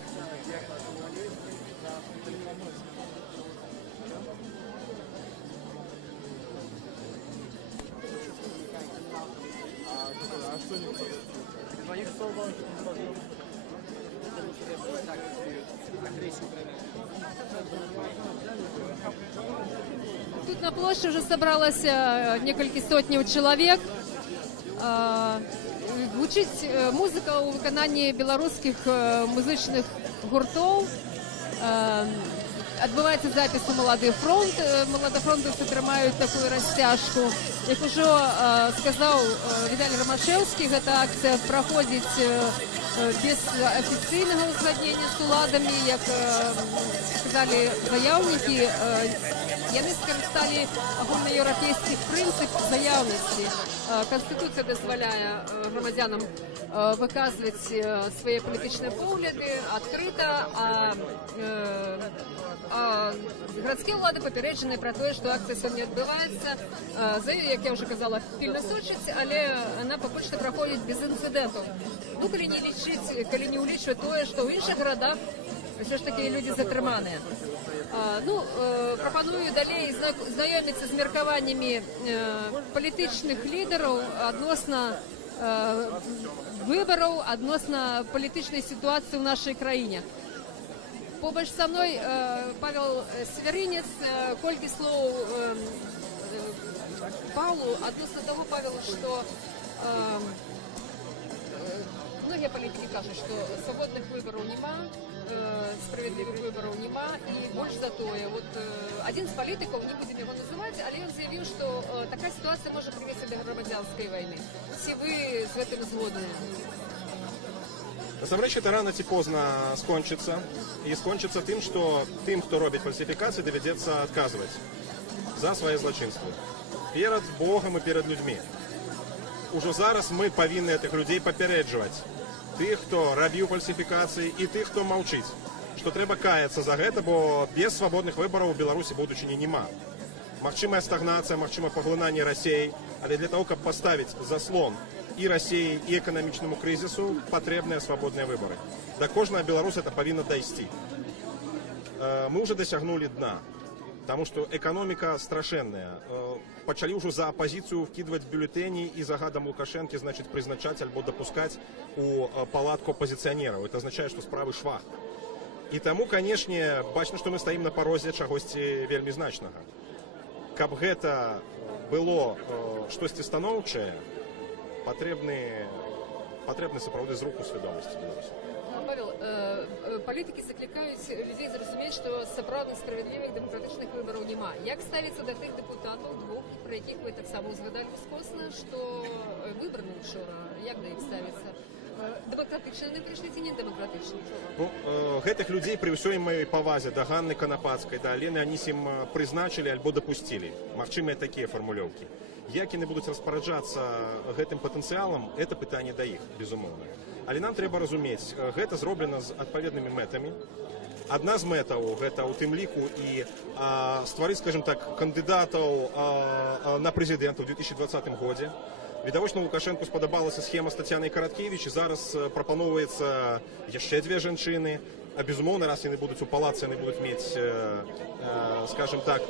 Тут на площади уже собралось некалькі сотняў чалавек. Гучыць музыка ў выкананні беларускіх музычных гуртоў. Адбываецца запіс у «Малады фронт». Маладафронтаўцы трымаюць такую расцяжку. Як ужо сказаў Віталій Ромашэўскі, гэта акцыя праходзіць без афіцыйнага ўзгаднення з уладамі, як сказалі заяўнікі. Яны скарысталі агульнаеўрапейскі прынцып заяўнасці. Канстытуцыя дазваляе грамадзянам выказваць свае палітычныя погляды адкрыта, а гарадскія ўлады папярэджаныя пра тое, што акцыя сёння адбываецца. За ёй, як я ўжо казала, пільна сочыць, але яна пакуль што праходзіць без інцыдэнтаў. Ну, калі не ўлічваць тое, што ў іншых гарадах ўсё ж такі людзі затрыманыя. Прапаную далей знаёміцца з меркаваннямі палітычных лідараў адносна выбараў, адносна палітычнай сітуацыі ў нашай краіне. Побач са мной Павел Свярынец. Колькі слоў Павлу адносно того, Павел, что многие политики кажут, что свободных выборов нема, справедливых выборов нема, и больше за то. Вот один з політиків, не будемо його називати, але він заявив, що така ситуація може привести до громадянської війни. Чи ви з цим згодні? Насамрэч, это рано ці поздно скончится. И скончится тем, что тем, кто робит фальсификации, доведется отказывать за свои злочинства. Перед Богом и перед людьми. Уже зараз мы повинны этих людей попередживать. Тых, хто робив фальсифікації, і тих, хто мовчить. Що треба каяться за гэта, бо без свободных выборов у Беларусі будучыні нема. Магчымая стагнацыя, магчыма паглынанне Расіі, але для того, каб поставить заслон и России, и экономичному кризису, потребны свободные выборы. До кожного белоруса это повинно дойти. Мы уже досягнули дна, потому что экономика страшенная. Почали уже за оппозицию вкидывать бюллетени и загадам Лукашенко, значит, призначать альбо допускать у палатку оппозиционеров. Это означает, что справы швах. И тому, конечно, бачно, что мы стоим на порозе чагосьці вельмі значнага. Каб гэта было штосьці станоўчае, потребны сапраўды зрух у свядомасці Беларусі. Павел, політики закликають людей зрозуміти, що справедливих, справедливих демократичних виборів нема. Як ставиться до тих депутатів двох, про яких ви так само згадали скосно, що вибрані вчора? Як до них ставиться? Демократично не прийшли ці, не демократично? Ну, гэтых людей при ўсёй моей павазе до Ганны Канапацкай, до Алены Анісім прызначылі альбо дапусцілі. Магчымыя такія фармулёўкі. Як яны будуць распараджацца гэтым патэнцыялам, это пытанне да іх, безумоўна. Але нам трэба разумець, гэта зроблена з адпаведнымі мэтамі. Адна з мэтаў гэта ў тым ліку і стварыць, скажем так, кандыдатаў на прэзідэнта ў 2020 годзе. Відавочна, Лукашенку спадабалася схема з Тацянай Караткевіч, і зараз прапаноўваецца яшчэ дзве жанчыны. А безумоўна, раз яны будуць у палацы, яны будуць мець, скажем так,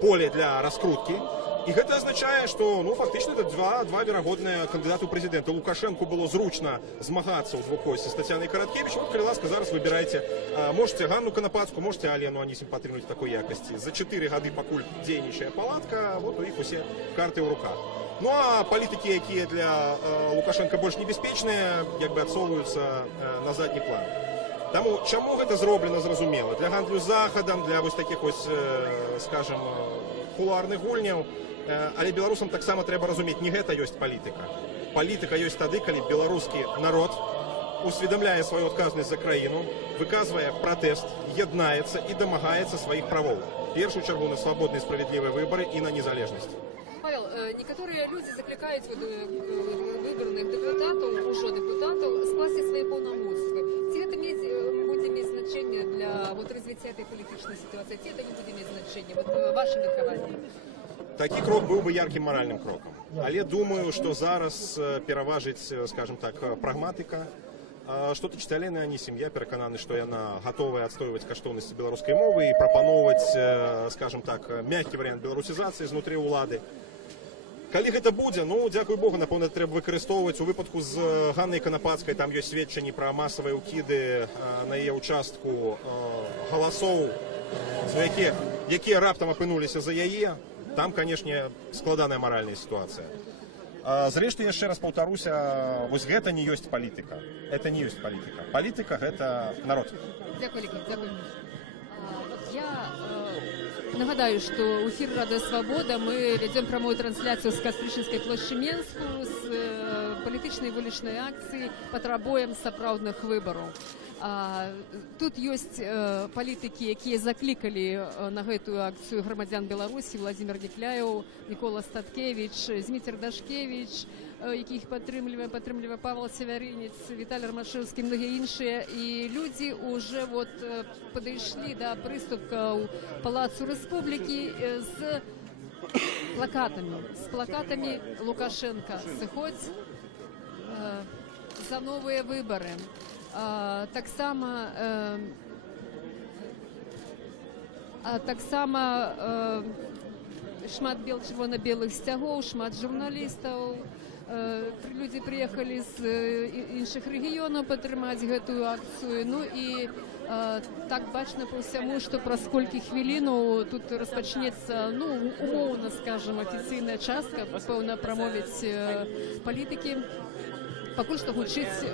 поле для раскруткі. І гэта азначае, што фактычна это два верагодныя кандыдаты ў прэзідэнта. Лукашенку было зручна змагацца ў двухосці з Тацянай Караткевіч. Вот, калі ласка, зараз выбірайце. Можете Ганну Канапацкую, можете Алену Анісім падтрымліваць такой якасці. За 4 гады, пакуль дзейнічае палатка, вот у іх усе карты ў руках. Ну а палітыкі, якія для Лукашенка больш небяспечныя, як бы адсоўваюцца на задні план. Таму чаму гэта зроблена, зразумела? Для гандлю захадам, для вось такіх вось, скажем, кулуарных гульняў. Але беларусам таксама трэба разумець, не гэта ёсць палітыка. Палітыка ёсць тады, калі беларускі народ усведамляе сваю адказнасць за краіну, выказвае пратэст, яднаецца і дамагаецца сваіх правоў. В першую чаргу на свабодныя справядлівыя выбары і на незалежнасць. Павел, некоторые люди закликают выбранных депутатов, уже депутатов, скласти свои полномочия. Это будет иметь значение для развития этой политической ситуации, это не будет иметь значения. Вот ваше меркование. Такі крок быў бы яркім маральным крокам. Але думаю, што зараз пераважыць, скажем так, прагматыка. Што тычыць Алены Анісім, я перакананы, што яна гатовая адстойваць каштоўнасці беларускай мовы і прапаноўваць, скажем так, мяккі варыянт беларусізацыі знутры ўлады. Калі гэта будзе, дзякуй Богу, напэўна, трэба выкарыстоўваць. У выпадку з Ганнай Канапацкай там ёсць сведчанні пра масавыя ўкіды на яе ўчастку галасоў, якія раптам апынуліся за яе. Там, конечно, складаная моральная ситуация. Зрэшты, яшчэ раз паўтаруся, вось гэта не ёсць палітыка. Это не ёсць палітыка. Палітыка – гэта народ. Дякую, дякую. Я нагадаю, что в эфир «Радио Свобода» мы ведем прямую трансляцию с Кастрычынскай площади Менску с політычнай вулічнай акцыі «Патрабуем сапраўдных выбараў». Тут ёсць палітыкі, якія заклікалі на гэтую акцыю грамадзян Беларусі: Владзімір Некляеў, Мікола Статкевіч, Зміцер Дашкевіч, які іх падтрымлівае Павел Севярынец, Віталій Ромашэўскі, многія іншыя. І людзі ўжо падышлі да прыступкаў Палацу Рэспублікі з плакатамі Лукашенка «Сыходзь за новыя выбары». Таксама шмат чырвона-белых сцягоў, шмат журналістаў. Людзі прыехалі з іншых рэгіёнаў падтрымаць гэтую акцыю. Ну і Так бачно по всьому, що про скільки хвилину тут розпочнеться, ну, умовно, скажем, офіційна частка, певно, промовить політики. Поки що гучить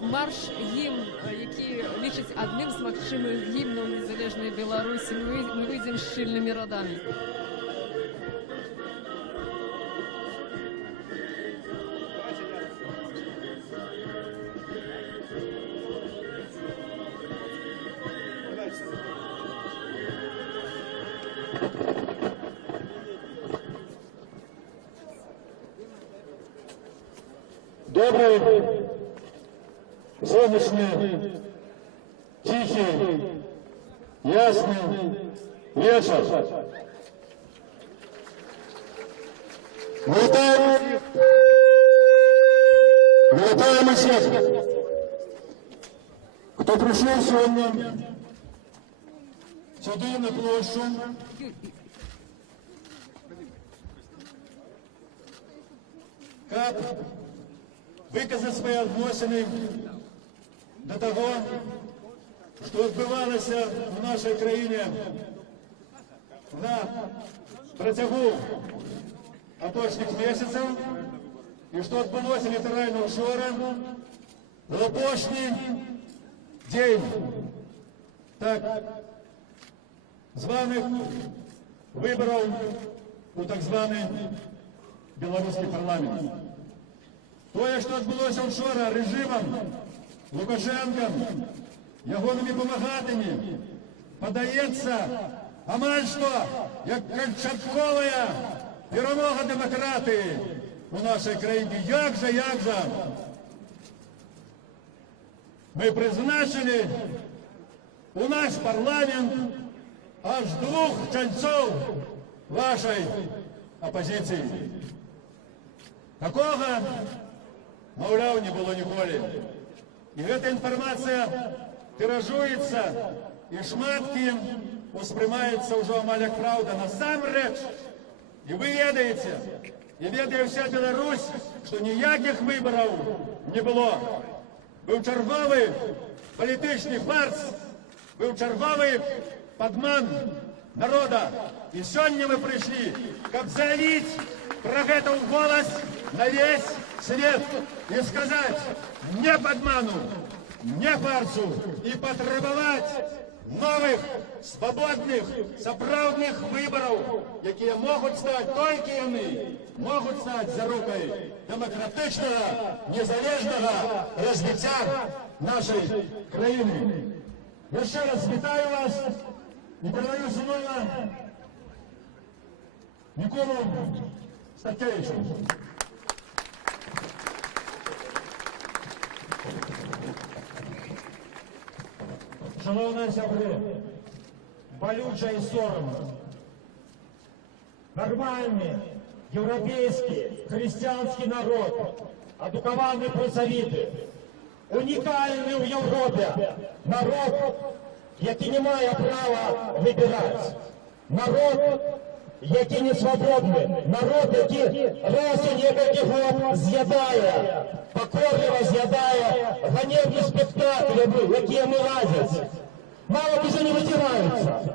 марш, гімн, який лічить одним з максимальних гімнів незалежної Білорусі. Ми вийдемо з щільними рядами. Добрый, солнечный, тихий, ясный вечер. Мы вітаємо всіх, хто прийшов сьогодні сюди на площу. Как виказати свої відносини до того, що відбувалося в нашій країні на протягу апошніх місяців, і що відбулося літерально вчора, в апошній день так званих виборів у так званий білоруський парламент. Тое, що відбулося вчора режимом Лукашенка, ягоними помагатими, подається амаль що, як кончаткова перемога демократії у нашій країні. Як же, ми призначили у наш парламент аж 2 членців вашої опозиції. Такого, мовляв, не было ніколи. І эта інформація тиражується і шматки усприймається уже амаль як правда. Насамрэч, і ви ведаєте, і ведає вся Білорусь, що ніяких виборів не було. Був черговий політичний фарс, був черговий подман народа. І сьогодні ми прийшли, щоб заявити про это в голос на весь свет и сказать не подману, не фарсу и потребовать новых, свободных, сапраўдных выборов, які могут стать, только яны, могут стать зарукой демократичного, незалежного развития нашей країни. Я ще раз вітаю вас і передаю слово Миколу Статкевичу. Шановні сябри, болюче і соромно. Нормальний, європейський, християнський народ, адуковані працовіти, унікальний в Європі народ, який не має права вибирати. Народ, який не свободний, народ, який раз у некілька років з'їдає, покорливо з'їдає ганебні спектаклі, які йому радять. Мало уже не вытираются.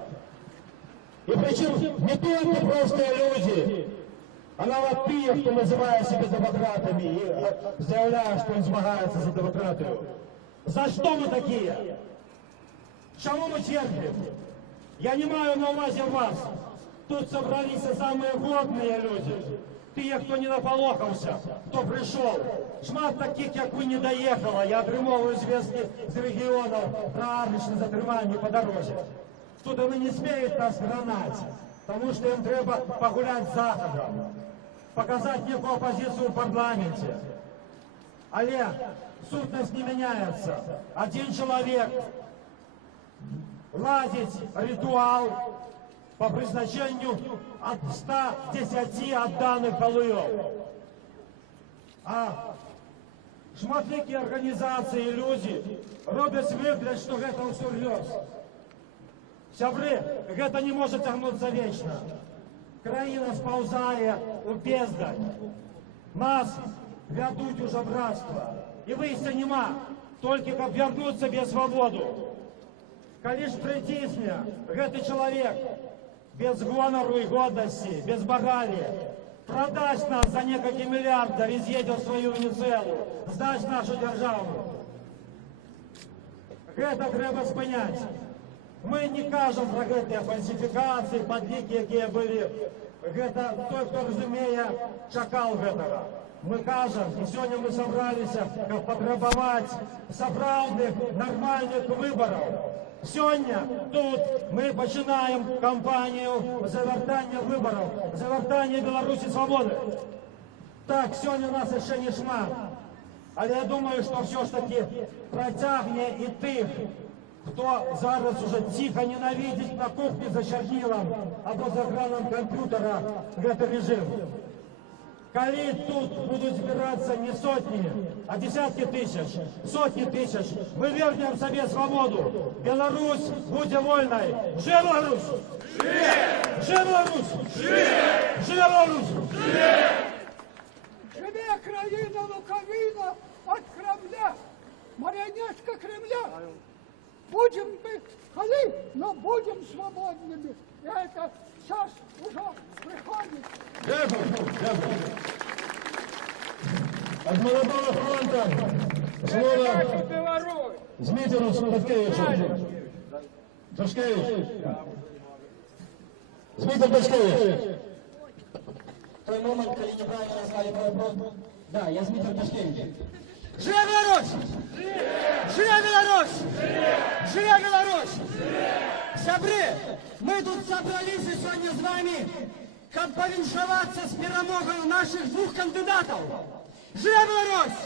И причем не только просто люди, а навіть ті, хто називає себе демократами і заявляє, що він змагається за демократію. За що ми такі? Чому ми терпимо? Я не маю на увазі вас. Тут собрались самые годные люди. Ті, хто не наполохався, хто прийшов. Шмат таких, як ви, не доїхало. Я отримовую зв'язки з регіонів про армічне затримання по дорозі. Тут вони не сміють нас гнати, тому що їм треба погуляти з Заходом, показати неку опозицію в парламенті. Але сутність не міняється. Один чоловік ладить ритуал по призначению от 110 отданных голов. А шматлики организации и люди роблять вигляд, что это усерьез. Сябры, это не может тягнуться вечно. Країна сползає у бездань. Нас ведуть у жебратство. і вийсця нема, толькі каб вярнуць сабе свабоду. Калі ж прыцісне гэты чалавек без гонару і годнасці, без маралі, продать нас за некалькі мільярдаў і з'едзе ў сваю Венесуэлу, здаць нашу дзяржаву. Гэта трэба спыняць. Мы не кажам пра гэтыя фальсіфікацыі, падлікі, якія былі. Гэта той, хто разумее, чакаў гэтага. Мы кажам, і сёння мы сабраліся, каб патрабаваць сапраўдных, нармальных выбараў. Сёння тут мы пачинаем кампанію завяртання выбараў, завяртання Беларусі свабоды. Так, сёння нас яшчэ не шмат, але я думаю, што ўсё ж такі працягне і тых, хто зараз уже ціха ненавідзіць на кухні за чарнілам або за экраном камп'ютера гэты рэжым. Калі тут будуць збірацца не сотні, а десяткі тысяч, сотні тысяч, мы вернем сабе свабоду. Беларусь будзе вольнай. Жыве Беларусь! Жыве Беларусь! Жыве Беларусь! Живе країна лукавина от Кремля, марионетка Кремля. Будем быть холи, но будем свободными. И это час уже приходит. От молодого фронта слово Змітеру Таткевичу. Ташкевич. Змітер Ташкевич. Той момент, коли неправильно назвали мой вопрос. Да, я Змитер Ташкевич. Живе Беларусь! Живе Беларусь! Живе Беларусь! Сябры, мы тут собрались сегодня с вами, как повіншаваться с перемогой наших двух кандидатов. Живе Беларусь!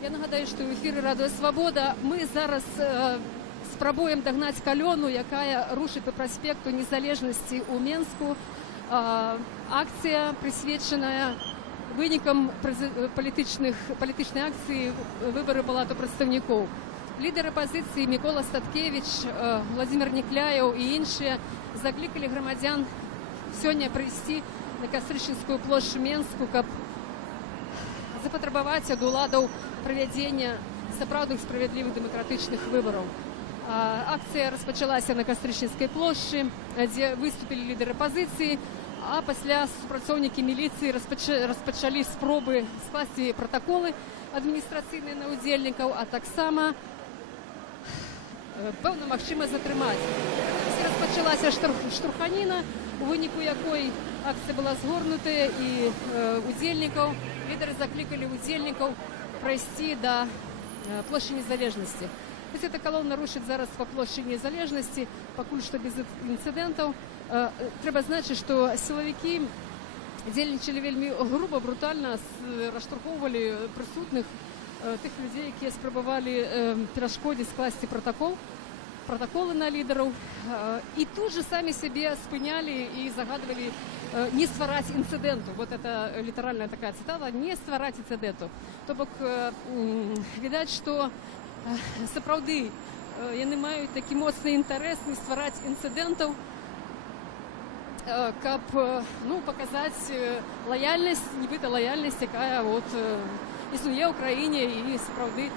Я нагадаю, што ў эфіры Радыё Свабода мы зараз спрабуем дагнаць калёну, якая рушыць па праспекту Незалежнасці ў Менску. Акцыя, прысвечаная вынікам палітычнай акцыі выбары палату прадстаўнікоў. Лідары апазіцыі Мікола Статкевіч, Владзімір Некляеў і іншыя заклікалі грамадзян сёння прыйсці на Кастрычніцкую плошчу Менску, каб запатрабаваць ад уладаў правядзення сапраўдных справядлівых дэмакратычных выбараў. Акцыя распачалася на Кастрычніцкай плошчы, дзе выступілі лідары апазіцыі, а пасля супрацоўнікі міліцыі распачалі спробы скласці пратаколы адміністрацыйныя на ўдзельнікаў, а таксама пэўна магчыма затрымаць. Распачалася штурханіна, у выніку якой акцыя была згорнутая, і удзельнікаў, лідары заклікалі удзельнікаў прайсці да плошчы Незалежнасці. Вось эта калона рушыць зараз па плошчы Незалежнасці, пакуль што без інцыдэнтаў. Трэба значыць, што сілавікі дзейнічалі вельмі груба, брутальна, раштурхоўвалі прысутных, тых людзей, якія спрабавалі перашкодзіць скласці пратаколы на лідараў. І тут же самі сябе спынялі і загадвалі не ствараць інцыдэнту. Вот это літаральная такая цытата: не ствараць інцыдэнту. То бок відаць, што сапраўды яны маюць такі моцны інтарэс не ствараць інцыдэнтаў, каб паказаць лаяльнасць, нібыта лаяльнасць, якая існуе ў краіне і сапраўды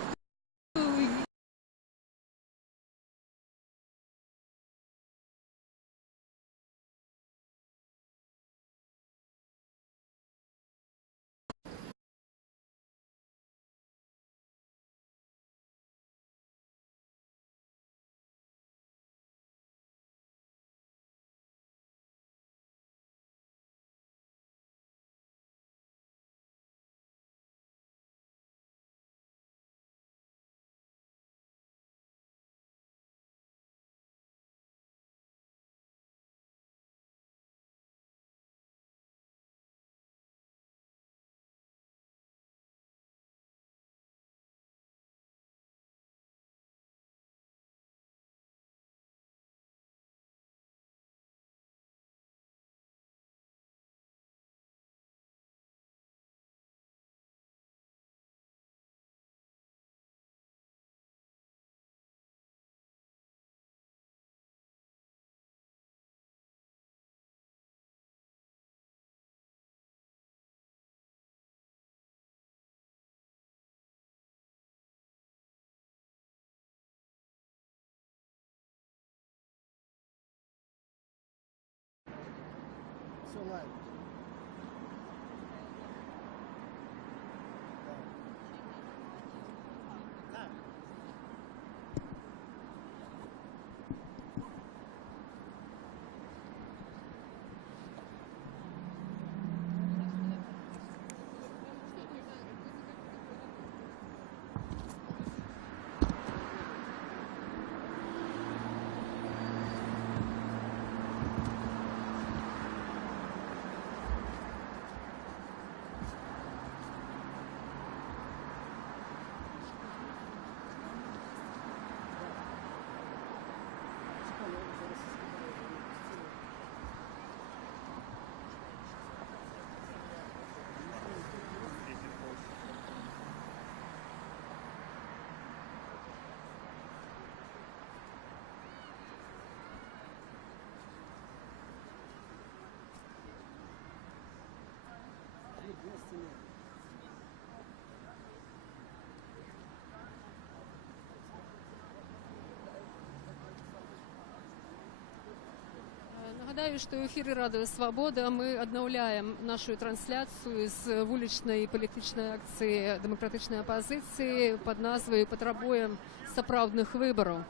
Нагадаю, что в эфире Радио Свобода мы обновляем нашу трансляцию з вулічної політичної акції демократичної опозиції під назвою «Потребуємо сапраўдних виборів».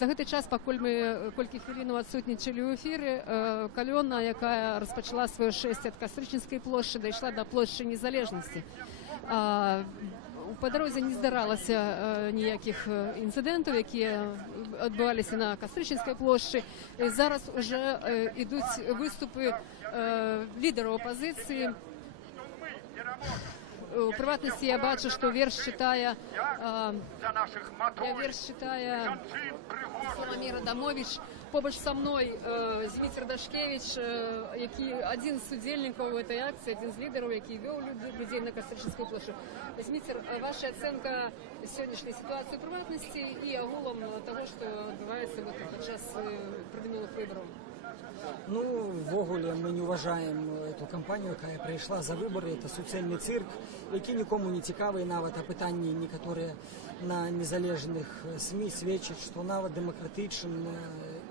За гэты час, пакуль мы колькі хвілінаў адсутнічалі ў эфіры, калёна, якая распачала сваё шэсце ад Кастрычніцкай плошчы, дайшла да плошчы Незалежнасці. Па дарозе не здаралася ніякіх інцыдэнтаў, якія адбываліся на Кастрычніцкай плошчы. Зараз уже ідуць выступы лідараў апазіцыі. У прыватнасці я бачу, што верш чытае Славамір Адамович. Побач са мной Зміцер Дашкевич, які адзін з удзельнікаў гэтай акцыі, адзін з лідараў, які вёў людзей на Кастрычніцкую плошчу. Зміцер, ваша ацэнка сённяшняй сітуацыі ў прыватнасці і агулам таго, што адбываецца падчас прадмінулых выбараў? Ну, ввогуле, мы не уважаем эту кампанію, якая прайшла за выборы. Это суцэльны цырк, які нікому не цікавы, нават апытанні некаторыя на незалежных СМІ сведчаць, што нават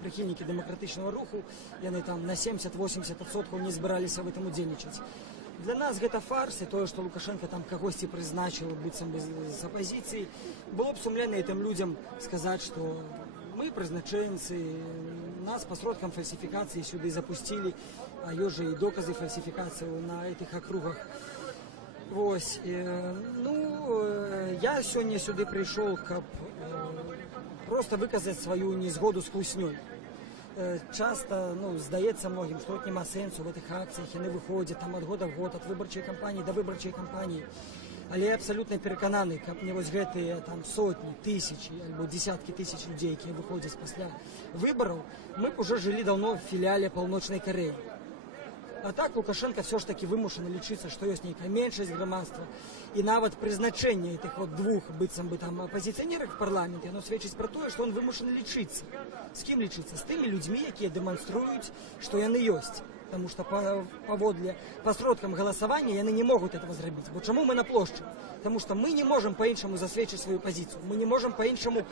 прыхільнікі дэмакратычнага руху, яны там на 70-80% не збіраліся в этом удзельнічаць. Для нас гэта фарс, і тое, што Лукашенко там кагосьці прызначыў быццам бы з апазіцыі, было б сумленна гэтым людзям сказаць, што мы прызначэнцы, нас по сродкам фальсификации сюда запустили, а ёсць жа і доказы фальсификации на этих округах. Вось. Я сёння сюды прыйшоў, каб просто выказаць сваю незгоду з хлуснёй. Часто здаецца многім, што няма сэнсу в этих акцыях, яны выходзяць там ад года в год, ад выбарчай кампаніі да выбарчай кампаніі. Але я абсолютно перакананы, каб не вось гэтыя там сотні, тысячи альбо десяткі тысяч людзей, якія выходзяць пасля выбараў, мы б уже жылі даўно в філіяле Паўночнай Карэі. А так Лукашенко все ж таки вымушаны лічыцца, што ёсць нейкая меншасць грамадства, і нават прызначэнне этих вот двух быццам бы там апозіцыянерак в парламенце, оно сведчыць пра тое, што он вымушаны лічыцца. З кім лічыцца? З тымі людзьмі, якія дэманструюць, што яны ёсць. Потому что по сродкам голосования яны не могут этого зрабіць. Бо чаму мы на плошчы? Потому что мы не можем по-іншаму засведчыць свою позицию. Мы не можем по-іншаму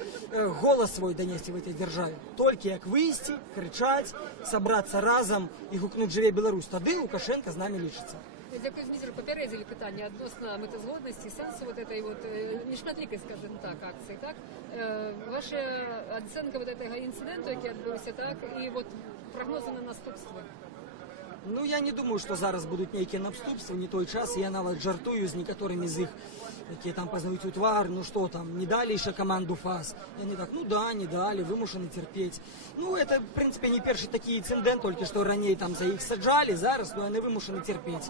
голос свой донести в этой державе. Только як выйсці, кричать, собраться разом и гукнуть «Жыве Беларусь». Тады Лукашенко з нами лічыцца. Дзякую, Зміцер, папярэдзілі пытанне адносна мэтазгоднасці, сэнсу вот этой вот нешматлікай, скажем так, акцыі, так? Ваша ацэнка вот этого інцыдэнту, які адбыўся, так, і вот прогнозы на наступствы? Ну, я не думаю, что зараз будут некие наступства, не той час. Я нават жартую з некоторыми з іх, якія там познаюць у твар, ну что там, не дали еще команду ФАС. И они так, ну да, не дали, вымушаны терпеть. Ну, это, в принципе, не перший такий инцидент, только что ранее там за іх саджали, зараз, но они вымушаны терпеть.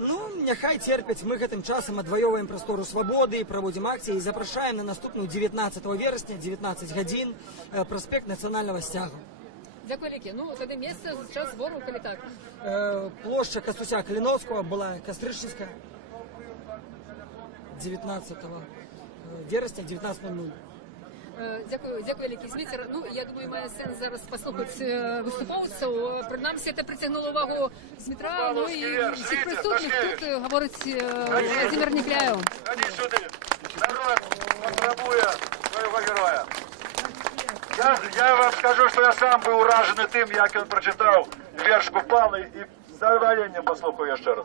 Ну, няхай терпяць, мы гэтым часам адваёваем прастору свабоды, праводзім акцыі і запрашаем на наступную 19 верасня, 19 гадзін, праспект нацыянальнага сцягу. Дзякуй вялікі. Ну, тады месца, час збору, калі так. Плошча Кастуся Каліновского была Кастрычніцкая 19 верасня, 19:00. Дякую вялікі, Зміцер. Ну, я думаю, мае сэнс зараз паслухаць выступоўцаў. Прынамсі, это прыцягнула увагу Змітра, ну і всіх прысутных. Тут гаворыць Владимир Некляев. Ходи сюди. Народ потребує свого героя. Я вам скажу, що я сам був уражений тим, як він прочитав вірш Купали, і з задоволенням послухаю ще раз.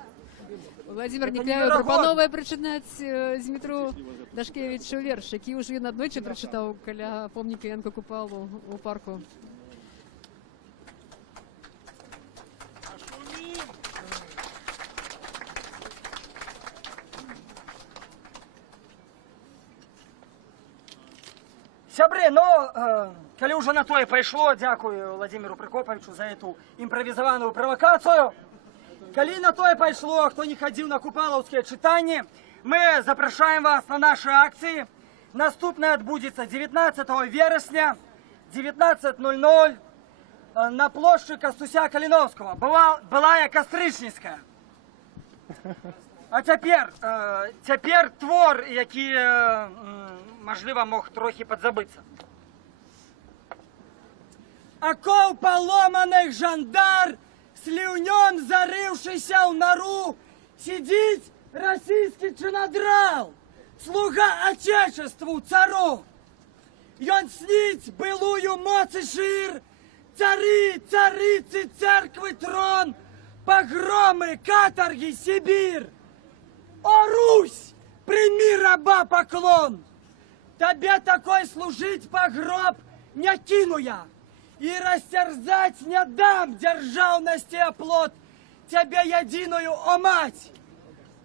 Владимир Никляєв пропонує прочитати Дмитру Дашкевичу вірш, який уже він одночі прочитав біля помника Янка Купалу у парку. Сябры, ну, коли уже на то и пайшло, дякую Владимиру Прокоповичу за эту импровизованную провокацию. Коли на то и пайшло, кто не ходил на купаловские читания, мы запрошаем вас на наши акции. Наступная отбудется 19 вересня, 19:00 на площади Костуся Калиновского. Былая Костричницька. А тепер твор, який, можливо, мог трохи подзабитися. Оков поломаних жандар, слюнем зарившийся в нору, сидить российский чинодрал, слуга отечеству цару. И он снить былую моц и шир, цари, царицы, церквы, трон, погромы, каторги, Сибирь. О, Русь, прими раба поклон! Тебе такой служить погроб не кину я, и растерзать не дам державности оплот тебе единую, о мать!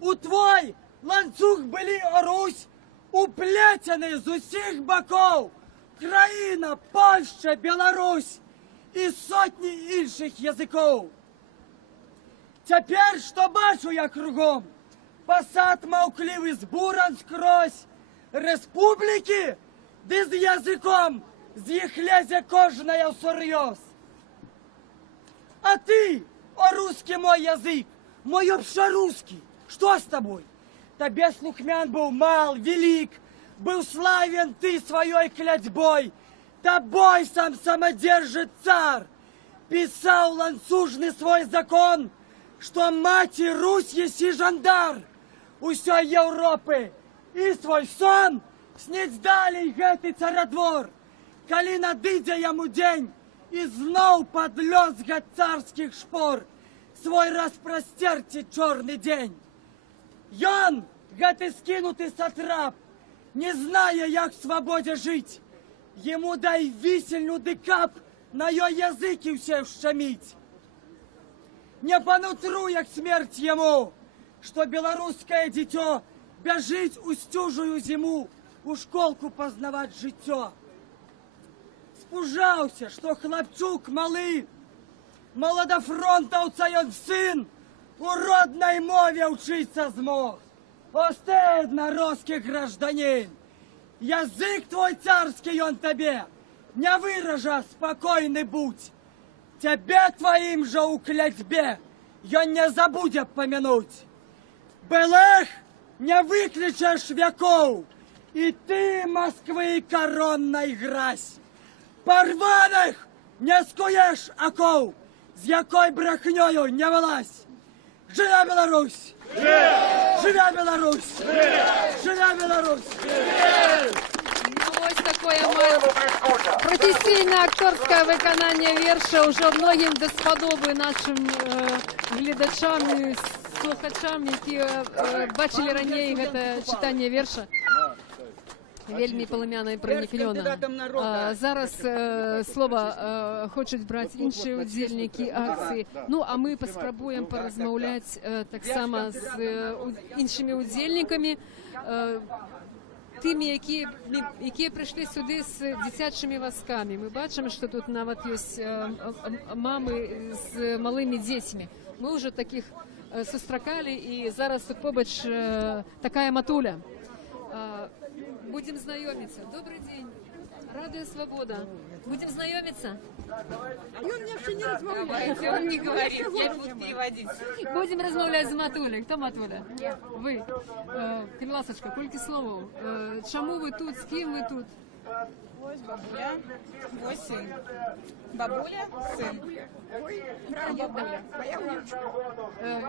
У твой ланцуг были, о Русь, уплетены з усіх боков країна, Польща, Беларусь і сотні інших язиков. Тепер, що бачу я кругом, посад мовкливий збуран скрозь, республіки, де з язиком з їх лезе кожная всерйоз. А ты, о русский мой язык, мой общерусский, что с тобой? Тебе слухмян был мал, велик, был славен ты своей клятьбой, тобой сам самодержит царь, писал ланцужный свой закон, что мать и Русь еси жандар усей Европы, и свой сон снить далей гэты царадвор, коли надыдзе яму день, и знов под лёзга царских шпор свой распростерти черный день. Ён, гэты скинутый сатрап, не зная, як в свободе жить, ему дай висельну декап на ее языке все вщемить. Не по нутру, як смерть ему, что белорусское дитё бежить у стюжую зиму, у школку познавать життё. Спужаўся, что хлопчук малы, молодофронтовца ён сын, у родной мове учиться змог. О, стыдно, русский гражданин! Язык твой царский он тебе, не выража, спокойный будь. Тебе твоим же у клятьбе он не забудет помянуть. Былых не выключишь веков, и ты Москвы коронной гразь. Порваных не скуешь оков, з якой брехнёю не вилазь. Живя Беларусь! Живя Беларусь! Живя Беларусь! Ось таке професійне акторське виконання вірша уже многим до сподоби нашим глядачам і слухачам, які бачили раніше це читання вірша. Вельми полум'яна і проникновена. Зараз слово хочуть брати інші удільники акції. Ну, а ми поспробуємо порозмовляти так само з іншими удільниками, тими, які прийшли сюди з дитячими візками. Ми бачимо, що тут навіть є мами з малими дітьми. Ми вже таких зустрічали, і зараз тут побач така матуля. Будем знакомиться. Добрый день. Радио Свобода. Будем знакомиться? И он мне вообще не размовляет. Он не говорит, я буду переводить. Будем размовлять з Матулей. Кто Матуля? Ви. Ласочка, колькі словов. Чому ви тут? З ким ви тут? Ось бабуля, ось син. Бабуля, син. Ой, бабуля, моя внучка.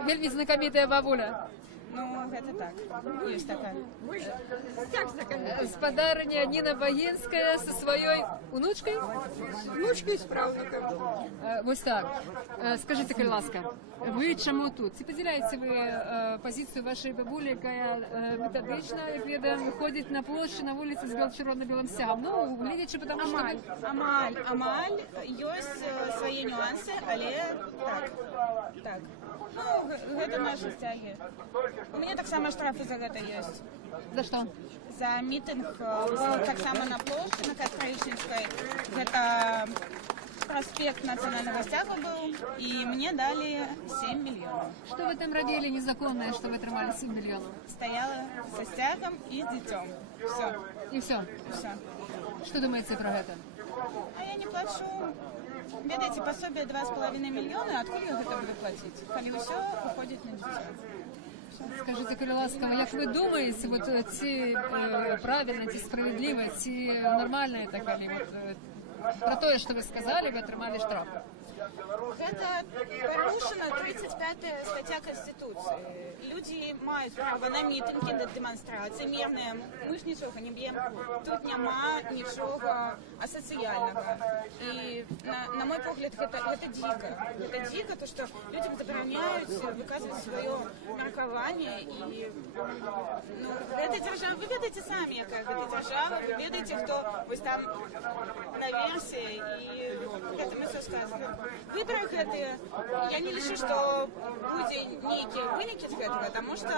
Вельми знакомитая бабуля. Ну, гэта так. Ёсць такая. Спадарыня Ніна Багінская со сваёй унучкой? Внучкой с правнуком. Вось так. Скажите, калі ласка, вы чаму тут? Ці падзяляеце вы пазіцыю вашай бабулі, якая метадычна, як ведаем, выходзіць на плошчу, на вуліцы з чырвона-белым сцягам? Ну, гледзячы, потому что... Амаль. Ёсць свае нюансы, але так. Ну, гэта наши сцягі. У мяне таксама штрафы за гэта ёсць. За што? За мітынг таксама на плошчы, на Каспрычынскай. Гэта проспект нацыянальнага сцяга быў, і мне далі 7 мільёнаў. Што вы там рабілі незаконнае, што вы атрымалі 7 мільёнаў? Стаяла са сцягам і з дзіцём. Всё. І все? Всё. Што думаеце пра гэта? А я не плачу. Ведаеце, пособие 2,5 мільёны, адкуль я гэта буду плаціць? Калі ўсё уходзіць на дзіцё. Скажите, калі ласкава, як вы думаеце, вот, ці правильно, ці справедліва, ці нормально это, калі про тое, што вы сказали, вы атрымалі штраф? Гэта парушана 35-я статья Конституции. Люди маюць права на мітынгі, на дэманстрацыі мірныя. Мы ж нічога не б'ем. Тут няма нічога асацыяльнага. І, на мой погляд, гэта дзіка. Гэта дзіка, то, што людям забараняюць выказваць сваё меркаванне. І, ну, гэта дзяржава, вы ведаеце самі, якая гэта дзяржава, вы ведаеце, хто вось там наверсе, і гэта мы все сказано. Выборы гэтыя, я не лічу, што будзе нейкія вынікі з гэтага, таму што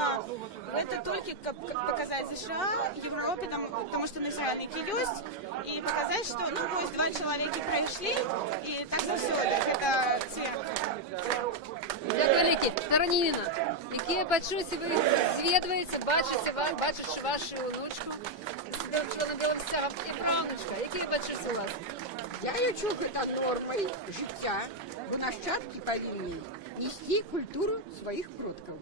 гэта толькі каб паказаць США, Европе, таму што насельнікі ёсць, і паказаць, што ну вось 2 чалавекі прайшлі, і так заўсёды гэта церква. Дякую вялікі. Тараніна, якія пачуцці вы зведваеце, бачачы вашу унучку з чырвона-белым сцягам і праўнучка, якія пачуцці у вас? Я лічу гэта нормай жыцця, бо нашчадкі павінны несці культуру сваіх продкаў.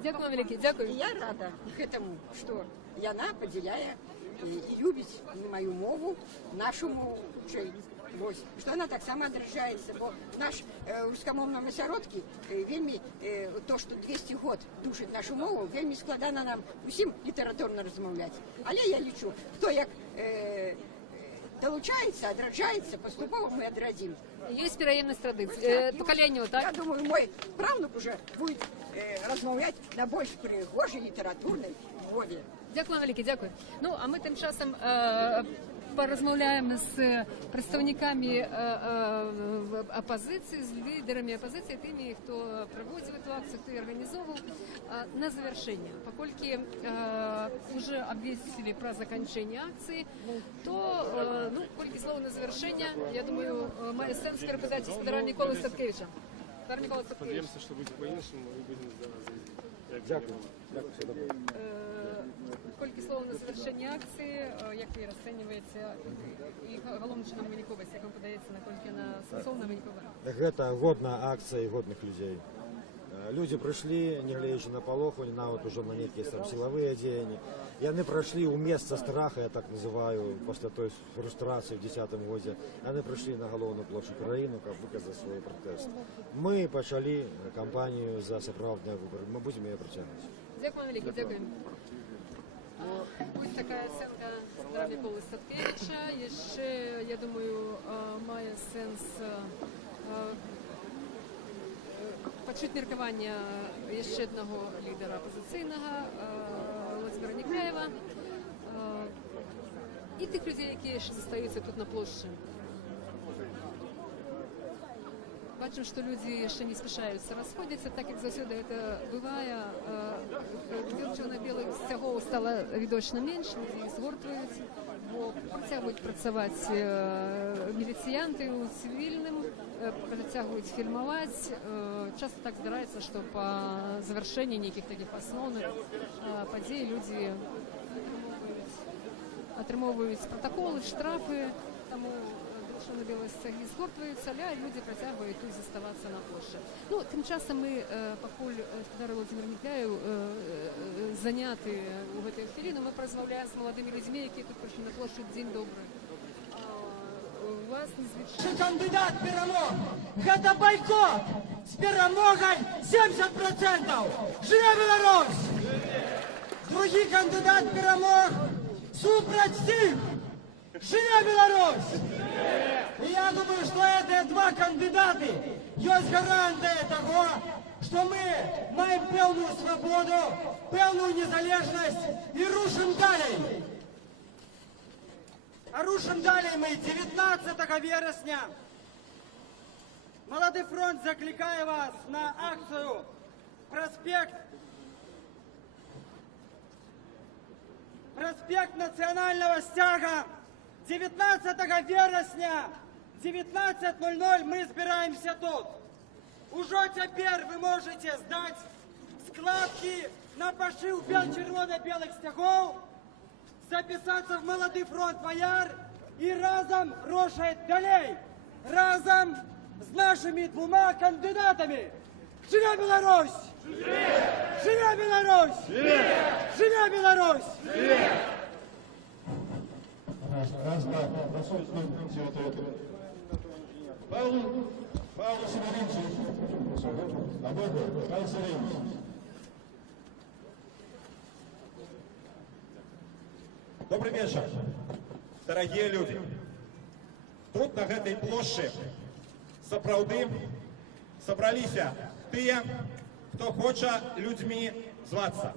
Дзякую вам вялікі, дзякую. Я рада гэтаму, што яна падзяляе і любіць маю мову, нашу мову хутчэй. Вось, што яна таксама адраджаецца, бо наш рускамоўным асяродкі вельмі, то, што 200 год душыць нашу мову, вельмі складана нам усім літаратурна размаўляць. Але я лічу, хто як долучается, отражается, поступово мы отразим. Есть пераемность традиций, поколению, так? Я думаю, мой правнук уже будет размовлять на больш пригожей литературной мове. Дякую, велике, дякую. Ну, а мы тем часом порозмовляємо з представниками опозиції, з лідерами опозиції, тими, хто проводив цю акцію, хто її організовував. На завершение, покольки уже обвестили про закінчення акції, то, ну, кольки слово на завершение, я думаю, має сенс передати Сидора Миколи Статкевича. Сидор Микола Статкевич. Сподіваємося, що буде по-іншому, і будемо зараз. Дякую. Дякую. Колькі слов на завершення акції, як ви розцінюєте, і головним чином виніковість, як вам подається, наколькі на сенсовна винікова? Гэта годна акція і годных людей. Люди прыйшлі, не гледзячы на палоху, нават ужо на нейкія там сілавыя дзеянні. Яны прайшлі ў месца страха, я так называю, пасля той фрустрацыі ў 10-м годзе. Яны прыйшлі на галоўную плошчу краіну, каб выказаць свой пратэст. Мы пачалі кампанію за сапраўдныя выбары. Мы будзем яе працягваць. Дякую вялікі, дякую. Ось така оценка Сидора Миколи Статкевича. Яшчэ, я думаю, мае сэнс пачуць меркаванне яшчэ аднаго лідара апозіцыйнага Владимира Некляева і тых людзей, якія яшчэ застаюцца тут на плошчы. Бачым, што людзі яшчэ не спяшаюцца расходзіцца, так як заўсёды гэта бывае. Чырвона-белых сцягоў стала відочна менш, людзі згортваюць, бо працягваюць працаваць міліцыянты ў цывільным, працягваюць фільмаваць. Часта так здараецца, што па завяршэнні нейкіх такіх асноўных падзей людзі атрымоўваюць пратаколы, штрафы, таму чырвона-белыя сцягі згортваюцца, але людзі працягваюць тут заставацца на плошчы. Ну, тым часам мы, пакуль Сидор Владимир Некляев заняты ў гэтай хвіліну, мы размаўляем з маладымі людзьмі, якія тут прыйшлі на плошчу. Дзень добры. У вас незвычайны кандидат перамог. Гэта бойкот з перамогай 70%. Жыве Беларусь! Другі кандидат перемог супраць всіх. Живе Беларусь! И я думаю, что эти два кандидаты есть гарантия того, что мы маем певную свободу, певную незалежность и рушим далее. А рушим далее мы 19 вересня. Молодой фронт закликає вас на акцию Проспект национального стяга. 19 вересня, 19:00 мы збираємося тут. Уже тепер ви можете здати складки на пошив червоно-белых стягов, записаться в Молодий фронт Бояр и разом рушать далей, разом с нашими двумя кандидатами. Живе Беларусь! Живе Беларусь! Живе Беларусь! Раз, два, Павлу Семеновичу, Павел Семенович. Добрый вечер, дорогие люди. Тут, на этой площади, сапраўды собралися тыя, кто хоча людьми зваться.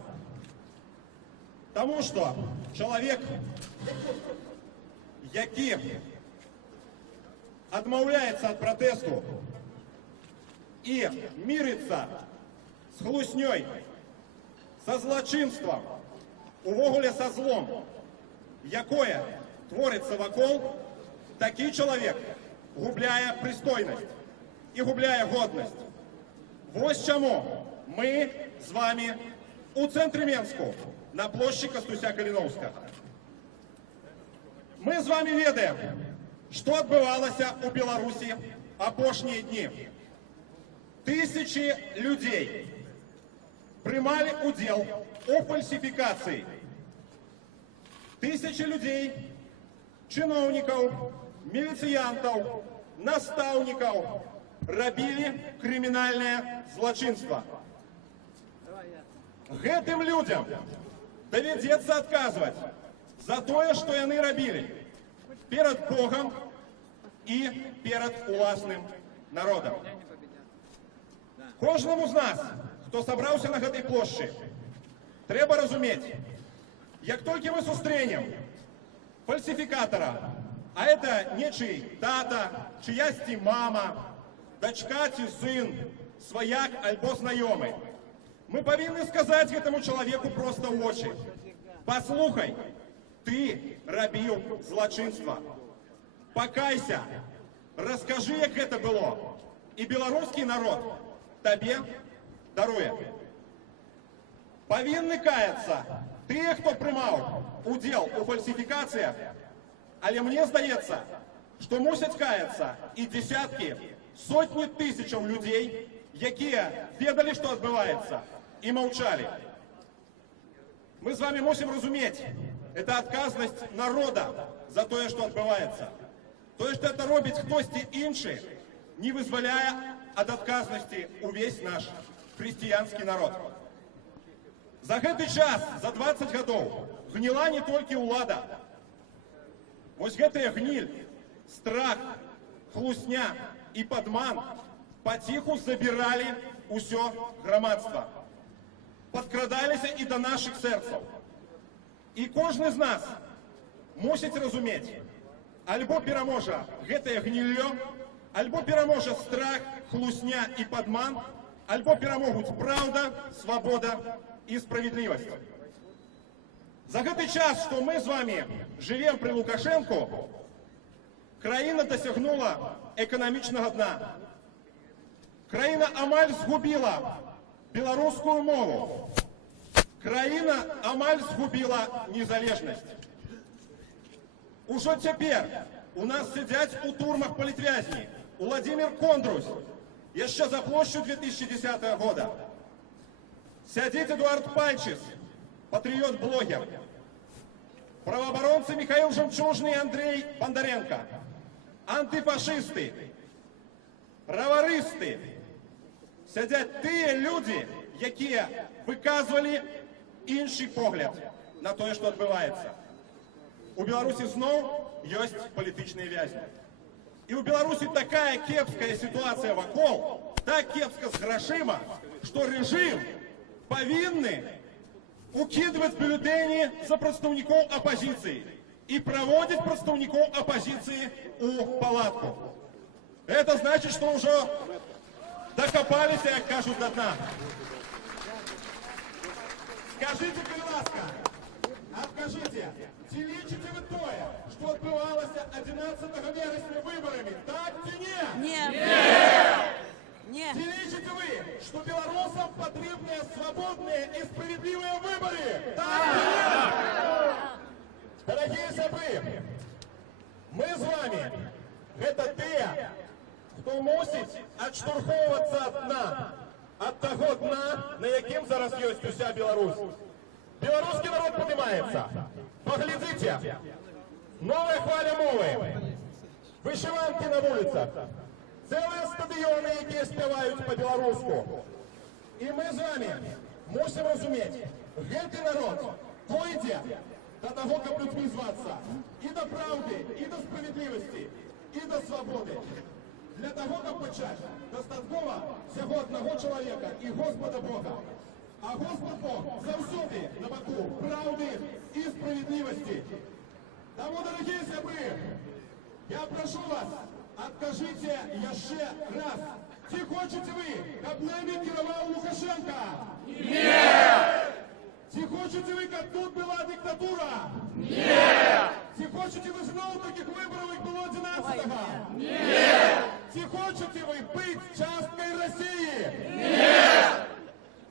Тому что человек, які адмаўляецца ад пратэсту і мірыцца з хлуснёй, са злачынствам, увогуле са злом, якое творыцца вакол, такі чалавек губляе прыстойнасць і губляе годнасць. Вось чаму мы з вами у цэнтры Менску на площади Кастуся Калиновского. Мы с вами ведаем, что отбывалось у Беларуси апошние дни. Тысячи людей принимали удел у фальсификации. Тысячи людей, чиновников, милициянтов, наставников робили криминальное злочинство. Гэтым людям доведется отказывать за то, что яны робили перед Богом и перед уласным народом. Кожному з нас, хто собрался на этой площади, треба разуметь, як только мы сустренем фальсификатора, а это нечий тата, чиясті мама, дочка ці сын, свояк альбо знайомый, мы повинны сказать этому человеку просто в очи: послухай, ты робил злочинство. Покайся, расскажи, как это было, и белорусский народ тебе дарует. Повинны каяться ты, кто принимал удел у фальсификациях, але мне здається, что мусять каяться и десятки, сотни тысяч людей, которые ведали, что отбывается, и молчали. Мы с вами мусим разуметь, это отказность народа за то, что отбывается. То, что это робить хтось інший, не вызволяя от отказности увесь наш христианский народ. За этот час, за 20 годов, гнила не только улада. Вот гэтая гниль, страх, хлусня и подман потиху забирали усё громадство. Подкрадалися и до наших сердцев. И кожны з нас мусить разуметь, альбо пераможа гэтае гніллё, альбо пераможа страх, хлусня и подман, альбо перамогуць правда, свобода и справедливость. За этот час, что мы с вами живем при Лукашенко, краина досягнула экономичного дна. Краина амаль згубила белорусскую мову. Краина амаль згубила незалежность. Уже теперь у нас сидят у турмах политвязни Владимир Кондрусь, еще за площадь 2010 года. Сидит Эдуард Пальчис, патриот-блогер. Правооборонцы Михаил Жемчужный и Андрей Бондаренко. Антифашисты, правористы. Сидят те люди, которые выказывали іншы погляд на тое, што адбываецца. У Беларусі зноў ёсць палітычныя вязні. І ў Беларусі такая кепская сітуацыя вакол, так кепска з грашыма, што рэжым павінны укидывать бюллетени за представников оппозиции и проводить представников оппозиции у палатку. Это значит, что уже докопались, как кажут, до дна. Скажите, пожалуйста, откажите, ці лічите ви тое, что отбывалося 11 вересня выборами, так ці не? Нет. Ці лічите ви, что белорусам потребны свободные и справедливые выборы? Так ці не? Дорогие сябры, мы с вами, это те, кто мусить отштурховываться от дна, от того дна, на яким зараз есть уся Беларусь. Белорусский народ поднимается. Поглядите, новая хваля мовы, вышиванки на улицах, целые стадионы, які спевают по-белоруску. И мы с вами мусим разуметь, гэты народ пойдет до того, как людьми зваться, и до правды, и до справедливости, и до свободы. Для того, как почать, достатково всего одного человека и Господа Бога. А Господь Бог завсёды на боку правды и справедливости. Тому, дорогие сябры, я прошу вас, откажите яшчэ раз. Ці хочете вы, каб нами кіраваў Лукашенко? Нет! Ці хочете вы, каб тут была диктатура? Нет! Ці хочете вы знову таких выборов, як было 11-го? Нет! Ці хочете вы быть часткой России? Нет!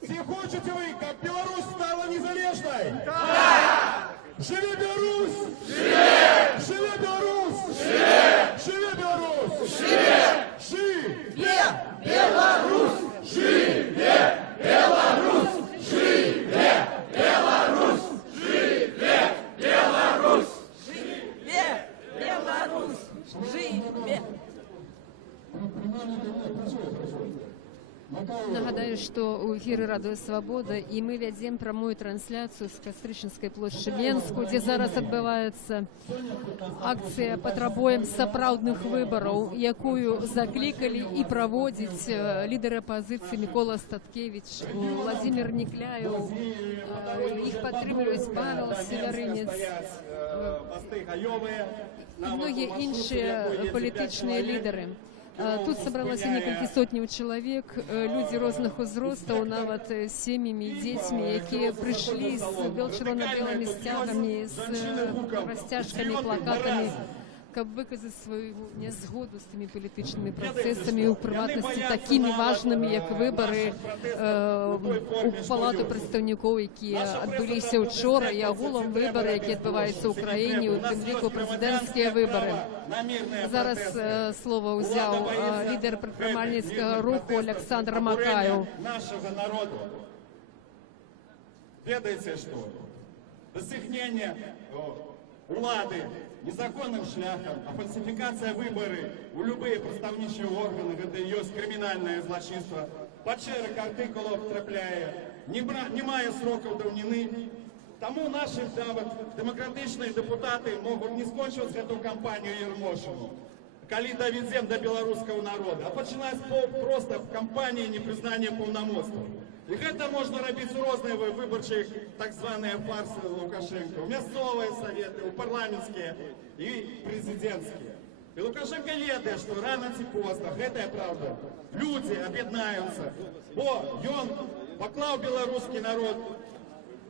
Ці хочете вы, каб Беларусь стала незалежной? Так! Живе Беларусь! Живе! Живе Беларусь! Живе! Живе Беларусь! Живе! Живе Беларусь! Живе Беларусь! Живе Беларусь! Живе Беларусь! Живе Беларусь! Живе! Нагадаю, что у эфіры Радыё Свабода і мы вядзем прамую трансляцыю з Кастрычніцкай плошчы Менску, дзе зараз адбываецца акцыя патрабуем сапраўдных выбараў, якую заклікалі і праводзіць лідары апазіцыі Мікола Статкевіч, Владзімір Нікляеў, іх падтрымліваюць Павел Севярынец і многія іншыя палітычныя лідары. Тут собралось некалькі сотняў чалавек, людзі розных узростаў, нават з сем'ямі і дзецьмі, якія прыйшлі з бело-чырвона-белымі сцягамі, з расцяжкамі, плакатамі, каб выказаць сваю нязгоду з тымі палітычнымі працэсамі, у прыватнасці такімі важнымі, як выбары у палату прадстаўнікоў, якія адбыліся ўчора, і агулам выбары, якія адбываюцца ў краіне, у тым ліку прэзідэнцкія выбары. Зараз слова ўзяў лідар прадпрымальніцкага руху Александр Макаев. Нашего народа. Ведаеце што? Дасягнення улады незаконным шляхам, а фальсификация выборы у любые прадстаўнічыя органы, гэта ёсць крымінальнае злачынства, пад шэраг артыкулаў трапляе, не мае срокаў даўніны. Таму наши демократичные депутаты могут не скончивать эту кампанию Ермошину, калі доведем до белорусского народа, а пачинаць просто в кампании непризнания полномоцтва. И это можно робить у розныя выбарчыя так званыя фарсы Лукашенко, мясцовыя советы, у парламентские и президентские. И Лукашенко ведае, что рано ці позна, гэтая правда, люди об'яднаюцца, бо ён паклаў беларускі народ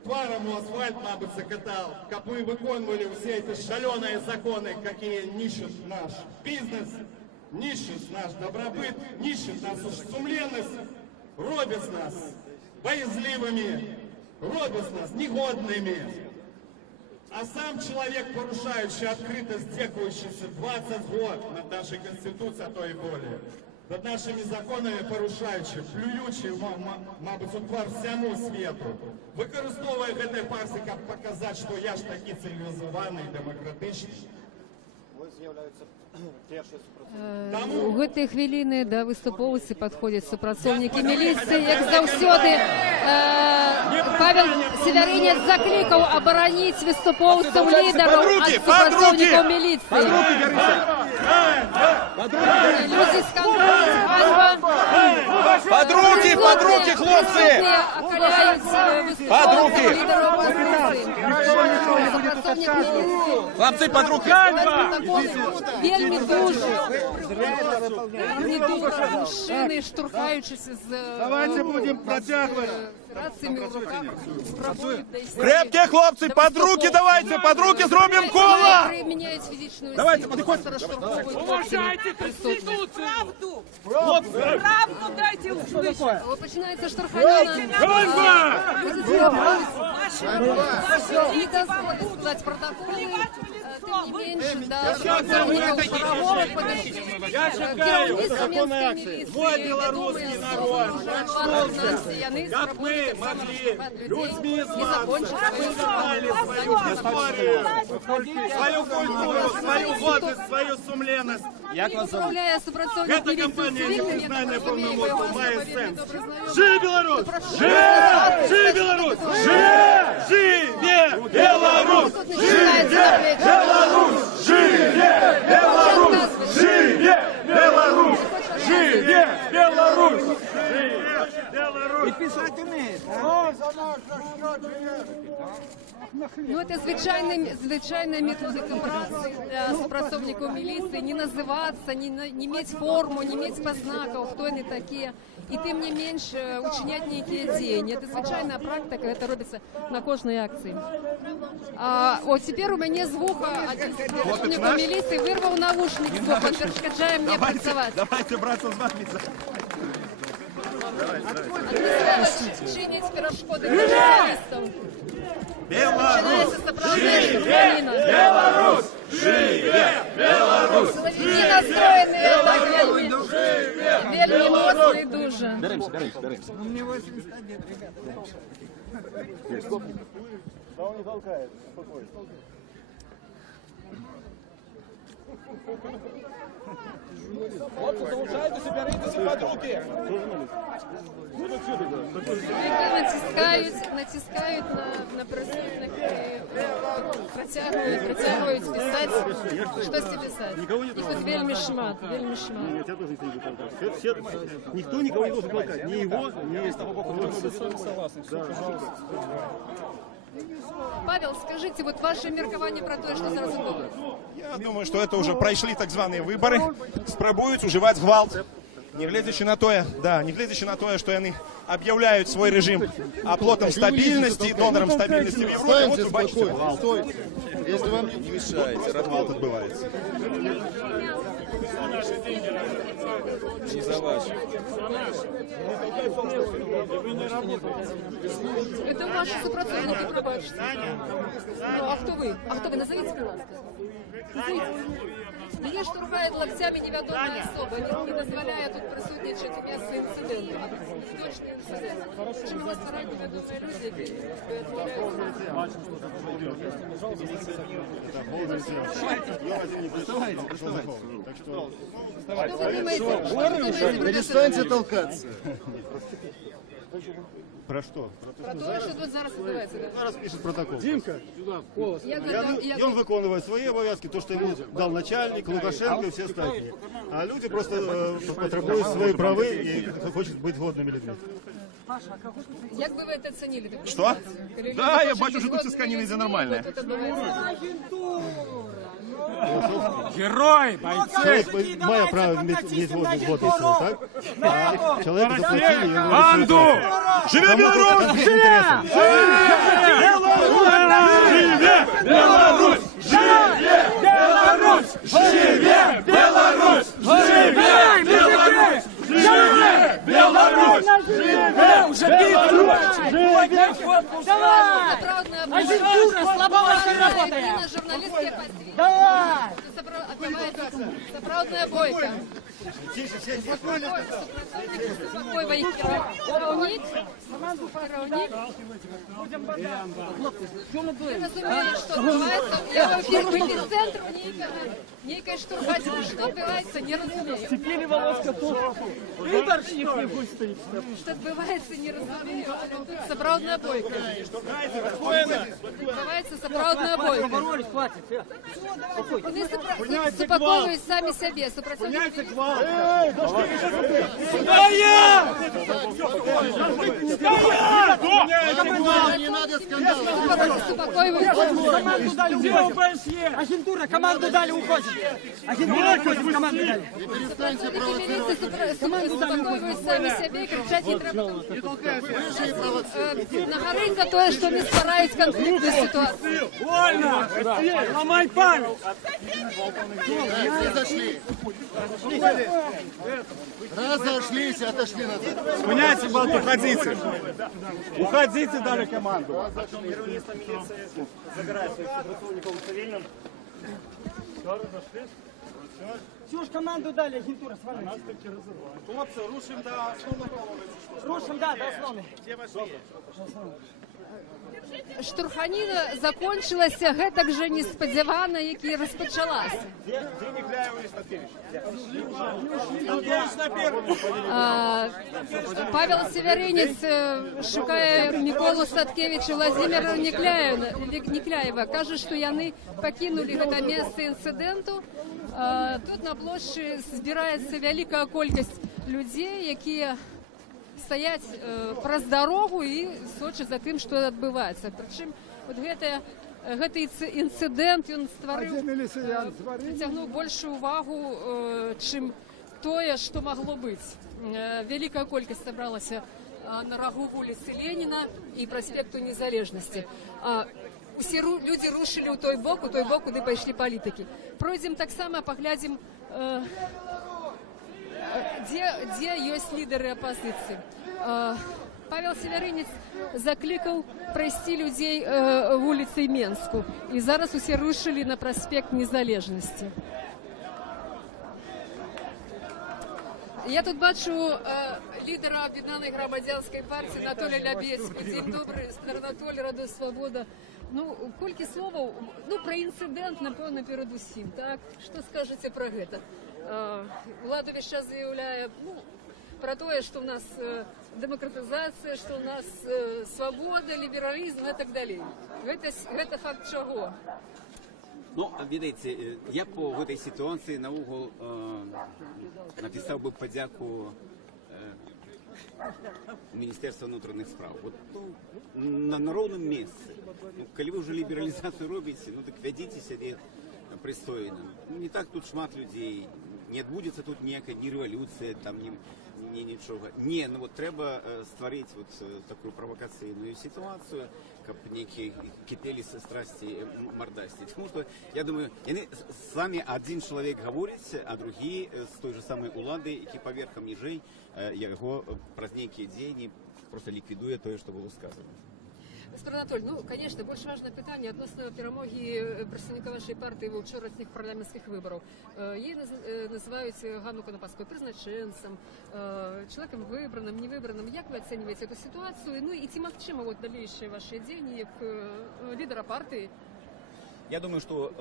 тваром у асфальт, мабуть, закатал, как мы выконывали все эти шаленые законы, какие нищут наш бизнес, нищут наш добробыт, нищут нашу сумленность, робят нас боязливыми, робят нас негодными. А сам человек, порушающий открыто здекающийся 20 год над нашей Конституцией, а то и более, над нашими законами порушаючи, плюючи, мабуть, у твар всьому світу, використовує гэтай фарси, як показати, що я ж такий цивілізований, демократичний. Ось з'являються У гэтай хвіліны да выступоўцы падходзяць супрацоўнікі міліцыі, як заўсёды. Павел Севярынец заклікаў абараніць выступоўцаў лідараў ад супрацоўнікаў міліцыі. Людзі скандуюць ганьба. Под руки, хлопцы! Под руки! Хлопцы, под руки! Вельмі дуже мужчины, штурхаючися з Давайте будем протягивать. рациями в руках, пробують десь. Крепкие хлопцы, под руки давайте, под руки зробим коло! Приміняють фізичну Давайте, силу, подходьте. розштовховують хлопцями присутніх. Правду дайте услышать. Починається штурханина. Люди з'явились. Не дозволить складати протоколи. Тим не менше, да, працівників Шарагових керівництва Мінської міліції, відомий росіянин, Как мы могли людьми не закончить свою историю, свою культуру, свою годность, свою сумленность. Як вас зовут? Управляє супрацовник Эта міліції компания цивільним, я незнание так розумію, полномочий його має особисто сенс. добре знайомий. Живи Беларусь! Прошу. Живи Беларусь! Живе Беларусь! Живе Беларусь! Живе Беларусь! Живе Беларусь! Живе Беларусь! І писати вмієте. Ну, це звичайна методика праці для співпрацівників міліції. Не називатися, не мати форму, не мати познаків, хто вони такі. І тим не менш учиняти ніякі дії. Це звичайна практика, це робиться на кожній акції. От тепер у мене з вуха один співпрацівник міліції вирвав наушник з вуха, перешкоджає мені працювати. Давайте, братцы, с вами. Чинить перешкоди журналістів. Беларусь! Живе Беларусь! Живе Беларусь! Силовики настроєні вельми моцно і дуже. Беремся. Мне 81, ребята. Да он не толкает, спокойно. Хлопцы, залучайтеся, беритеся под руки! Натискають на присутних і протягують писати, щось писати. Їх тут вельми шмат. Нет, я тоже не толкать. Никто никого не должен толкать. Ни его, ни того, Павел, скажите, вот ваше меркование про то, что зараз было? Я думаю, что это уже пройшли так званые выборы, спробують уживать гвалт. Не глядячи на то, что они объявляют свой режим оплотом стабильности, донором стабильности в Европе, вот вы бачите, Стойте. Если вам не мешаете, гвалт отбывается. не за ваши. Это ваши сопротивники, пробачьте. Ну, а кто вы? Назовите, пожалуйста. Назовите. Меня штурхает локтями неведомая особа. Не дозволяя тут присутничать у місці інциденту. Точно інцидент. Чим вас створять неведомі люди, які Перестаньте толкаться. Про что? Про то, що тут зараз відбувається. Зараз пишет протокол. Димка, сюда, в колос. И он выполняет свои обовязки, то, что ему дал начальник, Лукашенко и все остальные. А люди просто потребуют свои правы и хочет быть годными людьми. Як би ви це оцінили? таку Что? ситуацію? Да, я бачу, что тут искание нельзя нормальное. Тут відбувається. Герой, бойцы! Мое право иметь вот и все, так? А человеку заплатили, и он Банду! Живе Беларусь! Живе! Беларусь! Живе Беларусь! Живе Беларусь! Живе Беларусь! Живе Беларусь! Живе Уже Агентура слабовато работает. Журналистские посты. Давай! Сапраўдная бойка. Тише, все, спокойно. Супакойвай кіраўнік. Ты разумееш, што адбываецца? Я в эпіцэнтру нейкай штурхаціны. Што адбываецца, не разумею. Теперь волоска тоже. Выборщик не густой. Што адбываецца, не разумею. Тут сапраўдная бойка. Адбываецца сапраўдная бойка. Боролись, хватит. Вони супакойваюць самі сябе. Поняйте к вам. Стоять! Не надо скандалов. Команду дали, уходит. Агентура, команду дали, уходит. Агентура уходит, команду дали. Супакойваюць самі сябе і крычаць не трэба. Нагарыць за тое, што не ствараюць канфліктную сітуацыю. Вольно! Ломай память! Разошлись, отошли назад. Спиняйте, балки, уходите. Уходите, дали команду. Миролиста милиции забирает своих сотрудников цивильным. Всю ж команду дали, агентура, с вами. Хлопцы, рушим до основного. Рушим, да, до основы. Где ваши? Штурханіна закончылася гэтак жа неспадзявана, як і распачалася. Павел Северинец шукае Міколу Статкевіча, Владзіміра Некляева. Кажа, што яны пакінулі гэта месца інцыдэнту. Тут на плошчы збіраецца вялікая колькасць людзей, якія стаяць праз дарогу і сочаць за тым, што адбываецца. Прычым вот гэты інцыдэнт ён прыцягнуў большую увагу, чым тое, што магло быць. Вялікая колькасць сабралася на рагу вуліцы Леніна і праспекту Незалежнасці. Усе людзі рушылі ў той бок, куды пайшлі палітыкі. Пройдзем таксама, паглядзім, дзе ёсць лідары апазіцыі. Павел Северинец заклікаў прайсці людзей вуліцай Менску. І зараз усе рушылі на праспект Незалежнасці. Я тут бачу лідара Аб'яднанай грамадзянскай партыі Анатолія Лябедзькі. Дзень добры, Анатолій, Радость, Свабода. Ну, колькі словаў, пра інцыдэнт, напэўна, перадусім, так? Што скажаце пра гэта? Улада весь час заяўляе про тое, што ў нас дэмакратызацыя, што ў нас свабода, лібералізм і так далей. Гэта факт чаго? Ну, видите, я в этой ситуации на угол написал бы подяку Министерства внутренних справ. Вот на ровном месте. Коли вы уже либерализацию робите, так ведите себя пристойно. Не так тут шмат людей, не адбудзецца тут ніякай ні рэвалюцыя, там ні нічога. Не, трэба стварыць такую правакацыйную сітуацыю, каб нейкія кіпелі са страсці мардасці. Тому што, я думаю, яны самі адзін чалавек гаворыць, а другі з той же самай улады, які паверхам ніжэй яго праз нейкія дзеянні просто ліквідуе тое, што было сказано. Мистер Анатолій, конечно, больш важне питання адносно перемоги представника вашої партії в учорашніх парламентських виборах. Її називають Ганну Конопадською призначенцем, чоловіком вибраним, невибраним. Як ви оцінюєте цю ситуацію? Ну і ці магчимо дальнейші ваші дії як лідера партії? Я думаю, что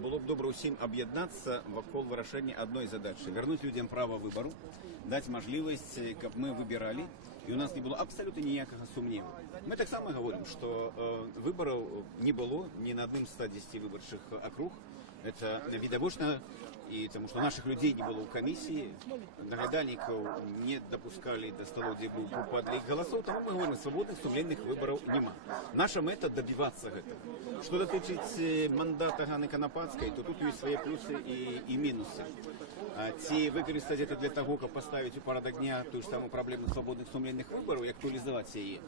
было бы добро всем объединяться вокруг вырашения одной задачи. Вернуть людям право выбору, дать возможность, как мы выбирали, и у нас не было абсолютно никакого сомнения. Мы так само говорим, что выборов не было ни на одном 110 выборчих округ. Это видовочно, и потому что наших людей не было в комиссии, нагадальников не допускали до столов, где был подлик голосов, тому мы говорим, свободных, сумленных выборов нема. Наша мета добиваться этого. Что дотычить мандата Ганны Конопадской, то тут есть свои плюсы и минусы. Ці використати это для того, как поставить у порядок дня ту ж саму проблему свободных, сумленных выборов и актуализовать ее.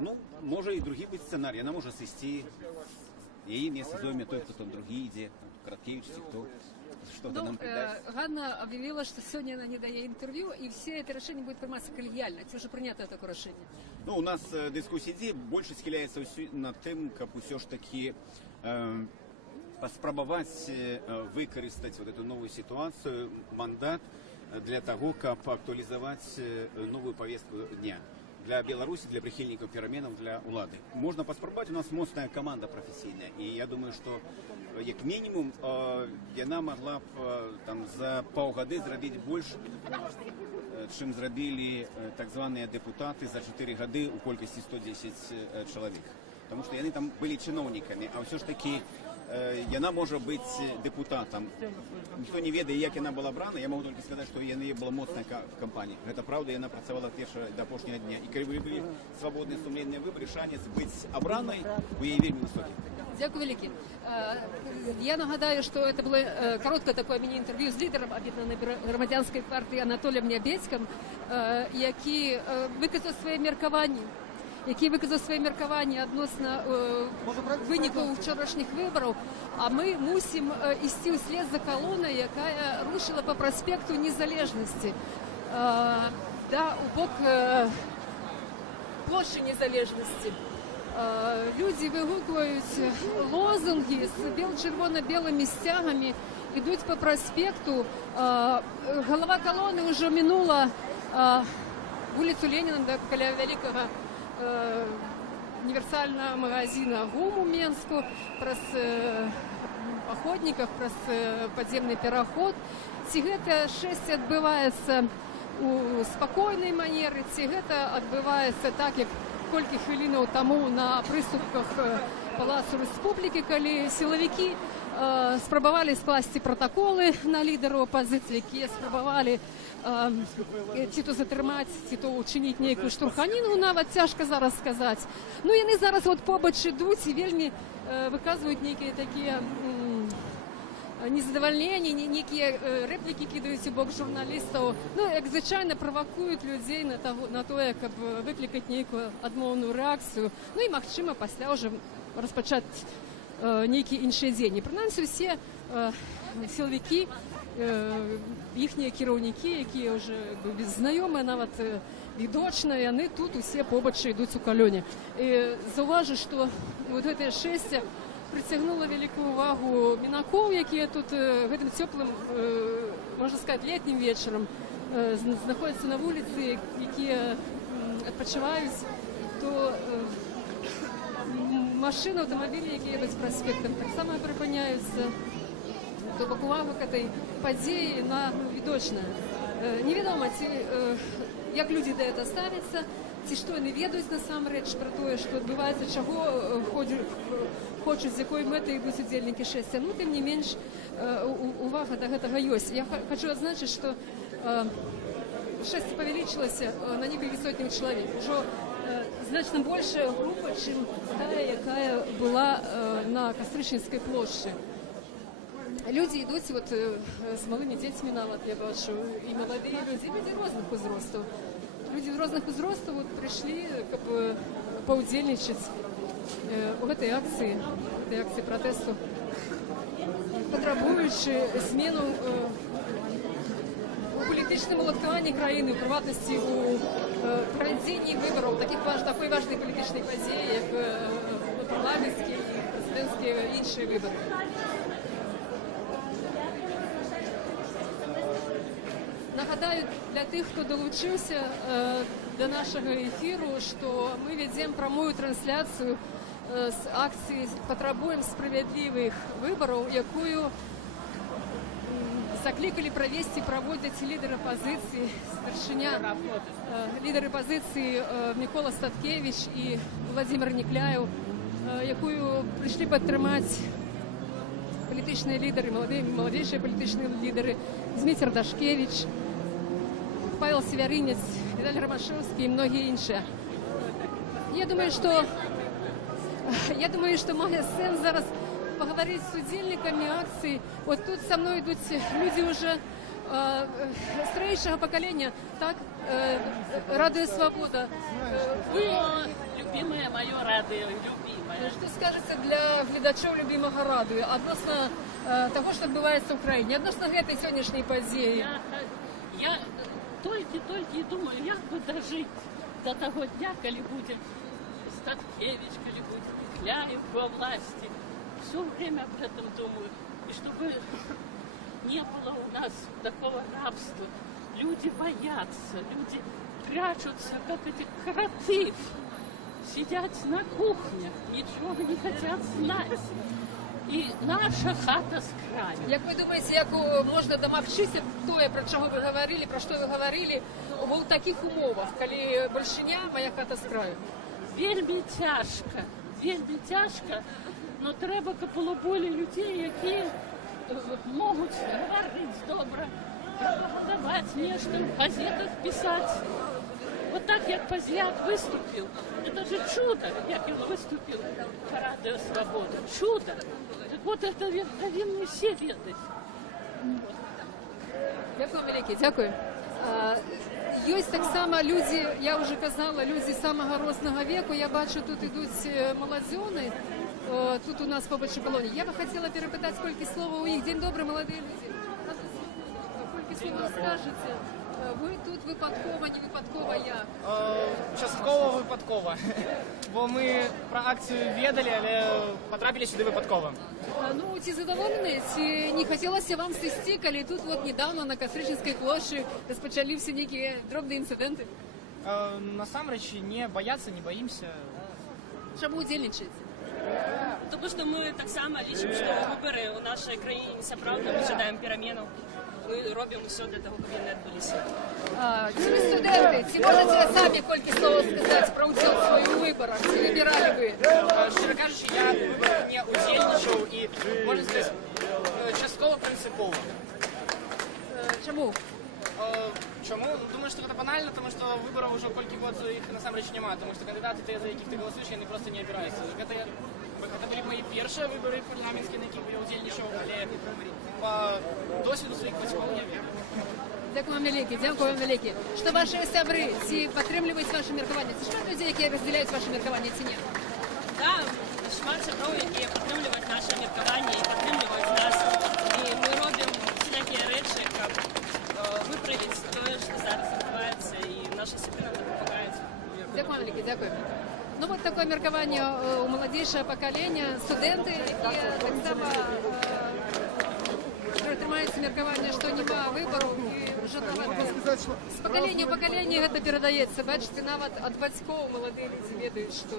Ну, может и другие быть сценарии. Она может свести її місце зойме той, хто там другий йде, Краткевич, хто что-то нам придаст. Ганна объявила, что сегодня она не дает интервью, и все это решение будет приниматься коллегиально. Это уже принято такое решение. Ну, у нас дискуссия идей больше схиляется над тем, как все ж таки паспрабаваць выкарыстаць вот эту новую ситуацию, мандат для того, каб актуалізаваць новую повестку дня для Беларуси, для прихильников переменов, для улады. Можно паспрабаваць, у нас мощная команда профессийная, и я думаю, что як минимум яна могла б там за паўгады зрабіць больш, чым зрабілі так званыя депутаты за 4 гады у колькасці 110 чалавек. Потому что яны там были чиновниками, а все ж таки яна можа быць депутатам. Ніхто не ведае, як яна была брана, я могу только сказаць, што яна была моцная кампанія. Гэта правда, яна працавала першая да апошняга дня. І калі былі свабодныя сумленныя выбары, шанец быць абранай у яе вельмі высокі. Дякую велике. Я нагадаю, что это было короткое такое мини-интервью с лидером Объединенной громадянской партии Анатолием Нябецьким, який виказав своє меркаванне адносна вынікаў вчорашніх выбораў, а мы мусім ісці ўслед за калонай, якая рушила по проспекту Незалежности, у бок площади Незалежности. Люди выгукваюць лозунги с червоно-белыми стягами, идут по проспекту. Голова колонны уже минула улицу Ленина до каля великого универсального магазина ГУМ у Менску, праз охотников, праз подземный пераход. Ці гэта шэсце адбываецца у спакойнай манеры, ці гэта адбываецца так, як колькі хвілінаў таму на прыступках Палацу Рэспублікі, калі сілавікі спрабавалі скласці пратаколы на лідараў апазіцыі, якія спрабавалі ці то затрымаць, ці то учыніць нейкую штурханіну, нават цяжка зараз сказаць. Ну, яны зараз от побач ідуць і вельмі выказваюць нейкія такія незадавальненні, некія рэплікі кідаюць у бок журналістаў, ну, як звычайна правакуюць людзей на тое, каб выклікаць нейкую адмоўную рэакцыю, ну і, магчыма, пасля ўжо распачаць нейкія іншыя дзеянні. Прынамсі, усе сілавікі, іхнія кіраўнікі, якія ўжо знаёмыя, нават відочна, яны тут усе побач ідуць у калёне. І заўважу, што вот гэтае шэсце прыцягнула вялікую увагу мінакоў, якія тут гэтым цёплым, можна сказаць, летнім вечарам знаходзяцца на вуліцы, якія адпачываюць, то машыны, аўтамабілі, якія едуць праспектам, таксама прыпыняюцца. То бок увага к этой падзеі на відочная. Невядома, ці як людзі да гэта ставяцца, ці што яны ведаюць насамрэч пра тое, што адбываецца, чаго хочуць, з якой мэтай ідуць удзельнікі шэсця. Ну, тым не менш, увага да гэтага ёсць. Я хочу адзначыць, што шэсце павялічылася на некалькі сотняў чалавек. Ужо значна большая група, чым тая, якая была на Кастрычніцкай плошчы. Людзі ідуць вот з малымі дзецьмі нават, я бачу, і маладыя людзі, людзі розных узростаў. Людзі розных узростаў вот прыйшлі, каб паўдзельнічаць у гэтай акцыі пратэсту, патрабуючы змену у палітычным уладкаванні краіны, у прыватнасці у правядзенні выбараў, такой важнай палітычнай падзеі, як парламенцкія і прэзідэнцкія іншыя выбары. Нагадаю для тых, хто долучыўся до нашага эфіру, што мы вядзем прамую трансляцыю з акцыі «Патрабуем справядлівых выбараў», якую заклікалі правесці, праводзяць лідары апазіцыі, старшыня, лідары апазіцыі Мікола Статкевич і Владзімир Некляеў, якую прыйшлі падтрымаць палітычныя лідары, маладзейшыя палітычныя лідары Зміцер Дашкевич, Павел Севярынец, Віталій Ромашевский и многие іншыя. Я думаю, что мае сэнс зараз поговорить с удзельнікамі акцыі. Вот тут со мной идут люди уже старейшего поколения. Так, Радио Свобода. Вы любимое мое радио, любимое. Что скажете для глядачоў любимого радио адносно того, что отбываецца в Украине, адносно гэтай сённяшняй падзеі? Я толькі і думаю, як бы дажыць до того дня, калі будзе Статкевич, калі будзе Некляев во власти. все время об этом думаю. И чтобы не было у нас такого рабства. Люди боятся, люди прячутся, как эти кроты. Сидят на кухнях, ничего не хотят знать. І наша хата з краю. Як ви думаєте, як можна домовчитися тое, про чого ви говорили, про що ви говорили, в таких умовах, коли большиня, моя хата з краю? Вельми тяжко, но треба капелоболі людей, які можуть говорити добре, давати нечто, в газетах писати. Вот так, як Позняк выступил, это же чудо, як він выступил по Радио Свобода. Чудо. Так вот это повинны все ведать. Дякую, велике, дякую. Ёсць таксама людзі, я уже казала, людзі самага рознага веку. Я бачу, тут ідуць маладзёны. Тут у нас побольш у калоні. Я бы хотела перепытаць, колькі слова у іх. Дзень добры, маладыя людзі. Колькі слова скажаце? Ви тут випадково, не випадково, як? Частково випадково. Бо ми про акцію ведали, але потрапили сюди випадково. Ну, ці задоволені? Ці не хотілося вам сісти, коли тут вот недавно на Костричинській площі розпочалися які дробні інциденти? Насамрэч, не бояться, не боимся. Чому удзельничаєте? Тому що ми так само лічимо, що вибори у нашій країні несправді, ми жадаємо перемену. Ми робимо все для того, щоб вони відбулися. Ці ви студенти, ці можете самі кілька слов сказати про уділ в своїх виборах? Ці вибирали ви? Щиро кажучи, я в виборах не удзельничав і, можна сказати, частково принципово. Чому? Чому? Думаю, що це банально, тому що виборів вже кілька років їх насамрэч немає, тому що кандидати, за яких ти голосуєш, вони просто не обираються. Це були мої перші вибори парламентські, на яких я удзельничав, але по досвіду своїх батьків я вірю. Дякую вам велике, дякую вам велике. Що ваші сябри, ці підтримують ваше міркування? Це шмат людей, які розділяють ваше міркування, ці ні? Так, шмат сябров, які підтримують наше міркування і підтримують нас. І ми робимо всякі речі, як виправити те, що зараз відбувається, і наші сябри нам допомагають. Дякую вам велике, дякую. Ну вот такое меркование у молодейшего поколения, студенты, які так само тримаються мерковання, що нема вибору і вже з покоління в покоління це передається. Бачите, навіть від батьків молоді люди ведають, що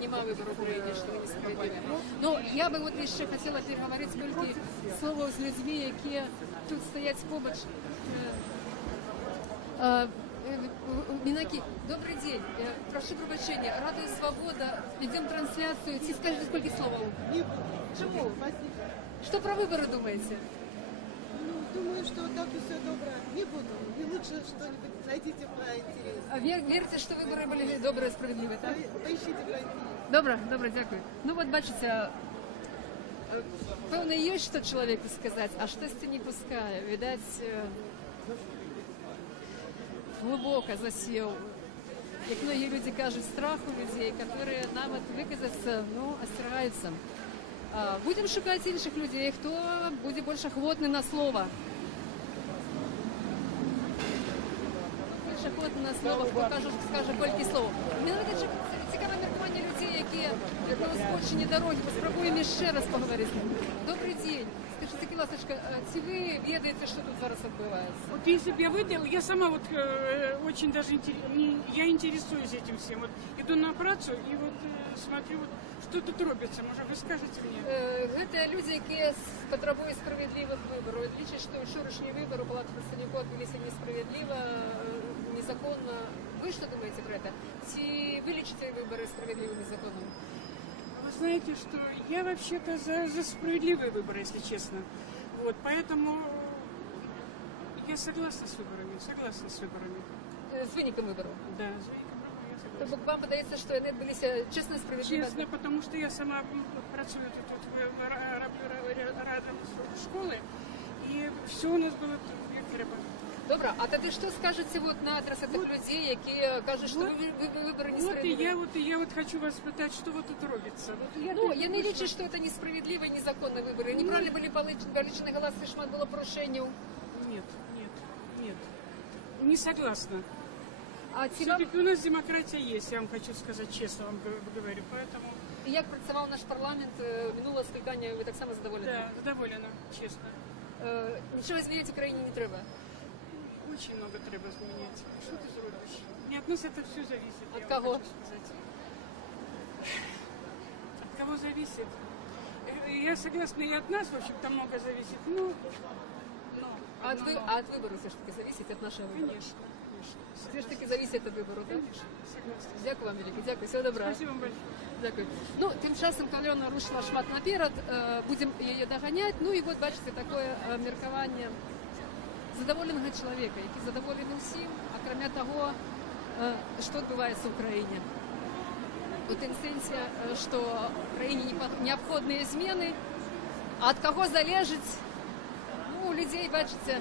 нема вибору в Україні, що вони справедливі. Ну, я би от ще хотіла переговорити скільки слова з людьми, які тут стоять поруч. Минаки, добрый день. Прошу прощения. Радио Свобода. Ведем трансляцию. Скажите, сколько слов? Чему? Что про выборы думаете? Ну, думаю, что так и все добро. Не буду. Не лучше что-нибудь найдите про интерес. А верите, что выборы были добрые и справедливые, так? Поищите про интерес. Добре, дякую. Ну вот, бачите, певно, є що чоловіку сказати, а щось не пускає. Видать, глубоко засел. Як многие люди кажут, страх у людей, которые нам выказаться, ну, остерегаются. Будем шукать інших людей, хто буде більш охотний на слово. Більш охотний на слово, хто скаже кілька слов. Мені навіть цікаве міркування людей, які на узбочині дороги. Спробуємо ще раз поговорити з ними. Добрий день. Скажите, ласточка, ці ви ведаете, что тут зараз відбувається? Вот если бы я выдала, я сама вот очень даже я интересуюсь этим всем. Вот иду на працу и вот смотрю, вот, что тут робится. Может, вы скажете мне? Это люди, які потребують справедливих виборів. Лічать, що вчорашні вибори у Палати представників відбулися несправедливо, незаконно. Ви що думаєте про це? Чи ви лічите вибори справедливими, незаконными? Вы знаете, что я вообще-то за справедливые выборы, если честно. Вот, поэтому я согласна с выборами. С виником выборов? Да, с виником выборов я согласна. Тобто вам подається, що вони були чесно, справедливо? Честно, потому что я сама працюю тут рядом с школой, и все у нас было як треба. Добре, а тоді що скажете вот на адрес тих людей, які кажуть, що вибори несправедливі? Вот я хочу вас спитати, що вот тут робиться. Я не лічу, що це несправедливі і незаконні вибори. Неправильно були получені голоси, шмат було порушень. Нет. Не согласна. А все-таки у нас демократия есть, я вам хочу сказать честно, вам говорю, поэтому... Як працював наш парламент минулого скликання, ви так само задоволені? Да, задоволена, честно. Нічого змінити Україні не треба? Очень много треба изменять. Что ты зробишь? Не от нас это все зависит. От я кого? вам хочу сказать. От кого зависит? Я согласна, и от нас, в общем-то, много зависит. Ну, А от вибору все ж таки зависить, від нашого вибору? Конечно. Все ж таки зависить від вибору, так? Согласна. Дякую вам велике, дякую, всього доброго. Спасибо вам большое. Дякую. Ну, тим часом Альона рушила шмат наперед, будемо її доганяти. Ну і от бачите, таке міркування задоволеного чоловіка, який задоволений усім, а крім того, що відбувається в Україні. У тим сенсі, що Україні необхідні зміни, а від кого залежить, ну, у людей, бачите,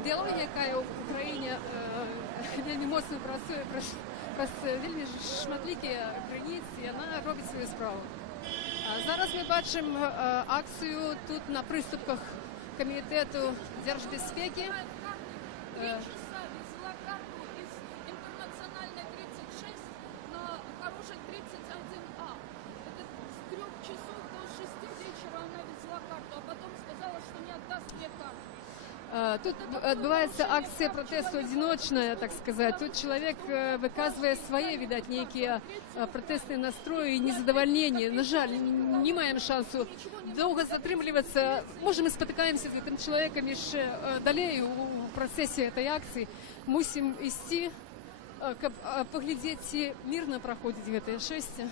ідеологія, яка в Україні вельми моцно працює, вельми шматлікі границі, і вона робить свою справу. Зараз ми бачимо акцію тут на приступках Комітету держбезпеки. Интернациональной 36 на хорошей 31А. Это с 3 часов до 6 вечера она везла карту, а потом сказала, что не отдаст мне карту. Тут відбувається акція протесту одиночна, так сказати. Тут чоловік виказує свої, видать, які протестні настрої і незадоволення. На жаль, не маємо шансу довго затримуватися. Може, ми спотикаємося з цим чоловіком ще далі у процесі цієї акції. Мусимо йти, щоб поглядіти, мирно проходить це шествие.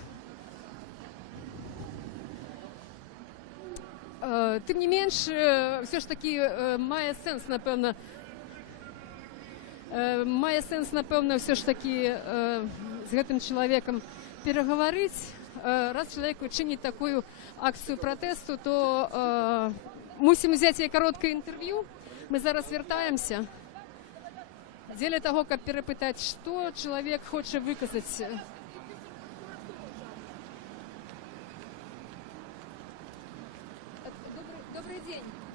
Тим не менш, все ж таки має сенс, напевно, все ж таки з цим чоловіком переговорити. Раз чоловік чинить таку акцію протесту, то мусимо взяти її коротке інтерв'ю. Ми зараз вертаємося для того, щоб перепитати, що чоловік хоче виказати.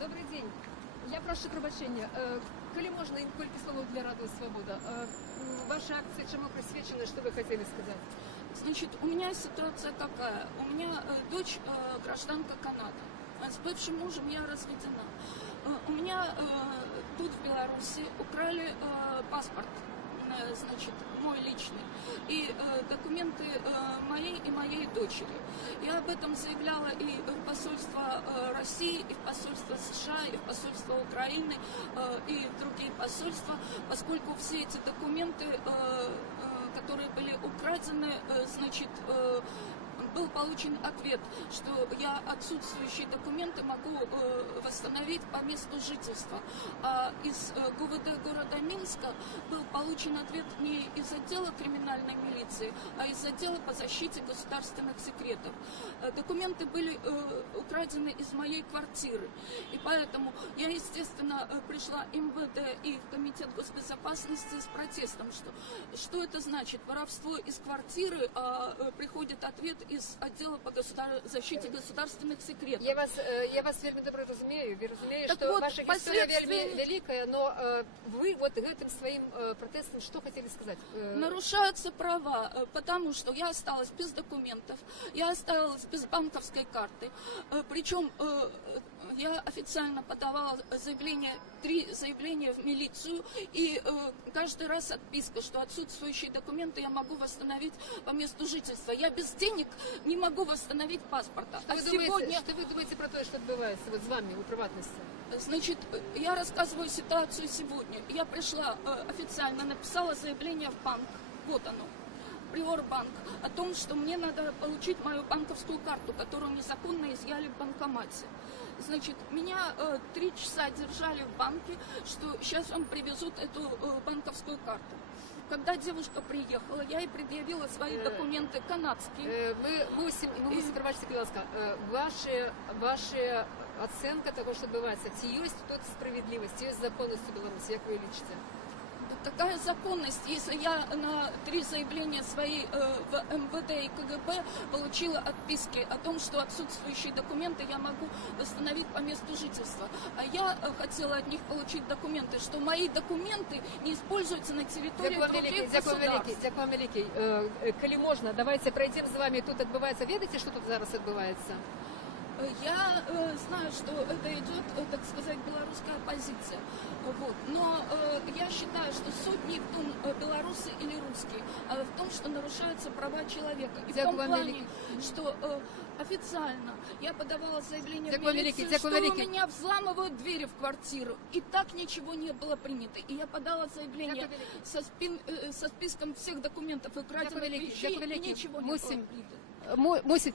Добрый день. Я прошу пробачення. Коли можна, кілька слов для Радіо Свобода. Ваша акция чему присвящена, что вы хотели сказать? Значит, у меня ситуация какая? У меня дочь гражданка Канады. С бывшим мужем я разведена. У меня тут в Беларуси украли паспорт, значит, мой личный, и документы моей и моей дочери. Я об этом заявляла и в посольство России, и в посольство США, и в посольство Украины, и в другие посольства, поскольку все эти документы, которые были украдены, значит, был получен ответ, что я отсутствующие документы могу восстановить по месту жительства. А из ГУВД города Минска был получен ответ не из отдела криминальной милиции, а из отдела по защите государственных секретов. Документы были украдены из моей квартиры. И поэтому я, естественно, пришла в МВД и в Комитет госбезопасности с протестом, что это значит? Воровство из квартиры, а приходит ответ из отдела по защите государственных секретов. Я вас вельми добре розумію. Ви розумієте, Так що вот, ваша історія вельми велика, но ви вот этим своим протестом что хотели сказать? Нарушаются права, потому что я осталась без документов, я осталась без банковской карты. Причем я официально подавала заявление, 3 заявления в милицию, и каждый раз отписка, что отсутствующие документы я могу восстановить по месту жительства. Я без денег не могу восстановить паспорта. Что вы думаете про то, что отбывается вот с вами у приватности? Значит, я рассказываю ситуацию сегодня. Я пришла официально, написала заявление в банк. Вот оно. Приорбанк, о том, что мне надо получить мою банковскую карту, которую незаконно изъяли в банкомате. Значит, меня 3 часа держали в банке, что сейчас вам привезут эту банковскую карту. Когда девушка приехала, я ей предъявила свои документы канадские. Мы мусим, пробачте, будь ласка, ваша оценка того, що відбувається, чи є тут справедливість, чи є законність у Білорусі, як ви лічите? Какая законность, если я на 3 заявления свои в МВД и КГБ получила отписки о том, что отсутствующие документы я могу восстановить по месту жительства. А я хотела от них получить документы, что мои документы не используются на территории других государств. Дякую вам великий. Коли можна, давайте пройдем з вами. Тут відбувається. Ведаєте, що тут зараз відбувається? Я знаю, что это идет, так сказать, белорусская оппозиция. Вот. Но я считаю, что суть не в том, белорусы или русские, а в том, что нарушаются права человека. И в том плане, что официально я подавала заявление в милицию, что у меня взламывают двери в квартиру. И так ничего не было принято. И я подала заявление со списком всех документов и украденных вещей, и ничего не было принято. Мусить